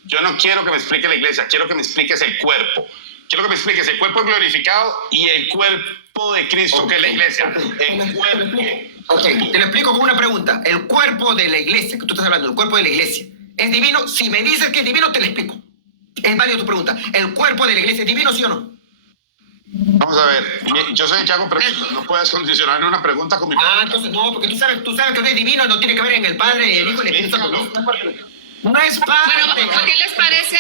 Yo no quiero que me explique la iglesia, quiero que me expliques el cuerpo. Quiero que me expliques el cuerpo glorificado y el cuerpo de Cristo, que es la iglesia. El cuerpo. Ok, te lo explico con una pregunta. El cuerpo de la iglesia, que tú estás hablando, el cuerpo de la iglesia, ¿es divino? Si me dices que es divino, te lo explico. Es válido tu pregunta. ¿El cuerpo de la iglesia es divino, sí o no? Vamos a ver, yo soy el que hago preguntas, no puedes condicionar una pregunta con mi pregunta. Entonces no, porque tú sabes que no es divino, no tiene que ver en el Padre, el Hijo y el Espíritu Santo. No es parte. Bueno, ¿qué les parece?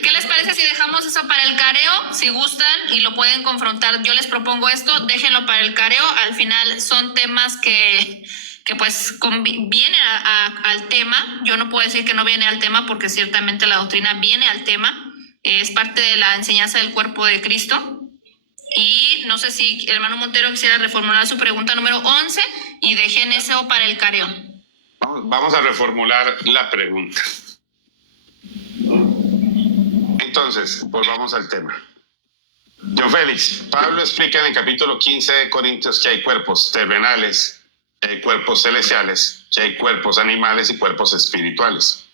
¿Qué les parece si dejamos eso para el careo? Si gustan y lo pueden confrontar, yo les propongo esto, déjenlo para el careo. Al final son temas que pues vienen al tema. Yo no puedo decir que no viene al tema porque ciertamente la doctrina viene al tema. Es parte de la enseñanza del cuerpo de Cristo. Y no sé si el hermano Montero quisiera reformular su pregunta número 11 y dejen eso para el careo. Vamos a reformular la pregunta. Entonces, volvamos al tema. John Félix, Pablo explica en el capítulo 15 de Corintios que hay cuerpos terrenales, hay cuerpos celestiales, que hay cuerpos animales y cuerpos espirituales.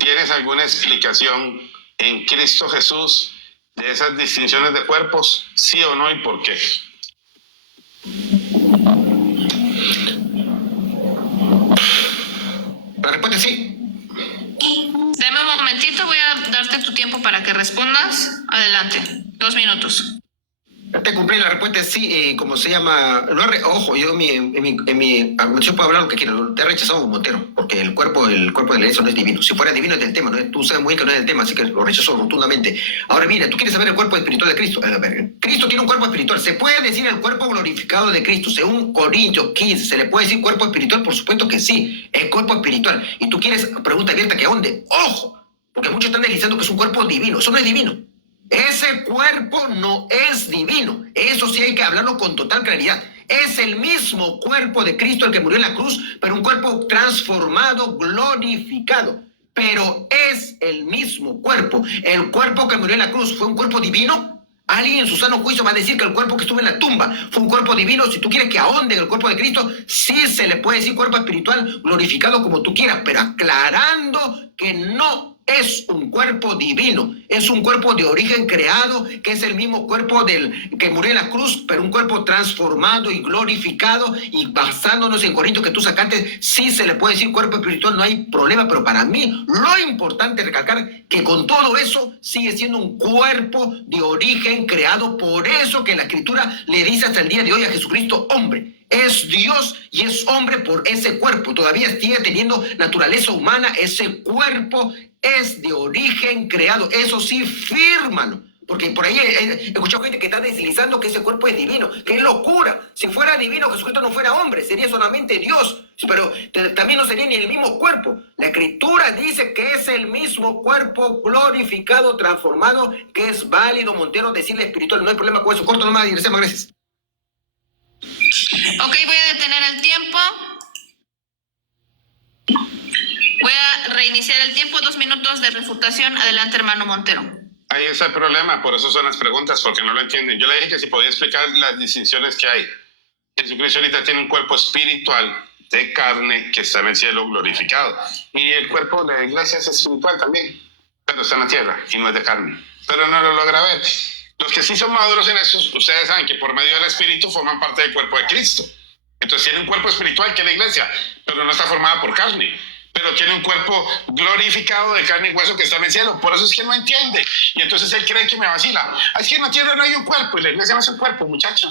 ¿Tienes alguna explicación en Cristo Jesús de esas distinciones de cuerpos? ¿Sí o no y por qué? La respuesta es sí. Deme un momentito, voy a darte tu tiempo para que respondas. Adelante, 2 minutos. Te cumplí, la respuesta es sí, como se llama, ojo, yo en mi argumentación puedo hablar lo que quiera, te he rechazado Montero, porque el cuerpo de la iglesia no es divino. Si fuera divino es del tema, ¿no? Tú sabes muy bien que no es del tema, así que lo rechazo rotundamente. Ahora mira, tú quieres saber el cuerpo espiritual de Cristo. A ver, Cristo tiene un cuerpo espiritual, se puede decir el cuerpo glorificado de Cristo, según Corintios 15, ¿se le puede decir cuerpo espiritual? Por supuesto que sí, es cuerpo espiritual. Y tú quieres pregunta abierta, ¿que dónde? Ojo, porque muchos están deslizando que es un cuerpo divino, eso no es divino. Ese cuerpo no es divino. Eso sí hay que hablarlo con total claridad. Es el mismo cuerpo de Cristo el que murió en la cruz, pero un cuerpo transformado, glorificado. Pero es el mismo cuerpo. El cuerpo que murió en la cruz fue un cuerpo divino. Alguien en su sano juicio va a decir que el cuerpo que estuvo en la tumba fue un cuerpo divino. Si tú quieres que ahonde en el cuerpo de Cristo, sí se le puede decir cuerpo espiritual glorificado como tú quieras, pero aclarando que no es un cuerpo divino, es un cuerpo de origen creado, que es el mismo cuerpo del que murió en la cruz, pero un cuerpo transformado y glorificado. Y basándonos en Corintios que tú sacaste, sí se le puede decir cuerpo espiritual, no hay problema, pero para mí lo importante es recalcar que con todo eso sigue siendo un cuerpo de origen creado. Por eso que la Escritura le dice hasta el día de hoy a Jesucristo, hombre. Es Dios y es hombre por ese cuerpo. Todavía sigue teniendo naturaleza humana. Ese cuerpo es de origen creado. Eso sí, fírmalo. Porque por ahí he escuchado gente que está deslizando que ese cuerpo es divino. ¡Qué locura! Si fuera divino, Jesucristo no fuera hombre. Sería solamente Dios. Pero también no sería ni el mismo cuerpo. La Escritura dice que es el mismo cuerpo glorificado, transformado, que es válido, Montero, decirle espiritual. No hay problema con eso. Corto nomás, Inesema, gracias. Ok, voy a detener el tiempo. Voy a reiniciar el tiempo, 2 minutos de refutación. Adelante, hermano Montero. Ahí está el problema, por eso son las preguntas, porque no lo entienden. Yo le dije que si podía explicar las distinciones que hay. Jesucristo ahorita tiene un cuerpo espiritual de carne que está en el cielo glorificado. Y el cuerpo de la iglesia es espiritual también, pero está en la tierra y no es de carne. Pero no lo logra ver. Los que sí son maduros en eso, ustedes saben que por medio del Espíritu forman parte del cuerpo de Cristo. Entonces tiene un cuerpo espiritual que es la iglesia, pero no está formada por carne. Pero tiene un cuerpo glorificado de carne y hueso que está en el cielo. Por eso es que no entiende. Y entonces él cree que me vacila. Es que en la tierra no hay un cuerpo y la iglesia no es un cuerpo, muchacho.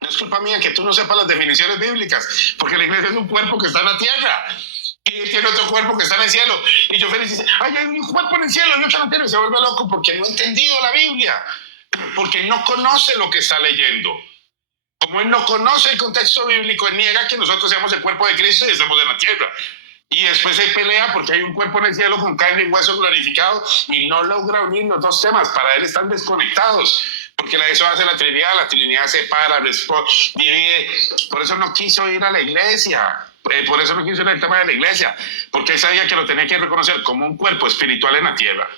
No es culpa mía que tú no sepas las definiciones bíblicas, porque la iglesia es un cuerpo que está en la tierra. Y él tiene otro cuerpo que está en el cielo. Y yo feliz dice, ay, hay un cuerpo en el cielo y otro en la tierra. Y se vuelve loco porque no ha entendido la Biblia. Porque no conoce lo que está leyendo. Como él no conoce el contexto bíblico, él niega que nosotros seamos el cuerpo de Cristo y estamos en la tierra. Y después se pelea porque hay un cuerpo en el cielo con carne y hueso glorificado y no logra unir los dos temas. Para él están desconectados. Porque eso hace la Trinidad separa, divide. Por eso no quiso ir a la iglesia. Por eso no quiso ir al tema de la iglesia. Porque él sabía que lo tenía que reconocer como un cuerpo espiritual en la tierra.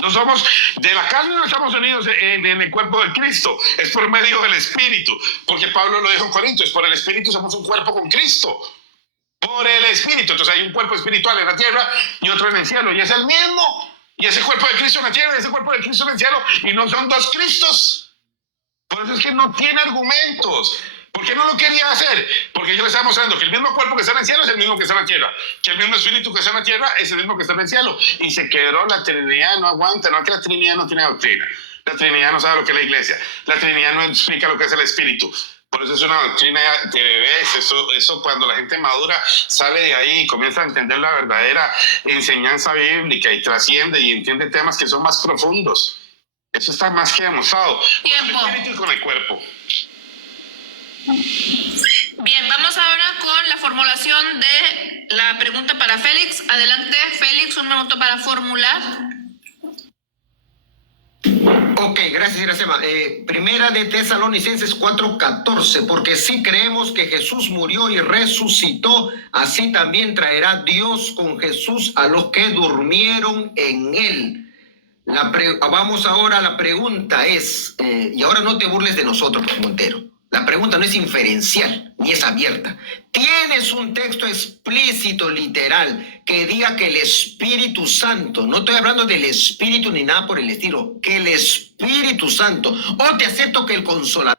No somos de la carne, no estamos unidos en el cuerpo de Cristo, es por medio del Espíritu, porque Pablo lo dijo en Corintios, por el Espíritu somos un cuerpo con Cristo, por el Espíritu. Entonces hay un cuerpo espiritual en la tierra y otro en el cielo, y es el mismo, y ese cuerpo de Cristo en la tierra y ese cuerpo de Cristo en el cielo, y no son dos Cristos. Por eso es que no tiene argumentos. ¿Por qué no lo quería hacer? Porque yo le estaba mostrando que el mismo cuerpo que está en el cielo es el mismo que está en la tierra, que el mismo espíritu que está en la tierra es el mismo que está en el cielo. Y se quebró la Trinidad, no aguanta, no, que la Trinidad no tiene doctrina. La Trinidad no sabe lo que es la iglesia. La Trinidad no explica lo que es el espíritu. Por eso es una doctrina de bebés. Eso cuando la gente madura sale de ahí y comienza a entender la verdadera enseñanza bíblica y trasciende y entiende temas que son más profundos. Eso está más que demostrado. Tiempo. Con el espíritu y con el cuerpo. Bien, vamos ahora con la formulación de la pregunta para Félix. Adelante, Félix, 1 minuto para formular. Ok, gracias, Iracema. Primera de Tesalonicenses 4:14, porque si creemos que Jesús murió y resucitó, así también traerá Dios con Jesús a los que durmieron en él. Vamos ahora, la pregunta es, y ahora no te burles de nosotros, Montero. La pregunta no es inferencial, ni es abierta. Tienes un texto explícito, literal, que diga que el Espíritu Santo, no estoy hablando del Espíritu ni nada por el estilo, que el Espíritu Santo, o te acepto que el Consolador